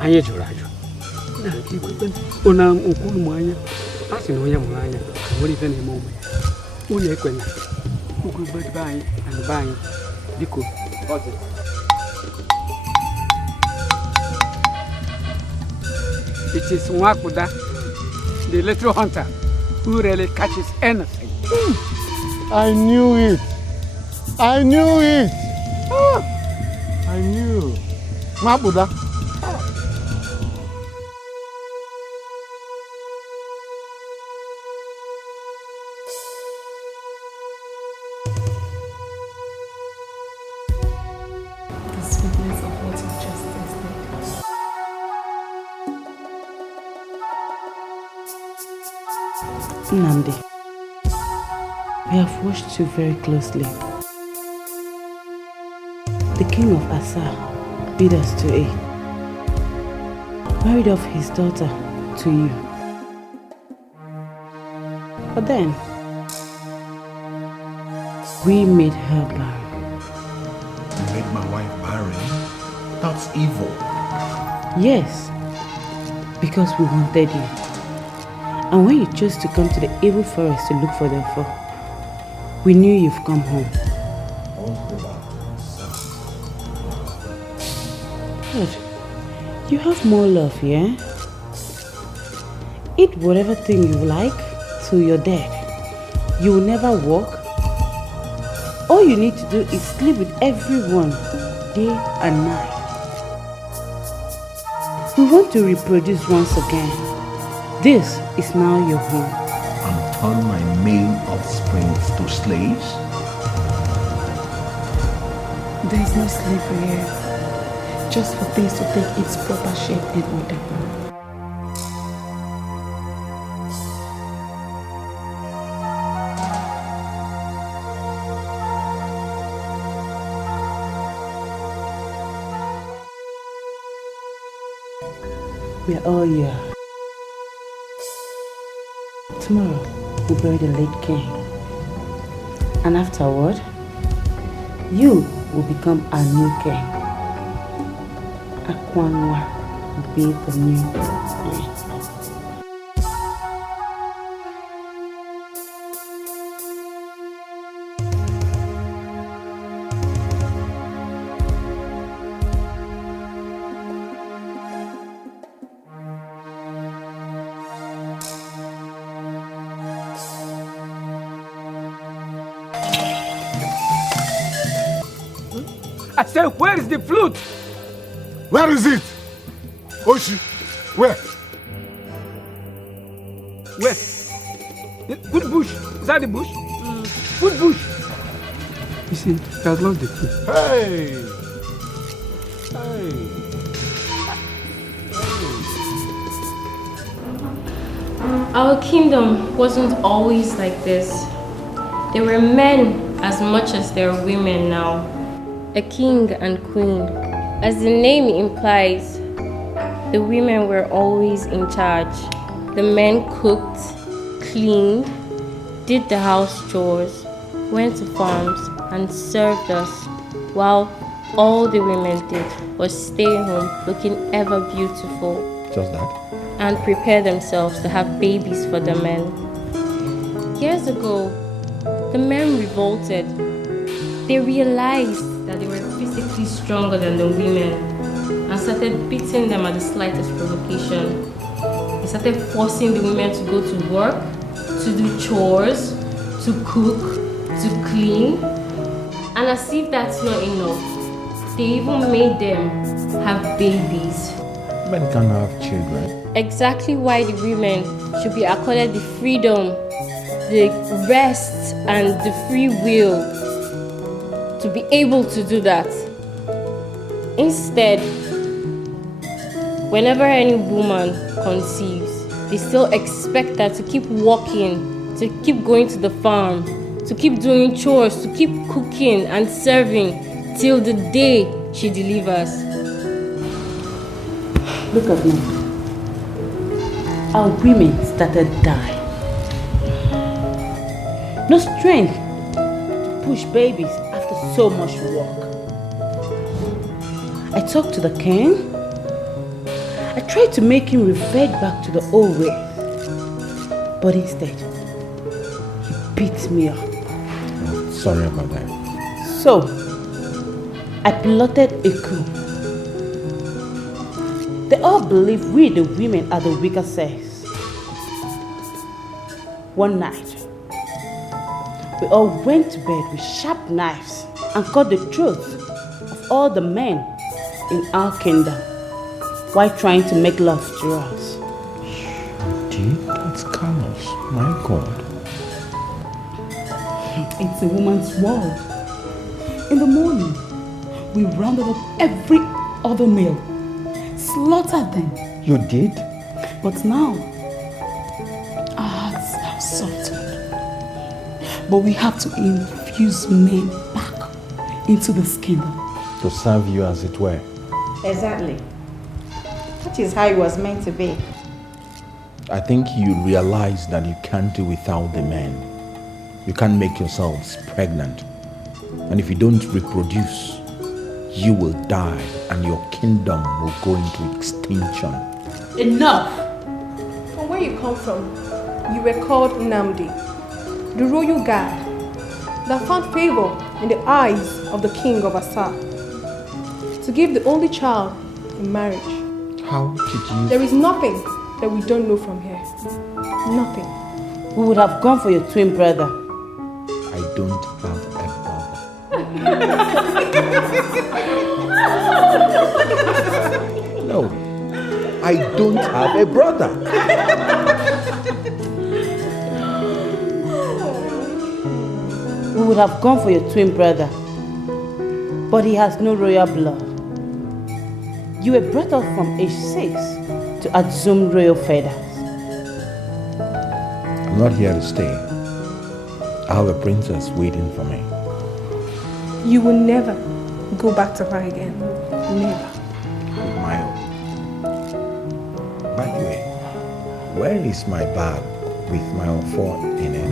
Anya jụrụ ajụ. Na nke ikwukwe ona nkwulu m anya. A sị na onye mụrụ anya nwere ife na-eme ụmụ ya. Unu ekwena. Ukwu gbadebe anyị na be anyị. Biko. It is Nwakuda, the little hunter, who really catches anything. I knew it. I knew it. I knew. Nwakuda. consequence of what you just said. Nnamdi, we have watched you very closely. The king of Asa bid us to aid. Married off his daughter to you. But then, we made her barren. You made my wife barren? That's evil. Yes, because we wanted you. And when you chose to come to the evil forest to look for them for, we knew you've come home. Good. You have more love, yeah? Eat whatever thing you like till you're dead. You will never walk. All you need to do is sleep with everyone, day and night. We want to reproduce once again. This is now your home. And turn my male offspring to slaves? There is no slavery here. Just for things to take its proper shape and order. We are all here. Tomorrow, we bury the late king. And afterward, you will become our new king. Akwanwa will be the new king. I said, where is the flute? Where is it? Oshi, where? Where? Good bush. Is that the bush? Good bush. You see, he has lost the flute. Hey! Our kingdom wasn't always like this. There were men as much as there are women now. A king and queen. As the name implies, the women were always in charge. The men cooked, cleaned, did the house chores, went to farms, and served us, while all the women did was stay home looking ever beautiful. Just that? And prepare themselves to have babies for the men. Years ago, the men revolted. They realized that they were physically stronger than the women and started beating them at the slightest provocation. They started forcing the women to go to work, to do chores, to cook, to clean. And as if that's not enough, they even made them have babies. Men can have children. Exactly why the women should be accorded the freedom, the rest, and the free will to be able to do that. Instead, whenever any woman conceives, they still expect her to keep walking, to keep going to the farm, to keep doing chores, to keep cooking and serving till the day she delivers. Look at me. Our women started dying. No strength to push babies after so much work. I talked to the king. I tried to make him revert back to the old way. But instead, he beat me up. Oh, sorry about that. So, I plotted a coup. They all believe we, the women, are the weaker sex. One night, we all went to bed with sharp knives and cut the throats of all the men in our kingdom while trying to make love to us. Gee, that's callous. My God. It's a woman's world. In the morning, we rounded up every other male, slaughtered them. You did? But now, our hearts have softened. But we have to infuse men back into this kingdom. To serve you, as it were. Exactly. That is how it was meant to be. I think you realize that you can't do without the men. You can't make yourselves pregnant. And if you don't reproduce, you will die and your kingdom will go into extinction. Enough! From where you come from, you were called Nnamdi, the royal guard that found favor in the eyes of the king of Asa to give the only child in marriage. How did you... There is nothing that we don't know from here. Nothing. We would have gone for your twin brother. I don't have a brother. No, I don't have a brother. We would have gone for your twin brother, but he has no royal blood. You were brought up from age 6 to assume royal feathers. I'm not here to stay. I have a princess waiting for me. You will never go back to her again. Never. With my own. By the way, where is my bag with my offer in it?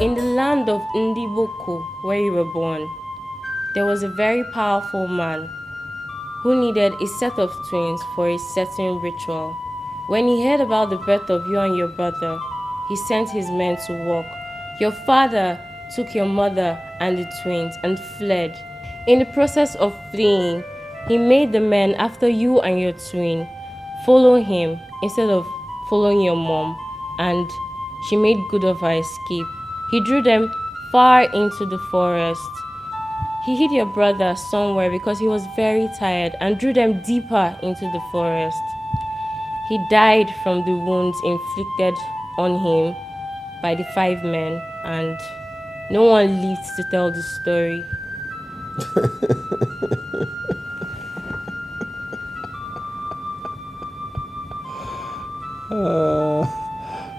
In the land of Ndiboko, where you were born, there was a very powerful man who needed a set of twins for a certain ritual. When he heard about the birth of you and your brother, he sent his men to work. Your father took your mother and the twins and fled. In the process of fleeing, he made the men after you and your twin follow him instead of following your mom, and she made good of her escape. He drew them far into the forest. He hid your brother somewhere because he was very tired and drew them deeper into the forest. He died from the wounds inflicted on him by the 5 men, and no one lived to tell the story.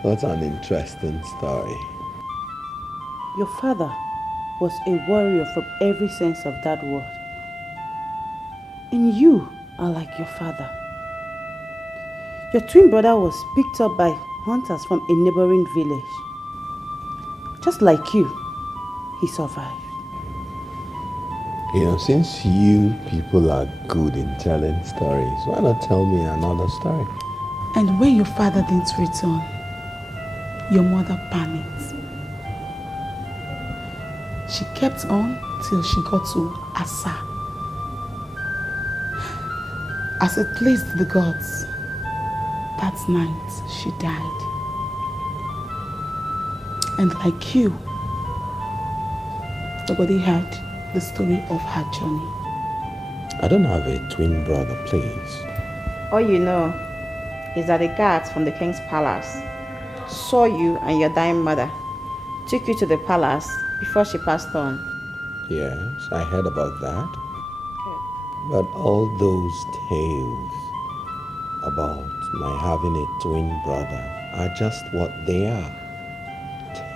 What an interesting story. Your father was a warrior from every sense of that word. And you are like your father. Your twin brother was picked up by hunters from a neighboring village. Just like you, he survived. You know, since you people are good in telling stories, why not tell me another story? And when your father didn't return, your mother panicked. She kept on till she got to Asa. As it pleased the gods, that night she died. And like you, nobody heard the story of her journey. I don't have a twin brother, please. All you know is that the guards from the king's palace saw you and your dying mother, took you to the palace before she passed on. Yes, I heard about that. But all those tales about my having a twin brother are just what they are.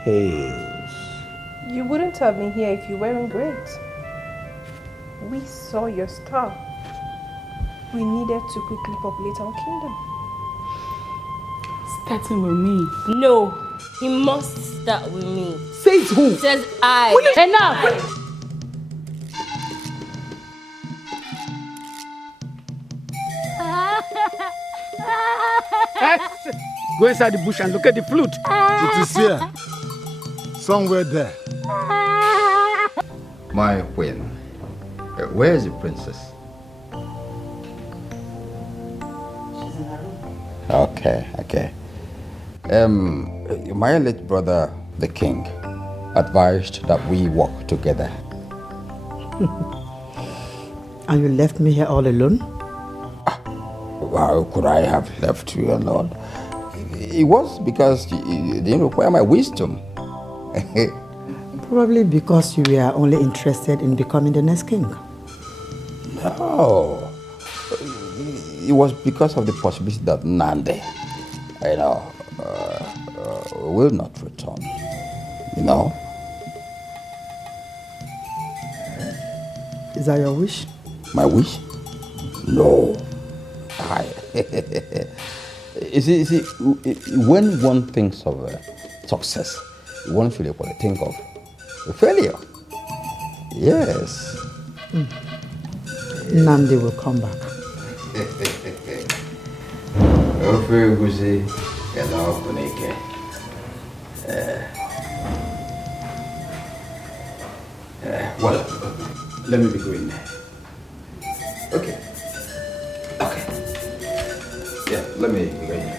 Tales. You wouldn't have been here if you weren't great. We saw your star. We needed to quickly populate our kingdom. Starting with me. No, he must start with me. Says who? Says I. Enough! Go inside the bush and look at the flute. It is here. Somewhere there. My queen, where is the princess? Okay. My late brother, the king, advised that we work together. And you left me here all alone? How could I have left you alone? It was because you didn't require my wisdom. Probably because you were only interested in becoming the next king. No. It was because of the possibility that Nandi, will not return. You know? Is that your wish? My wish? No. You see, when one thinks of success, one feel what I think of a failure. Yes. Nandi will come back. Well, let me be going. Okay. Yeah, let me be going.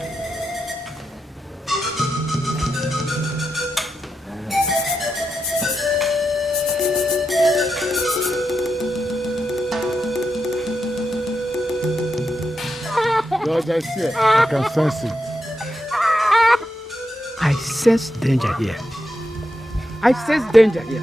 George, I see it. I can sense it. I sense danger here. I sense danger here.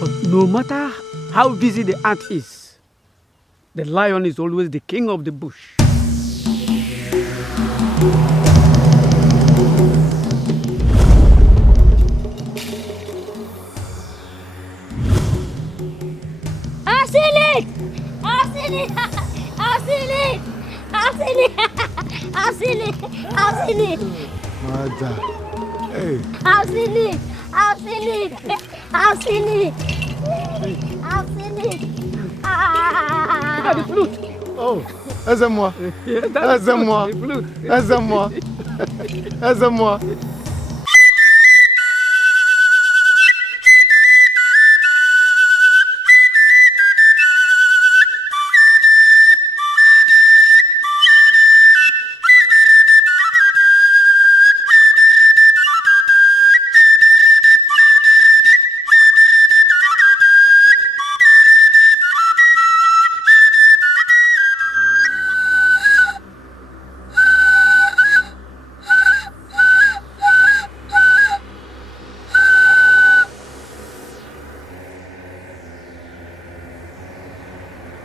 But no matter how busy the ant is, the lion is always the king of the bush. I've seen it! I've seen it! I've seen it! I've seen it! I've seen it! I've seen it! Mother. Hey. I've seen it! I've seen it! I've seen it! I've seen it! Look at the flute! Oh, aide-moi. Aide-moi. Aide-moi. Aide-moi.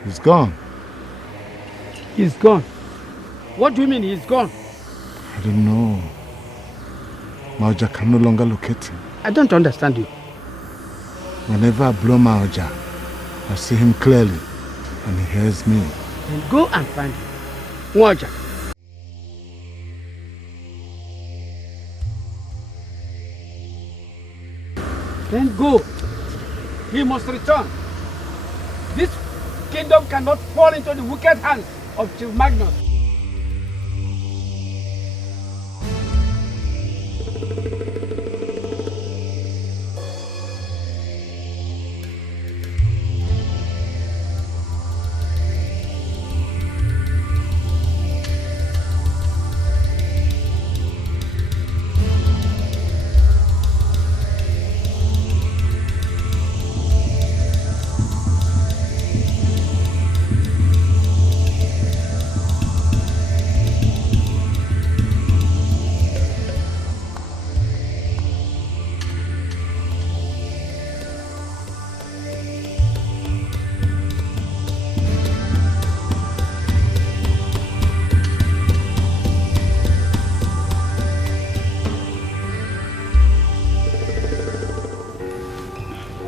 He's gone. He's gone. What do you mean he's gone? I don't know. Maoja can no longer locate him. I don't understand you. Whenever I blow Maoja, I see him clearly and he hears me. Then go and find him. Maoja. Then go. He must return. This kingdom cannot fall into the wicked hands of Chief Magnus.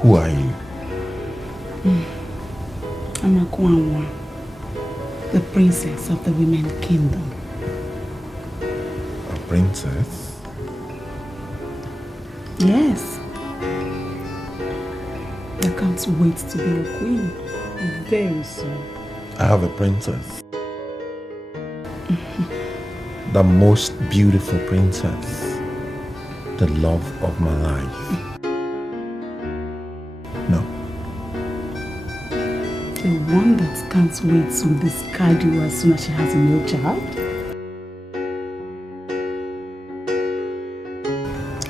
Who are you? I'm Akwanwa, the princess of the women kingdom. A princess? Yes. I can't wait to be a queen very soon. I have a princess. The most beautiful princess. The love of my life. No. The one that can't wait to discard you as soon as she has a new child?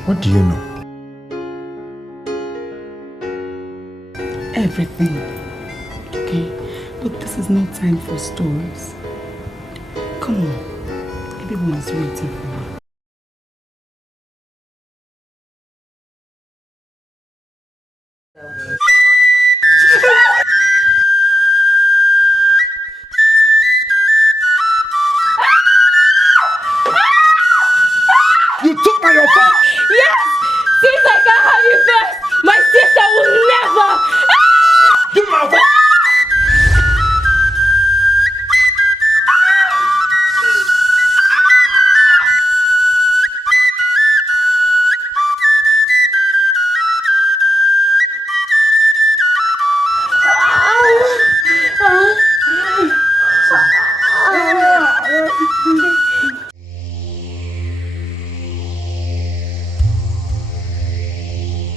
What do you know? Everything. Okay? But this is no time for stories. Come on. Everyone is waiting for me. You took my offer! Yes! Since I can't have you first, my sister will never! Give me my offer!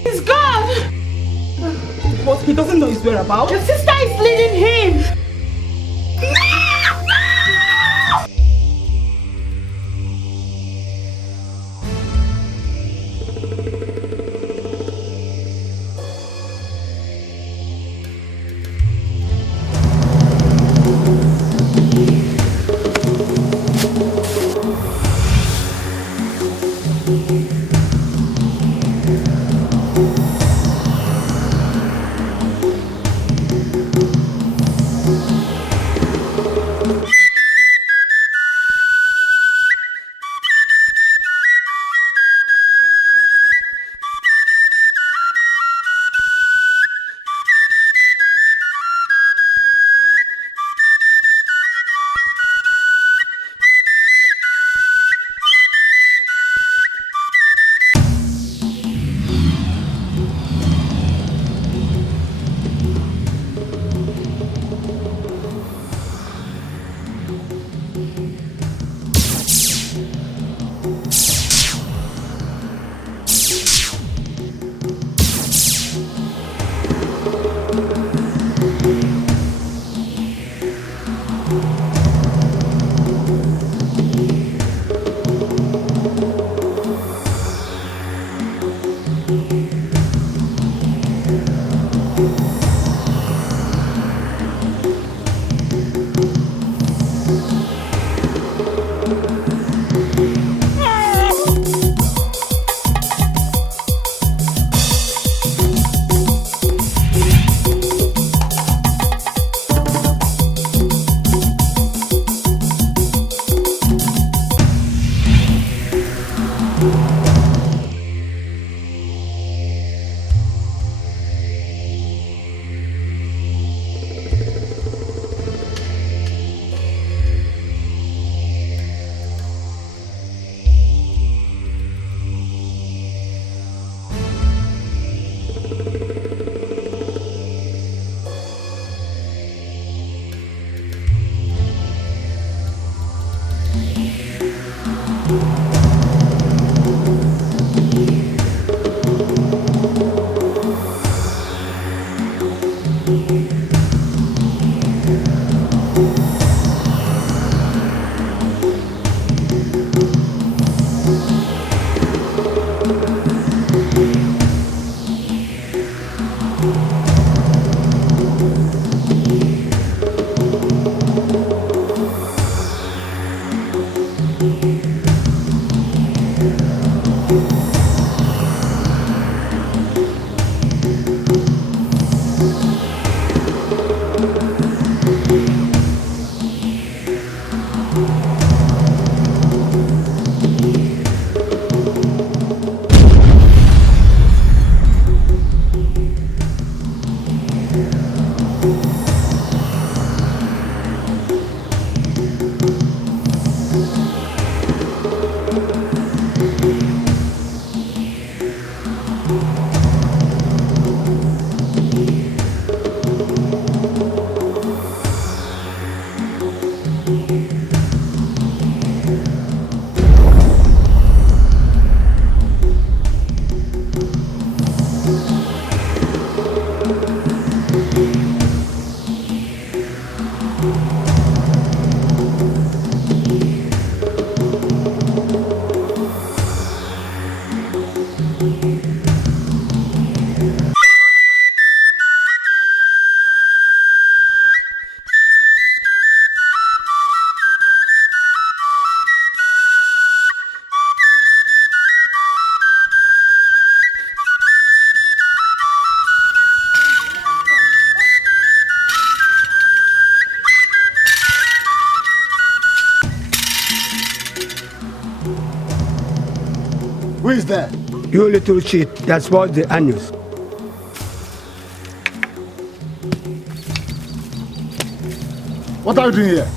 He's gone! But he doesn't know his whereabouts. Your sister is leading him! there? You little shit that spoils the onions. What are you doing here?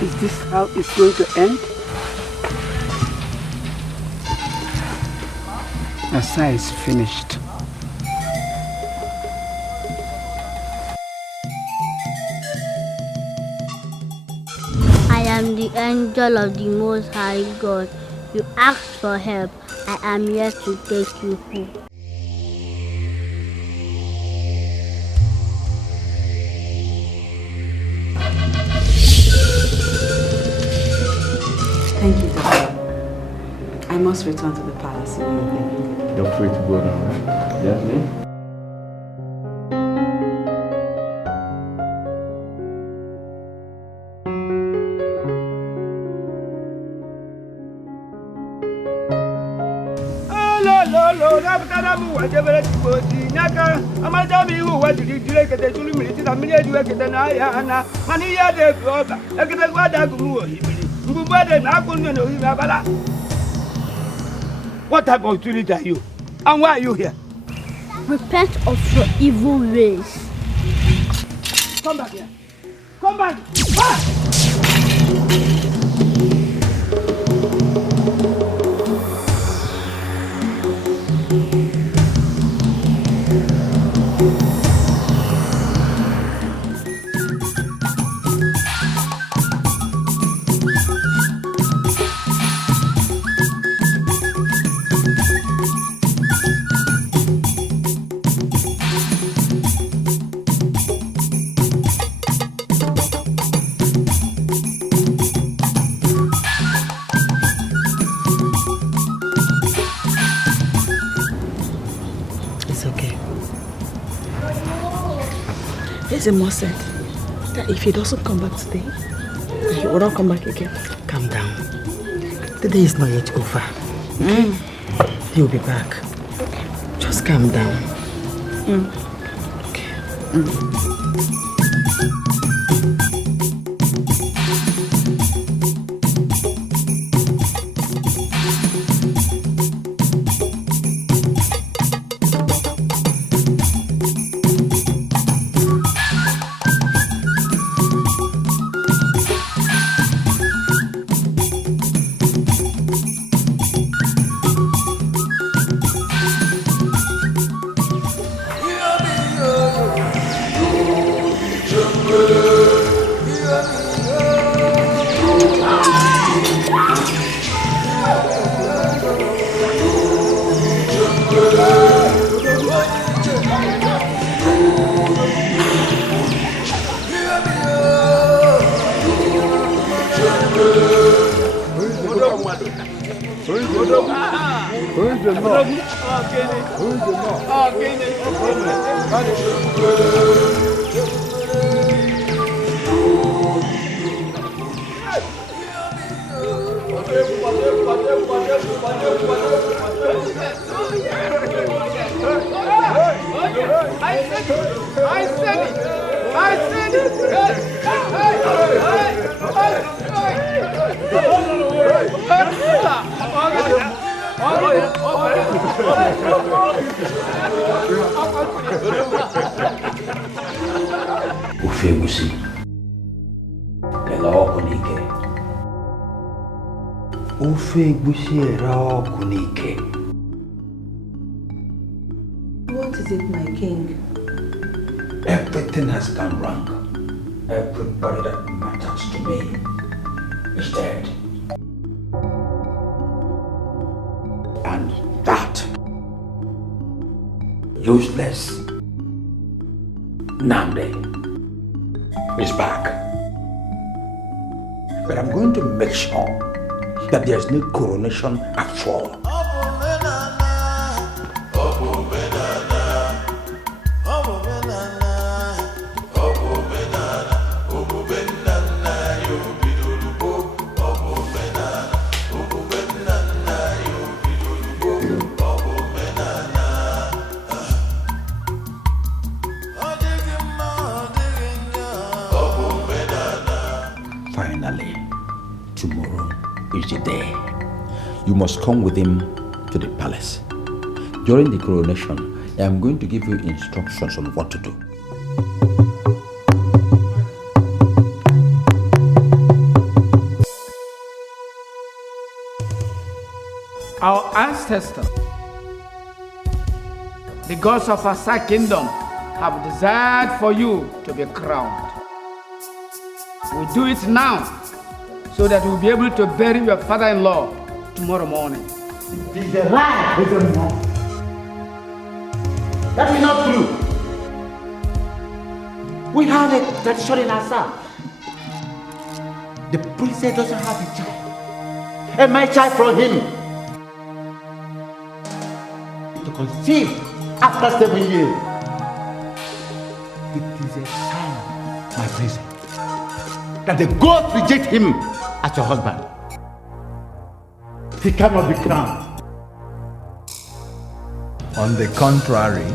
Is this how it's going to end? Asa is finished. I am the angel of the Most High God. You asked for help. I am here to take you home. Thank you, Doctor. I must return to the palace immediately. You're free to go now, right? Yes, me? What type of spirit are you? And why are you here? Repent of your evil ways. Come back here. Come back. Mo said that if he doesn't come back today, he will not come back again. Calm down. The day is not yet over. He will be back. Just calm down. Okay. Ufegusi, Ela Okunike. Ufegusi Era Okunike. What is it, my king? Everything has gone wrong. Everybody that matters to me is dead. And that useless Namde is back. But I'm going to make sure that there's no coronation at all. there. You must come with him to the palace. During the coronation, I am going to give you instructions on what to do. Our ancestors, the gods of Asa kingdom, have desired for you to be crowned. We do it now so that we'll be able to bury your father-in-law tomorrow morning. It is a lie, brother-in-law. That is not true. We have a tradition in Asa. The princess doesn't have a child. And my child from him to conceive after 7 years. It is a sign, my princess, that the gods reject him as your husband. He cannot be crowned. On the contrary,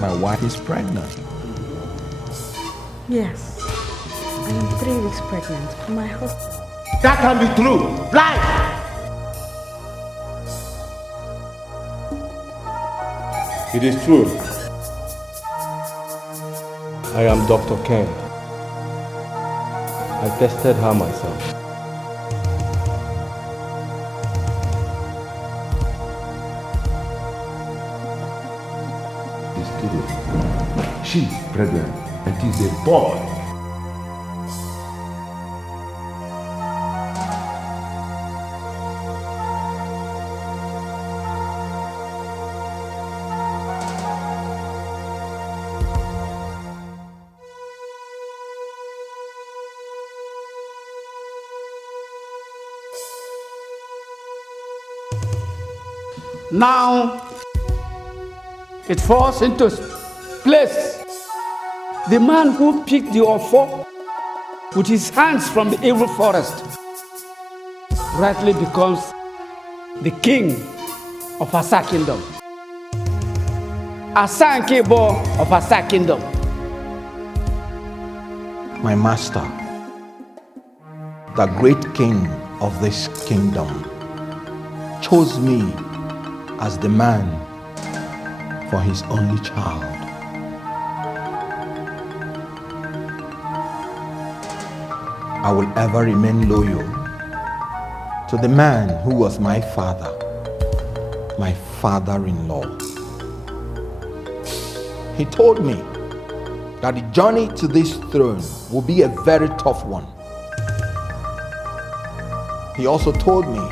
my wife is pregnant. Yes, I am 3 weeks pregnant for my husband. That can be true. Lie! It is true. I am Dr. Ken. I tested her myself. She is pregnant and it is a boy. Now it falls into place. The man who picked the offer with his hands from the evil forest rightly becomes the king of Asa kingdom. Asa and Kebo of Asa kingdom. My master, the great king of this kingdom, chose me as the man for his only child. I will ever remain loyal to the man who was my father, my father-in-law. He told me that the journey to this throne will be a very tough one. He also told me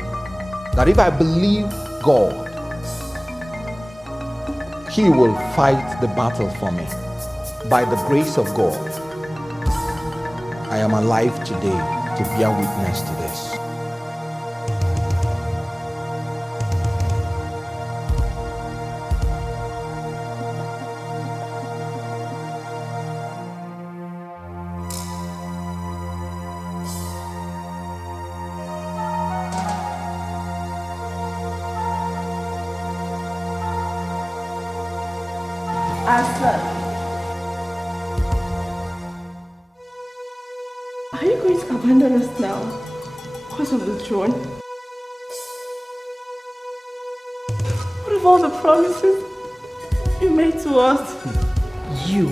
that if I believe God, He will fight the battle for me. By the grace of God, I am alive today to bear witness to this. Asa, are you going to abandon us now because of the throne? What of all the promises you made to us? You,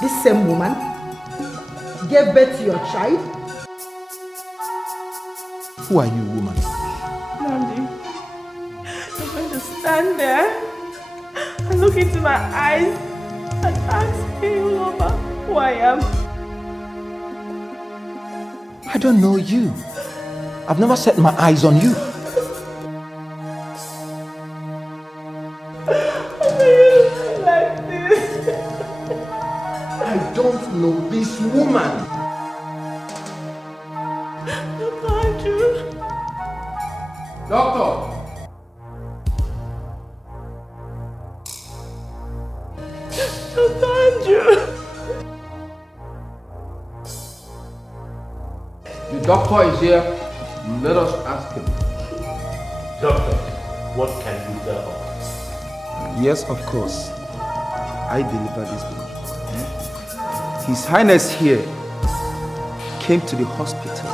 this same woman, gave birth to your child? Who are you, woman? Nandi, you're going to stand there and look into my eyes and ask me all over who I am. I don't know you. I've never set my eyes on you. Like this. I don't know this woman. Andrew. Doctor. Andrew. The doctor is here. Let us ask him. Doctor, what can you tell us? Yes, of course. I delivered this baby. His Highness here came to the hospital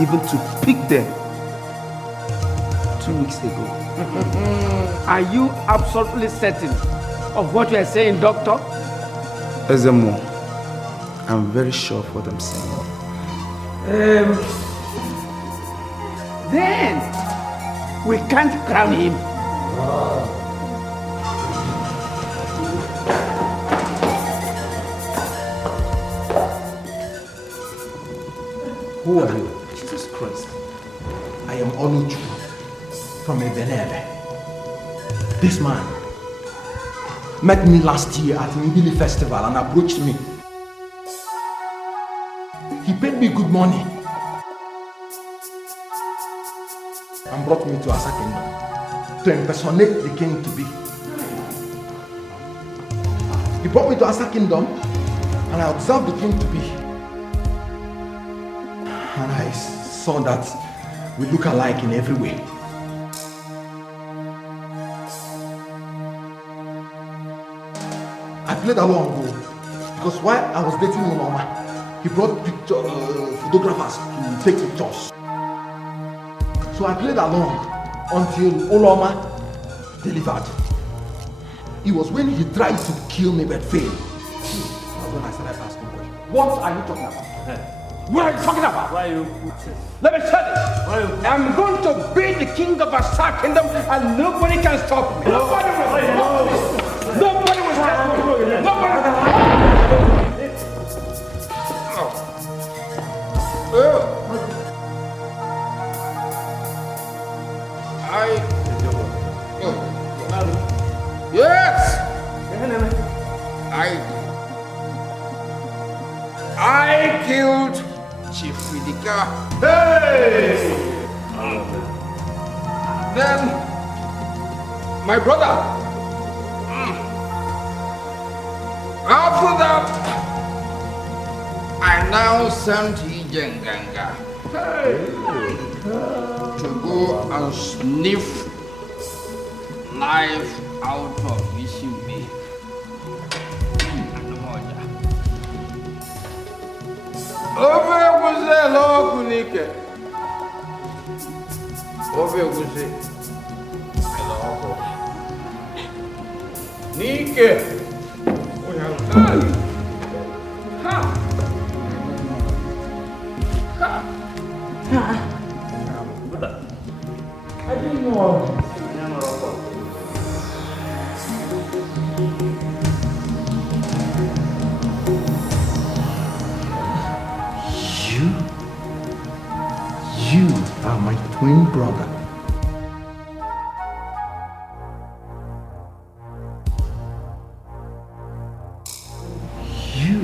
even to pick them 2 weeks ago. Are you absolutely certain of what you are saying, doctor? Ezemo, I'm very sure of what I'm saying. Then we can't crown him. Who are you? Jesus Christ. I am Oluchu from Ebenebe. This man met me last year at Mbili Festival and approached me. He paid me good money and brought me to Asa Kingdom to impersonate the king to be. He brought me to Asa Kingdom and I observed the king to be. And I saw that we look alike in every way. I played along because while I was dating Uloma, he brought photographers to take pictures. So I played along until Uloma delivered. It was when he tried to kill me but failed. That's when I started asking questions. What are you talking about? What are you talking about? Why you? Let me tell you. I'm going to be the king of Asa Kingdom and nobody can stop me. Nobody will stop me. Nobody will stop me. Nobody will stop me. Yes! I killed Chief Widika. Hey! Then my brother. After that, I now sent Ijenganga to go and sniff life out of Ishimbe. Ofe Oguse lọ́ọ̀kù níkẹ̀. Ofe Oguse lọ́ọ̀kù. Níkẹ̀. Ha! I didn't know. You are my twin brother. You.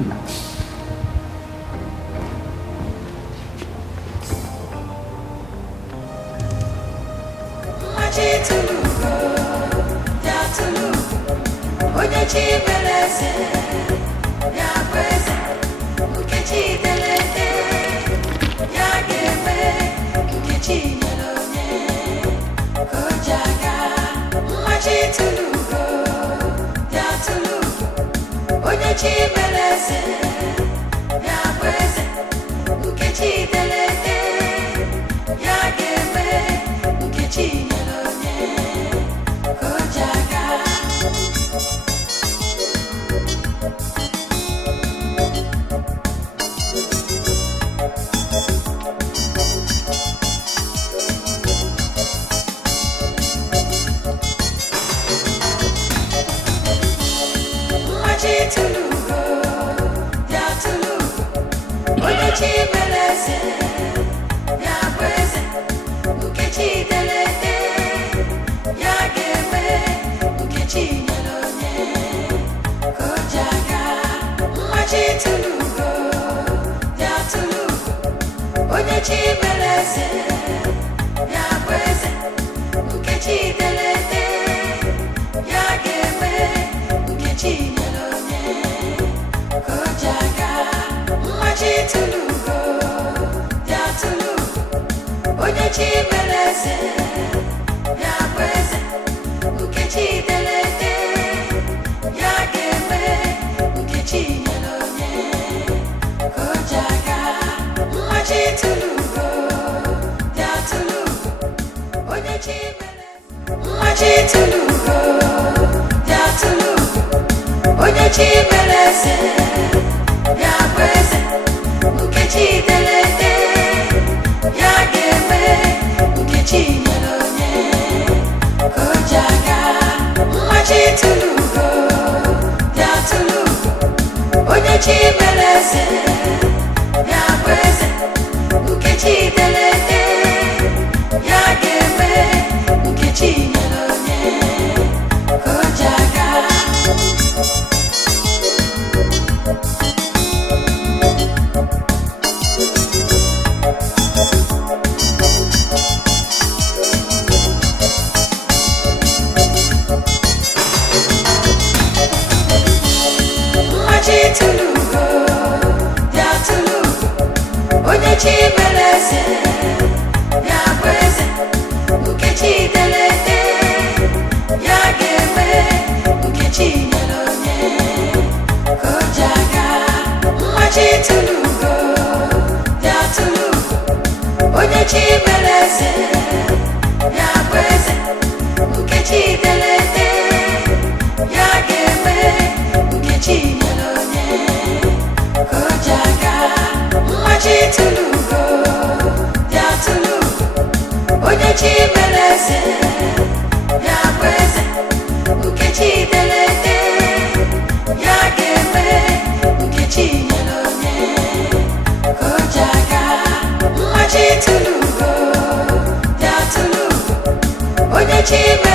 Onye chi